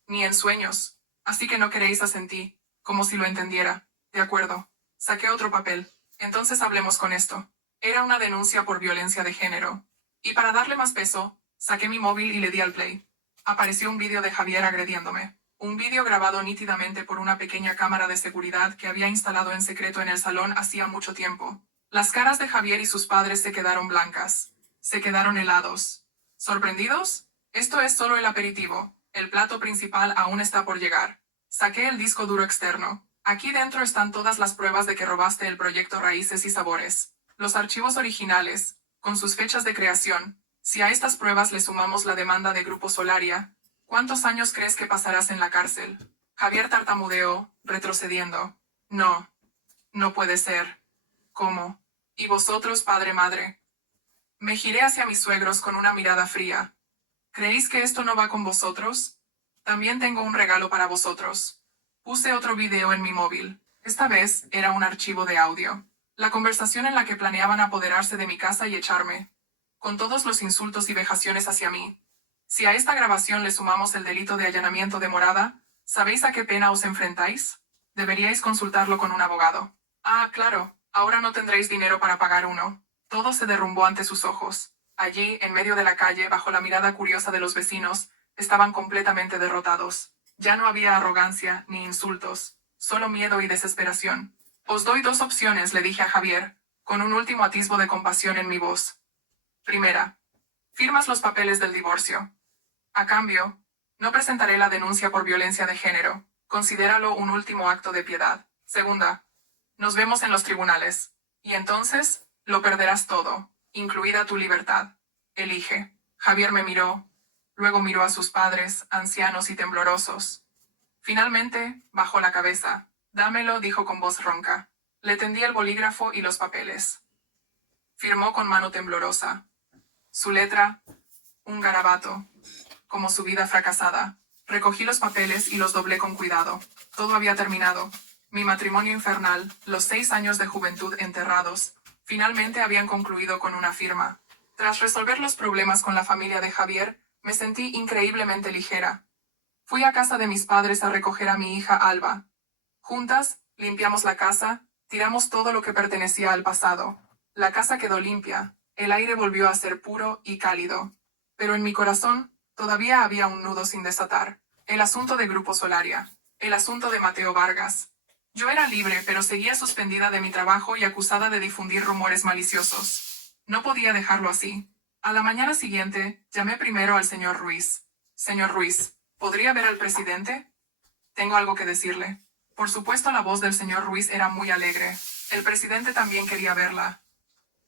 Ni en sueños. Así que no queréis asentí, como si lo entendiera. De acuerdo. Saqué otro papel. Entonces hablemos con esto. Era una denuncia por violencia de género. Y para darle más peso, saqué mi móvil y le di al play. Apareció un vídeo de Javier agrediéndome. Un vídeo grabado nítidamente por una pequeña cámara de seguridad que había instalado en secreto en el salón hacía mucho tiempo. Las caras de Javier y sus padres se quedaron blancas. Se quedaron helados. ¿Sorprendidos? Esto es solo el aperitivo. El plato principal aún está por llegar. Saqué el disco duro externo. Aquí dentro están todas las pruebas de que robaste el proyecto Raíces y Sabores. Los archivos originales, con sus fechas de creación. Si a estas pruebas le sumamos la demanda de Grupo Solaria, ¿cuántos años crees que pasarás en la cárcel? Javier tartamudeó, retrocediendo. No. No puede ser. ¿Cómo? ¿Y vosotros, padre, madre? Me giré hacia mis suegros con una mirada fría. ¿Creéis que esto no va con vosotros? También tengo un regalo para vosotros. Puse otro video en mi móvil. Esta vez era un archivo de audio. La conversación en la que planeaban apoderarse de mi casa y echarme. Con todos los insultos y vejaciones hacia mí. Si a esta grabación le sumamos el delito de allanamiento de morada, ¿sabéis a qué pena os enfrentáis? Deberíais consultarlo con un abogado. Ah, claro, ahora no tendréis dinero para pagar uno. Todo se derrumbó ante sus ojos. Allí, en medio de la calle, bajo la mirada curiosa de los vecinos, estaban completamente derrotados. Ya no había arrogancia ni insultos, solo miedo y desesperación. Os doy dos opciones, le dije a Javier, con un último atisbo de compasión en mi voz. Primera, firmas los papeles del divorcio. A cambio, no presentaré la denuncia por violencia de género. Considéralo un último acto de piedad. Segunda, nos vemos en los tribunales. Y entonces, lo perderás todo, incluida tu libertad. Elige. Javier me miró. Luego miró a sus padres, ancianos y temblorosos. Finalmente, bajó la cabeza. Dámelo, dijo con voz ronca. Le tendí el bolígrafo y los papeles. Firmó con mano temblorosa. Su letra, un garabato, como su vida fracasada. Recogí los papeles y los doblé con cuidado. Todo había terminado. Mi matrimonio infernal, los 6 años de juventud enterrados, finalmente habían concluido con una firma. Tras resolver los problemas con la familia de Javier, me sentí increíblemente ligera. Fui a casa de mis padres a recoger a mi hija Alba. Juntas, limpiamos la casa, tiramos todo lo que pertenecía al pasado. La casa quedó limpia, el aire volvió a ser puro y cálido. Pero en mi corazón, todavía había un nudo sin desatar. El asunto de Grupo Solaria. El asunto de Mateo Vargas. Yo era libre, pero seguía suspendida de mi trabajo y acusada de difundir rumores maliciosos. No podía dejarlo así. A la mañana siguiente, llamé primero al señor Ruiz. Señor Ruiz, ¿podría ver al presidente? Tengo algo que decirle. Por supuesto, la voz del señor Ruiz era muy alegre. El presidente también quería verla.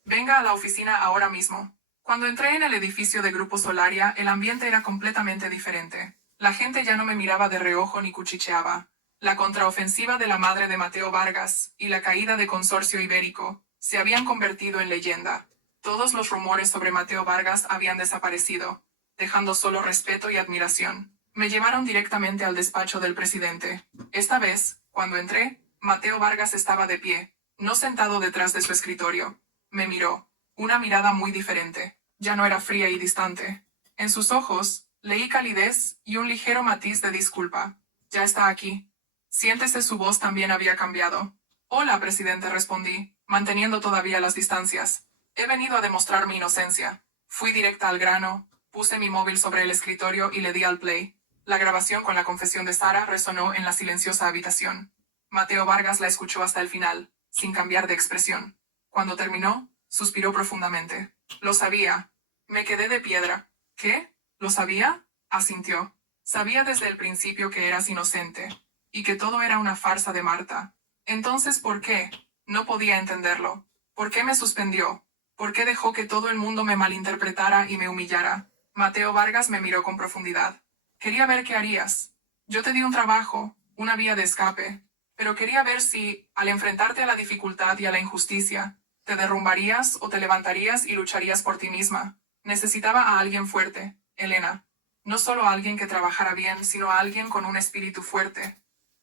Venga a la oficina ahora mismo. Cuando entré en el edificio de Grupo Solaria, el ambiente era completamente diferente. La gente ya no me miraba de reojo ni cuchicheaba. La contraofensiva de la madre de Mateo Vargas y la caída de Consorcio Ibérico se habían convertido en leyenda. Todos los rumores sobre Mateo Vargas habían desaparecido, dejando solo respeto y admiración. Me llevaron directamente al despacho del presidente. Esta vez, cuando entré, Mateo Vargas estaba de pie, no sentado detrás de su escritorio. Me miró. Una mirada muy diferente. Ya no era fría y distante. En sus ojos, leí calidez y un ligero matiz de disculpa. Ya está aquí. Siéntese, su voz también había cambiado. Hola, presidente, respondí, manteniendo todavía las distancias. He venido a demostrar mi inocencia. Fui directa al grano, puse mi móvil sobre el escritorio y le di al play. La grabación con la confesión de Sara resonó en la silenciosa habitación. Mateo Vargas la escuchó hasta el final, sin cambiar de expresión. Cuando terminó, suspiró profundamente. Lo sabía. Me quedé de piedra. ¿Qué? ¿Lo sabía? Asintió. Sabía desde el principio que eras inocente. Y que todo era una farsa de Marta. Entonces, ¿por qué? No podía entenderlo. ¿Por qué me suspendió? ¿Por qué dejó que todo el mundo me malinterpretara y me humillara? Mateo Vargas me miró con profundidad. Quería ver qué harías. Yo te di un trabajo, una vía de escape. Pero quería ver si, al enfrentarte a la dificultad y a la injusticia, te derrumbarías o te levantarías y lucharías por ti misma. Necesitaba a alguien fuerte, Elena. No solo a alguien que trabajara bien, sino a alguien con un espíritu fuerte.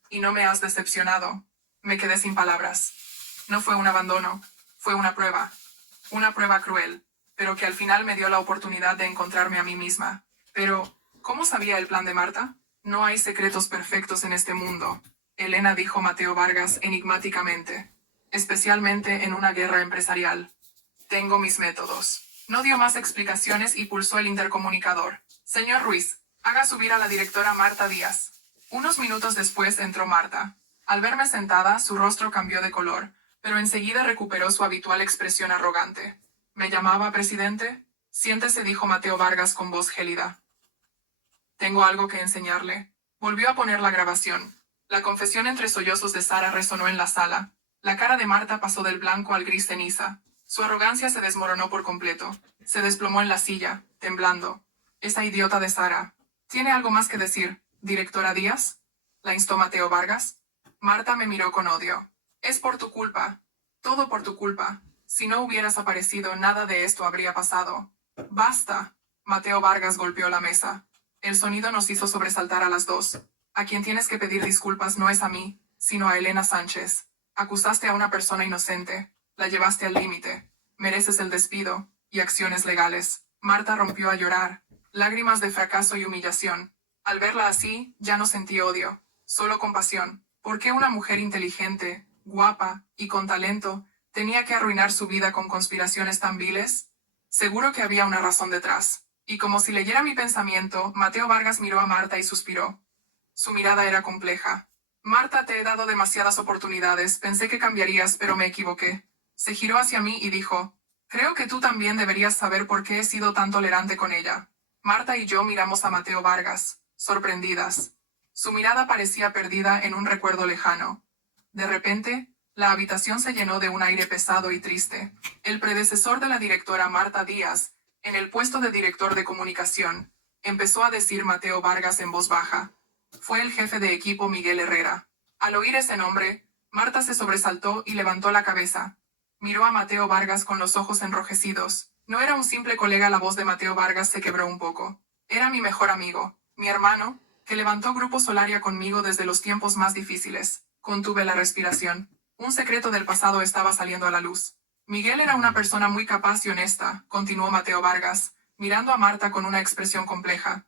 Y no me has decepcionado. Me quedé sin palabras. No fue un abandono, fue una prueba. Una prueba cruel, pero que al final me dio la oportunidad de encontrarme a mí misma. Pero, ¿cómo sabía el plan de Marta? No hay secretos perfectos en este mundo, Elena, dijo Mateo Vargas enigmáticamente. Especialmente en una guerra empresarial. Tengo mis métodos. No dio más explicaciones y pulsó el intercomunicador. Señor Ruiz, haga subir a la directora Marta Díaz. Unos minutos después entró Marta. Al verme sentada, su rostro cambió de color, pero enseguida recuperó su habitual expresión arrogante. ¿Me llamaba, presidente? Siéntese, dijo Mateo Vargas con voz gélida. Tengo algo que enseñarle. Volvió a poner la grabación. La confesión entre sollozos de Sara resonó en la sala. La cara de Marta pasó del blanco al gris ceniza. Su arrogancia se desmoronó por completo. Se desplomó en la silla, temblando. Esa idiota de Sara. ¿Tiene algo más que decir, directora Díaz? La instó Mateo Vargas. Marta me miró con odio. Es por tu culpa. Todo por tu culpa. Si no hubieras aparecido, nada de esto habría pasado. ¡Basta! Mateo Vargas golpeó la mesa. El sonido nos hizo sobresaltar a las dos. A quien tienes que pedir disculpas no es a mí, sino a Elena Sánchez. Acusaste a una persona inocente, la llevaste al límite. Mereces el despido y acciones legales. Marta rompió a llorar, lágrimas de fracaso y humillación. Al verla así, ya no sentí odio, solo compasión. ¿Por qué una mujer inteligente, guapa y con talento tenía que arruinar su vida con conspiraciones tan viles? Seguro que había una razón detrás. Y como si leyera mi pensamiento, Mateo Vargas miró a Marta y suspiró. Su mirada era compleja. Marta, te he dado demasiadas oportunidades, pensé que cambiarías, pero me equivoqué. Se giró hacia mí y dijo, creo que tú también deberías saber por qué he sido tan tolerante con ella. Marta y yo miramos a Mateo Vargas, sorprendidas. Su mirada parecía perdida en un recuerdo lejano. De repente, la habitación se llenó de un aire pesado y triste. El predecesor de la directora Marta Díaz, en el puesto de director de comunicación, empezó a decir Mateo Vargas en voz baja. Fue el jefe de equipo Miguel Herrera. Al oír ese nombre, Marta se sobresaltó y levantó la cabeza. Miró a Mateo Vargas con los ojos enrojecidos. No era un simple colega, la voz de Mateo Vargas se quebró un poco. Era mi mejor amigo, mi hermano, que levantó Grupo Solaria conmigo desde los tiempos más difíciles. Contuve la respiración. Un secreto del pasado estaba saliendo a la luz. Miguel era una persona muy capaz y honesta, continuó Mateo Vargas, mirando a Marta con una expresión compleja.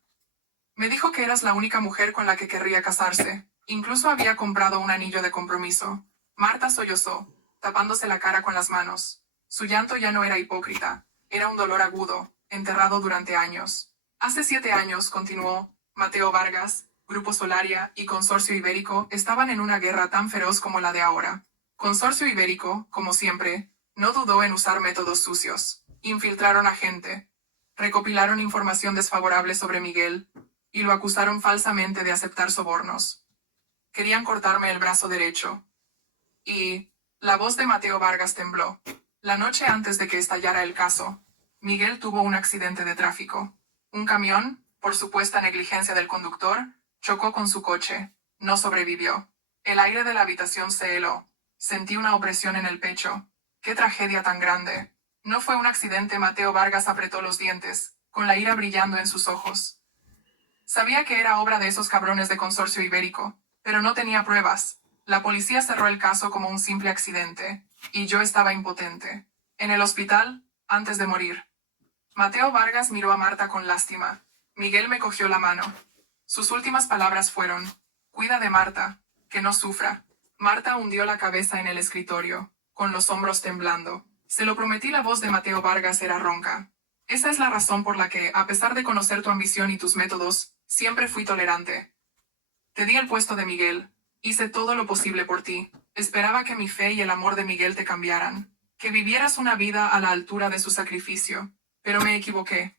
Me dijo que eras la única mujer con la que querría casarse. Incluso había comprado un anillo de compromiso. Marta sollozó, tapándose la cara con las manos. Su llanto ya no era hipócrita, era un dolor agudo, enterrado durante años. Hace 7 años, continuó, Mateo Vargas, Grupo Solaria y Consorcio Ibérico estaban en una guerra tan feroz como la de ahora. Consorcio Ibérico, como siempre, no dudó en usar métodos sucios. Infiltraron a gente. Recopilaron información desfavorable sobre Miguel, y lo acusaron falsamente de aceptar sobornos. Querían cortarme el brazo derecho. Y la voz de Mateo Vargas tembló. La noche antes de que estallara el caso, Miguel tuvo un accidente de tráfico. Un camión, por supuesta negligencia del conductor, chocó con su coche. No sobrevivió. El aire de la habitación se heló. Sentí una opresión en el pecho. ¡Qué tragedia tan grande! No fue un accidente. Mateo Vargas apretó los dientes, con la ira brillando en sus ojos. Sabía que era obra de esos cabrones de Consorcio Ibérico, pero no tenía pruebas. La policía cerró el caso como un simple accidente, y yo estaba impotente. En el hospital, antes de morir. Mateo Vargas miró a Marta con lástima. Miguel me cogió la mano. Sus últimas palabras fueron, cuida de Marta, que no sufra. Marta hundió la cabeza en el escritorio, con los hombros temblando. Se lo prometí, la voz de Mateo Vargas era ronca. Esa es la razón por la que, a pesar de conocer tu ambición y tus métodos, siempre fui tolerante. Te di el puesto de Miguel. Hice todo lo posible por ti. Esperaba que mi fe y el amor de Miguel te cambiaran. Que vivieras una vida a la altura de su sacrificio. Pero me equivoqué.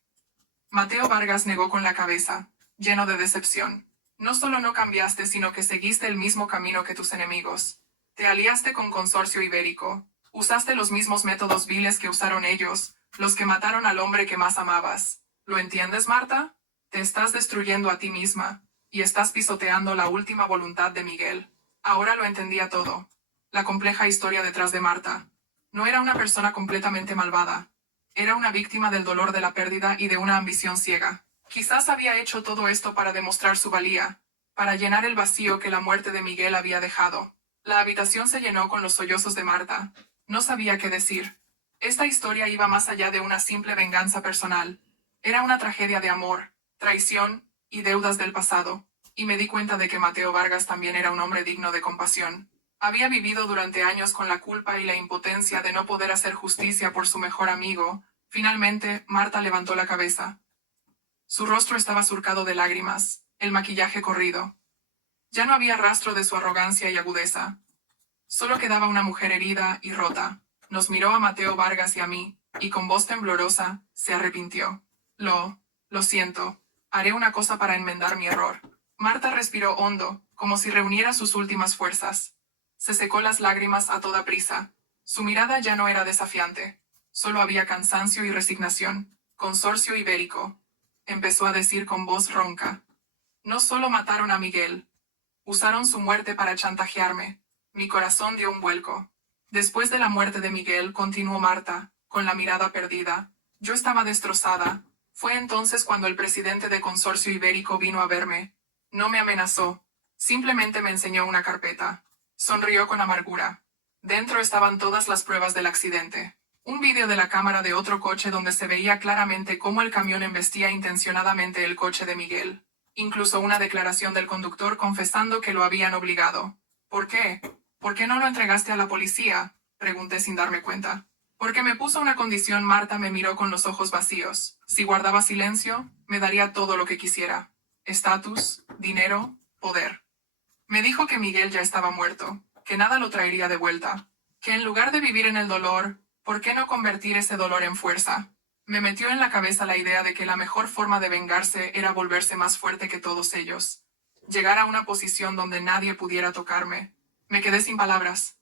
Mateo Vargas negó con la cabeza, lleno de decepción. No solo no cambiaste, sino que seguiste el mismo camino que tus enemigos. Te aliaste con Consorcio Ibérico. Usaste los mismos métodos viles que usaron ellos, los que mataron al hombre que más amabas. ¿Lo entiendes, Marta? Te estás destruyendo a ti misma, y estás pisoteando la última voluntad de Miguel. Ahora lo entendía todo. La compleja historia detrás de Marta. No era una persona completamente malvada. Era una víctima del dolor de la pérdida y de una ambición ciega. Quizás había hecho todo esto para demostrar su valía, para llenar el vacío que la muerte de Miguel había dejado. La habitación se llenó con los sollozos de Marta. No sabía qué decir. Esta historia iba más allá de una simple venganza personal. Era una tragedia de amor, traición y deudas del pasado. Y me di cuenta de que Mateo Vargas también era un hombre digno de compasión. Había vivido durante años con la culpa y la impotencia de no poder hacer justicia por su mejor amigo. Finalmente, Marta levantó la cabeza. Su rostro estaba surcado de lágrimas, el maquillaje corrido. Ya no había rastro de su arrogancia y agudeza. Solo quedaba una mujer herida y rota. Nos miró a Mateo Vargas y a mí, y con voz temblorosa, se arrepintió. Lo siento. Haré una cosa para enmendar mi error. Marta respiró hondo, como si reuniera sus últimas fuerzas. Se secó las lágrimas a toda prisa. Su mirada ya no era desafiante. Solo había cansancio y resignación. Consorcio Ibérico. Empezó a decir con voz ronca. No solo mataron a Miguel. Usaron su muerte para chantajearme. Mi corazón dio un vuelco. Después de la muerte de Miguel, continuó Marta, con la mirada perdida. Yo estaba destrozada. Fue entonces cuando el presidente de Consorcio Ibérico vino a verme. No me amenazó. Simplemente me enseñó una carpeta. Sonrió con amargura. Dentro estaban todas las pruebas del accidente. Un vídeo de la cámara de otro coche donde se veía claramente cómo el camión embestía intencionadamente el coche de Miguel. Incluso una declaración del conductor confesando que lo habían obligado. ¿Por qué? ¿Por qué no lo entregaste a la policía? Pregunté sin darme cuenta. Porque me puso una condición. Marta me miró con los ojos vacíos. Si guardaba silencio, me daría todo lo que quisiera. Estatus, dinero, poder. Me dijo que Miguel ya estaba muerto, que nada lo traería de vuelta, que en lugar de vivir en el dolor, ¿por qué no convertir ese dolor en fuerza? Me metió en la cabeza la idea de que la mejor forma de vengarse era volverse más fuerte que todos ellos. Llegar a una posición donde nadie pudiera tocarme. Me quedé sin palabras.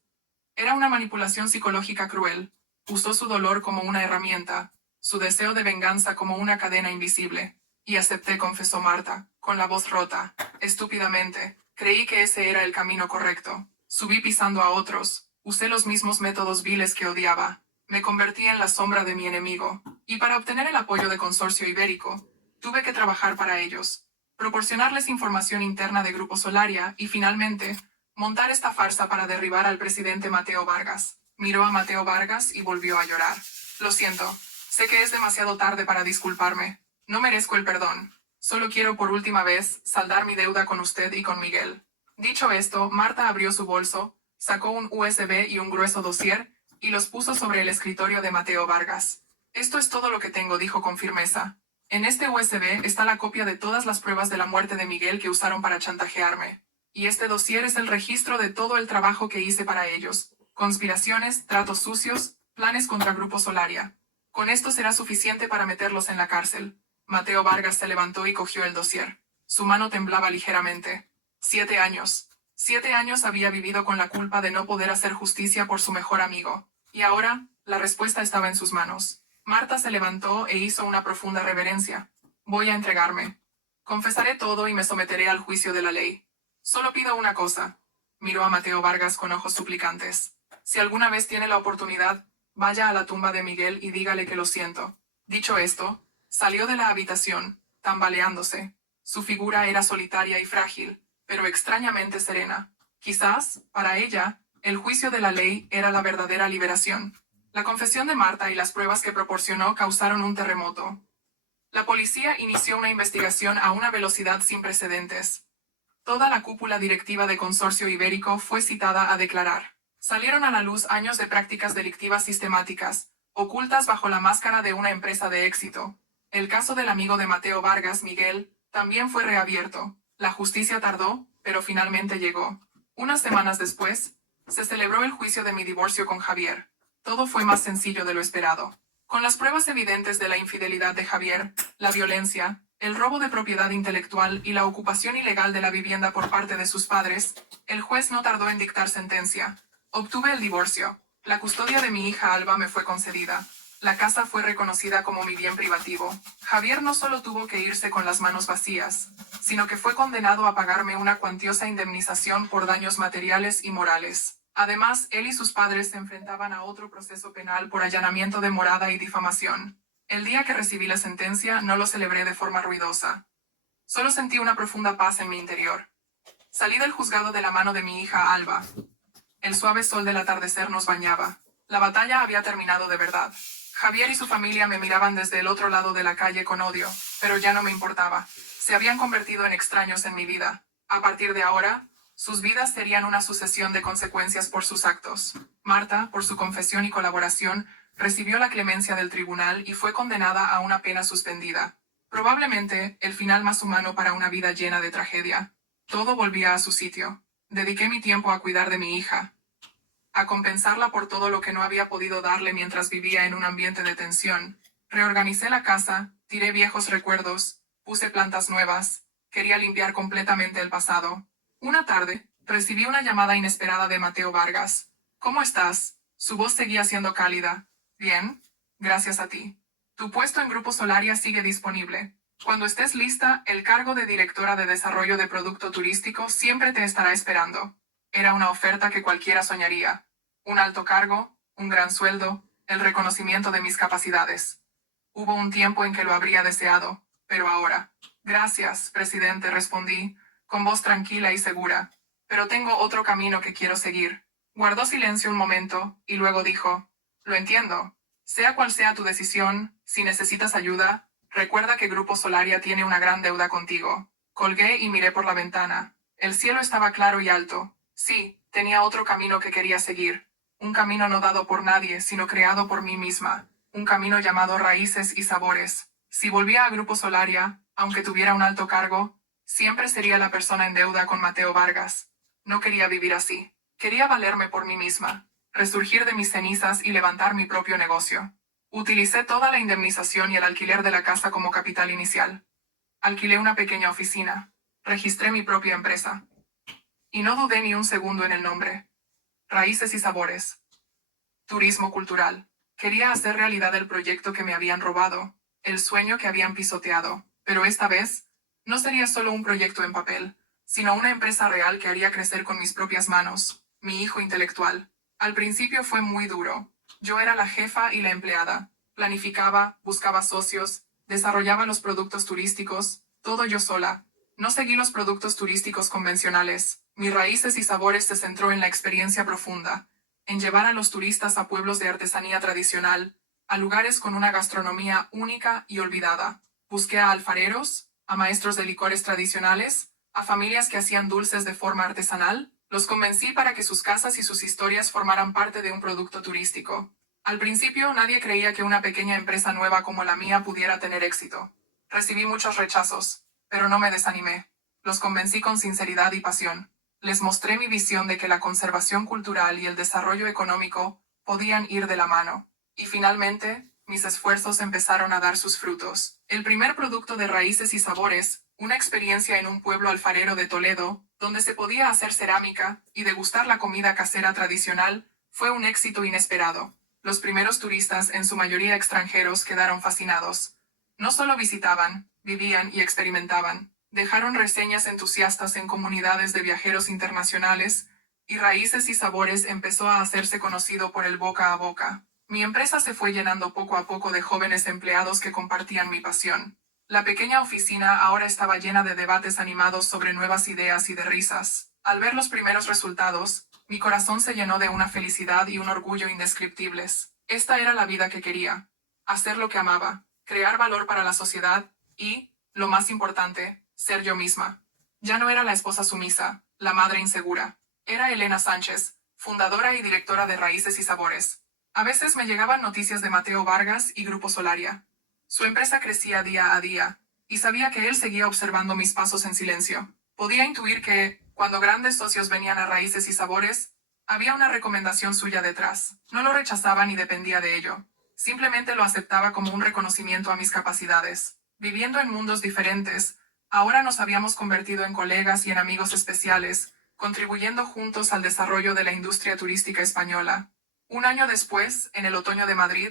Era una manipulación psicológica cruel. Usó su dolor como una herramienta, su deseo de venganza como una cadena invisible. Y acepté, confesó Marta, con la voz rota. Estúpidamente, creí que ese era el camino correcto. Subí pisando a otros, usé los mismos métodos viles que odiaba. Me convertí en la sombra de mi enemigo. Y para obtener el apoyo de Consorcio Ibérico, tuve que trabajar para ellos. Proporcionarles información interna de Grupo Solaria y, finalmente, montar esta farsa para derribar al presidente Mateo Vargas. Miró a Mateo Vargas y volvió a llorar. Lo siento. Sé que es demasiado tarde para disculparme. No merezco el perdón. Solo quiero por última vez saldar mi deuda con usted y con Miguel. Dicho esto, Marta abrió su bolso, sacó un USB y un grueso dossier, y los puso sobre el escritorio de Mateo Vargas. Esto es todo lo que tengo, dijo con firmeza. En este USB está la copia de todas las pruebas de la muerte de Miguel que usaron para chantajearme. Y este dossier es el registro de todo el trabajo que hice para ellos. Conspiraciones, tratos sucios, planes contra Grupo Solaria. Con esto será suficiente para meterlos en la cárcel. Mateo Vargas se levantó y cogió el dossier. Su mano temblaba ligeramente. 7 años. 7 años había vivido con la culpa de no poder hacer justicia por su mejor amigo. Y ahora, la respuesta estaba en sus manos. Marta se levantó e hizo una profunda reverencia. Voy a entregarme. Confesaré todo y me someteré al juicio de la ley. Solo pido una cosa. Miró a Mateo Vargas con ojos suplicantes. Si alguna vez tiene la oportunidad, vaya a la tumba de Miguel y dígale que lo siento. Dicho esto, salió de la habitación, tambaleándose. Su figura era solitaria y frágil, pero extrañamente serena. Quizás, para ella, el juicio de la ley era la verdadera liberación. La confesión de Marta y las pruebas que proporcionó causaron un terremoto. La policía inició una investigación a una velocidad sin precedentes. Toda la cúpula directiva de Consorcio Ibérico fue citada a declarar. Salieron a la luz años de prácticas delictivas sistemáticas, ocultas bajo la máscara de una empresa de éxito. El caso del amigo de Mateo Vargas, Miguel, también fue reabierto. La justicia tardó, pero finalmente llegó. Unas semanas después, se celebró el juicio de mi divorcio con Javier. Todo fue más sencillo de lo esperado. Con las pruebas evidentes de la infidelidad de Javier, la violencia, el robo de propiedad intelectual y la ocupación ilegal de la vivienda por parte de sus padres, el juez no tardó en dictar sentencia. Obtuve el divorcio. La custodia de mi hija Alba me fue concedida. La casa fue reconocida como mi bien privativo. Javier no solo tuvo que irse con las manos vacías, sino que fue condenado a pagarme una cuantiosa indemnización por daños materiales y morales. Además, él y sus padres se enfrentaban a otro proceso penal por allanamiento de morada y difamación. El día que recibí la sentencia no lo celebré de forma ruidosa. Solo sentí una profunda paz en mi interior. Salí del juzgado de la mano de mi hija Alba. El suave sol del atardecer nos bañaba. La batalla había terminado de verdad. Javier y su familia me miraban desde el otro lado de la calle con odio, pero ya no me importaba. Se habían convertido en extraños en mi vida. A partir de ahora, sus vidas serían una sucesión de consecuencias por sus actos. Marta, por su confesión y colaboración, recibió la clemencia del tribunal y fue condenada a una pena suspendida. Probablemente, el final más humano para una vida llena de tragedia. Todo volvía a su sitio. Dediqué mi tiempo a cuidar de mi hija, a compensarla por todo lo que no había podido darle mientras vivía en un ambiente de tensión. Reorganicé la casa, tiré viejos recuerdos, puse plantas nuevas, quería limpiar completamente el pasado. Una tarde, recibí una llamada inesperada de Mateo Vargas. ¿Cómo estás? Su voz seguía siendo cálida. Bien, gracias a ti. Tu puesto en Grupo Solaria sigue disponible. Cuando estés lista, el cargo de directora de desarrollo de producto turístico siempre te estará esperando. Era una oferta que cualquiera soñaría. Un alto cargo, un gran sueldo, el reconocimiento de mis capacidades. Hubo un tiempo en que lo habría deseado, pero ahora. Gracias, presidente, respondí, con voz tranquila y segura. pero tengo otro camino que quiero seguir. Guardó silencio un momento, y luego dijo, lo entiendo. Sea cual sea tu decisión, si necesitas ayuda, recuerda que Grupo Solaria tiene una gran deuda contigo. Colgué y miré por la ventana. El cielo estaba claro y alto. Sí, tenía otro camino que quería seguir. Un camino no dado por nadie, sino creado por mí misma. Un camino llamado Raíces y Sabores. Si volvía a Grupo Solaria, aunque tuviera un alto cargo, siempre sería la persona en deuda con Mateo Vargas. No quería vivir así. Quería valerme por mí misma, resurgir de mis cenizas y levantar mi propio negocio. Utilicé toda la indemnización y el alquiler de la casa como capital inicial. Alquilé una pequeña oficina. Registré mi propia empresa. Y no dudé ni un segundo en el nombre. Raíces y Sabores. Turismo cultural. Quería hacer realidad el proyecto que me habían robado, el sueño que habían pisoteado, pero esta vez, no sería solo un proyecto en papel, sino una empresa real que haría crecer con mis propias manos, mi hijo intelectual. Al principio fue muy duro. Yo era la jefa y la empleada. Planificaba, buscaba socios, desarrollaba los productos turísticos, todo yo sola. No seguí los productos turísticos convencionales. Mis Raíces y Sabores se centró en la experiencia profunda, en llevar a los turistas a pueblos de artesanía tradicional, a lugares con una gastronomía única y olvidada. Busqué a alfareros, a maestros de licores tradicionales, a familias que hacían dulces de forma artesanal. Los convencí para que sus casas y sus historias formaran parte de un producto turístico. Al principio nadie creía que una pequeña empresa nueva como la mía pudiera tener éxito. Recibí muchos rechazos, pero no me desanimé. Los convencí con sinceridad y pasión. Les mostré mi visión de que la conservación cultural y el desarrollo económico podían ir de la mano. Y finalmente, mis esfuerzos empezaron a dar sus frutos. El primer producto de Raíces y Sabores, una experiencia en un pueblo alfarero de Toledo, donde se podía hacer cerámica y degustar la comida casera tradicional, fue un éxito inesperado. Los primeros turistas, en su mayoría extranjeros, quedaron fascinados. No solo visitaban, vivían y experimentaban. Dejaron reseñas entusiastas en comunidades de viajeros internacionales, y Raíces y Sabores empezó a hacerse conocido por el boca a boca. Mi empresa se fue llenando poco a poco de jóvenes empleados que compartían mi pasión. La pequeña oficina ahora estaba llena de debates animados sobre nuevas ideas y de risas. Al ver los primeros resultados, mi corazón se llenó de una felicidad y un orgullo indescriptibles. Esta era la vida que quería. Hacer lo que amaba, crear valor para la sociedad y, lo más importante, ser yo misma. Ya no era la esposa sumisa, la madre insegura. Era Elena Sánchez, fundadora y directora de Raíces y Sabores. A veces me llegaban noticias de Mateo Vargas y Grupo Solaria. Su empresa crecía día a día, y sabía que él seguía observando mis pasos en silencio. Podía intuir que, cuando grandes socios venían a Raíces y Sabores, había una recomendación suya detrás. No lo rechazaba ni dependía de ello. Simplemente lo aceptaba como un reconocimiento a mis capacidades. Viviendo en mundos diferentes, ahora nos habíamos convertido en colegas y en amigos especiales, contribuyendo juntos al desarrollo de la industria turística española. Un año después, en el otoño de Madrid,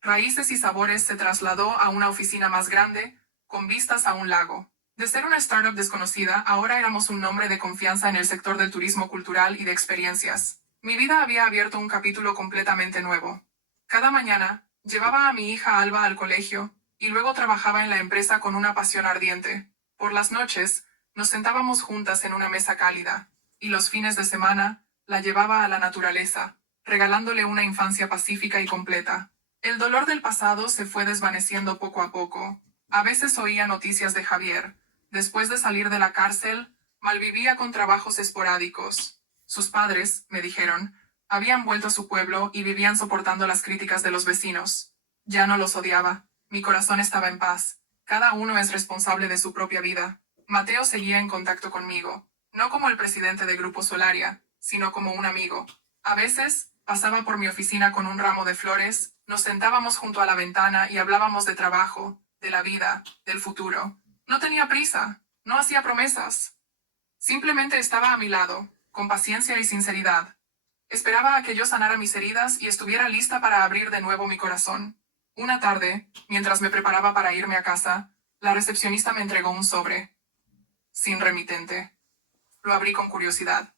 Raíces y Sabores se trasladó a una oficina más grande, con vistas a un lago. De ser una startup desconocida, ahora éramos un nombre de confianza en el sector del turismo cultural y de experiencias. Mi vida había abierto un capítulo completamente nuevo. Cada mañana, llevaba a mi hija Alba al colegio, y luego trabajaba en la empresa con una pasión ardiente. Por las noches, nos sentábamos juntas en una mesa cálida, y los fines de semana, la llevaba a la naturaleza, regalándole una infancia pacífica y completa. El dolor del pasado se fue desvaneciendo poco a poco. A veces oía noticias de Javier. Después de salir de la cárcel, malvivía con trabajos esporádicos. Sus padres, me dijeron, habían vuelto a su pueblo y vivían soportando las críticas de los vecinos. Ya no los odiaba. Mi corazón estaba en paz. Cada uno es responsable de su propia vida. Mateo seguía en contacto conmigo, no como el presidente de Grupo Solaria, sino como un amigo. A veces, pasaba por mi oficina con un ramo de flores, nos sentábamos junto a la ventana y hablábamos de trabajo, de la vida, del futuro. No tenía prisa, no hacía promesas. Simplemente estaba a mi lado, con paciencia y sinceridad. Esperaba a que yo sanara mis heridas y estuviera lista para abrir de nuevo mi corazón. Una tarde, mientras me preparaba para irme a casa, la recepcionista me entregó un sobre. Sin remitente. Lo abrí con curiosidad.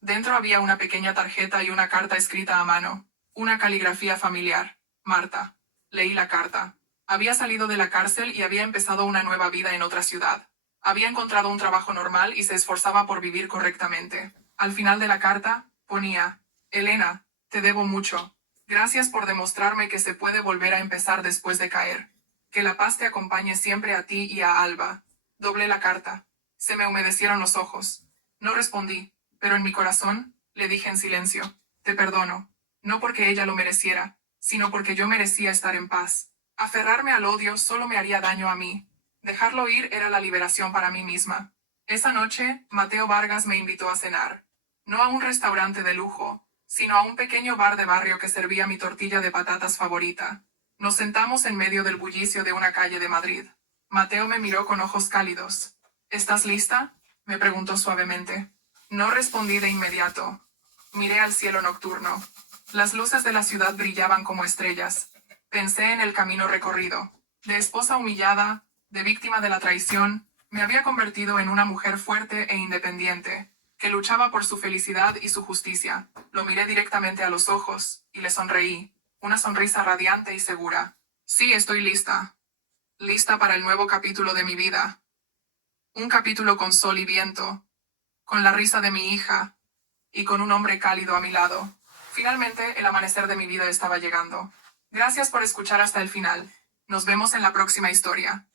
Dentro había una pequeña tarjeta y una carta escrita a mano. Una caligrafía familiar. Marta. Leí la carta. Había salido de la cárcel y había empezado una nueva vida en otra ciudad. Había encontrado un trabajo normal y se esforzaba por vivir correctamente. Al final de la carta, ponía: Elena, te debo mucho. Gracias por demostrarme que se puede volver a empezar después de caer. Que la paz te acompañe siempre a ti y a Alba. Doblé la carta. Se me humedecieron los ojos. No respondí, pero en mi corazón, le dije en silencio: te perdono. No porque ella lo mereciera, sino porque yo merecía estar en paz. Aferrarme al odio solo me haría daño a mí. Dejarlo ir era la liberación para mí misma. Esa noche, Mateo Vargas me invitó a cenar. No a un restaurante de lujo, sino a un pequeño bar de barrio que servía mi tortilla de patatas favorita. Nos sentamos en medio del bullicio de una calle de Madrid. Mateo me miró con ojos cálidos. ¿Estás lista?, me preguntó suavemente. No respondí de inmediato. Miré al cielo nocturno. Las luces de la ciudad brillaban como estrellas. Pensé en el camino recorrido. De esposa humillada, de víctima de la traición, me había convertido en una mujer fuerte e independiente, que luchaba por su felicidad y su justicia. Lo miré directamente a los ojos, y le sonreí, una sonrisa radiante y segura. Sí, estoy lista. Lista para el nuevo capítulo de mi vida. Un capítulo con sol y viento, con la risa de mi hija, y con un hombre cálido a mi lado. Finalmente, el amanecer de mi vida estaba llegando. Gracias por escuchar hasta el final. Nos vemos en la próxima historia.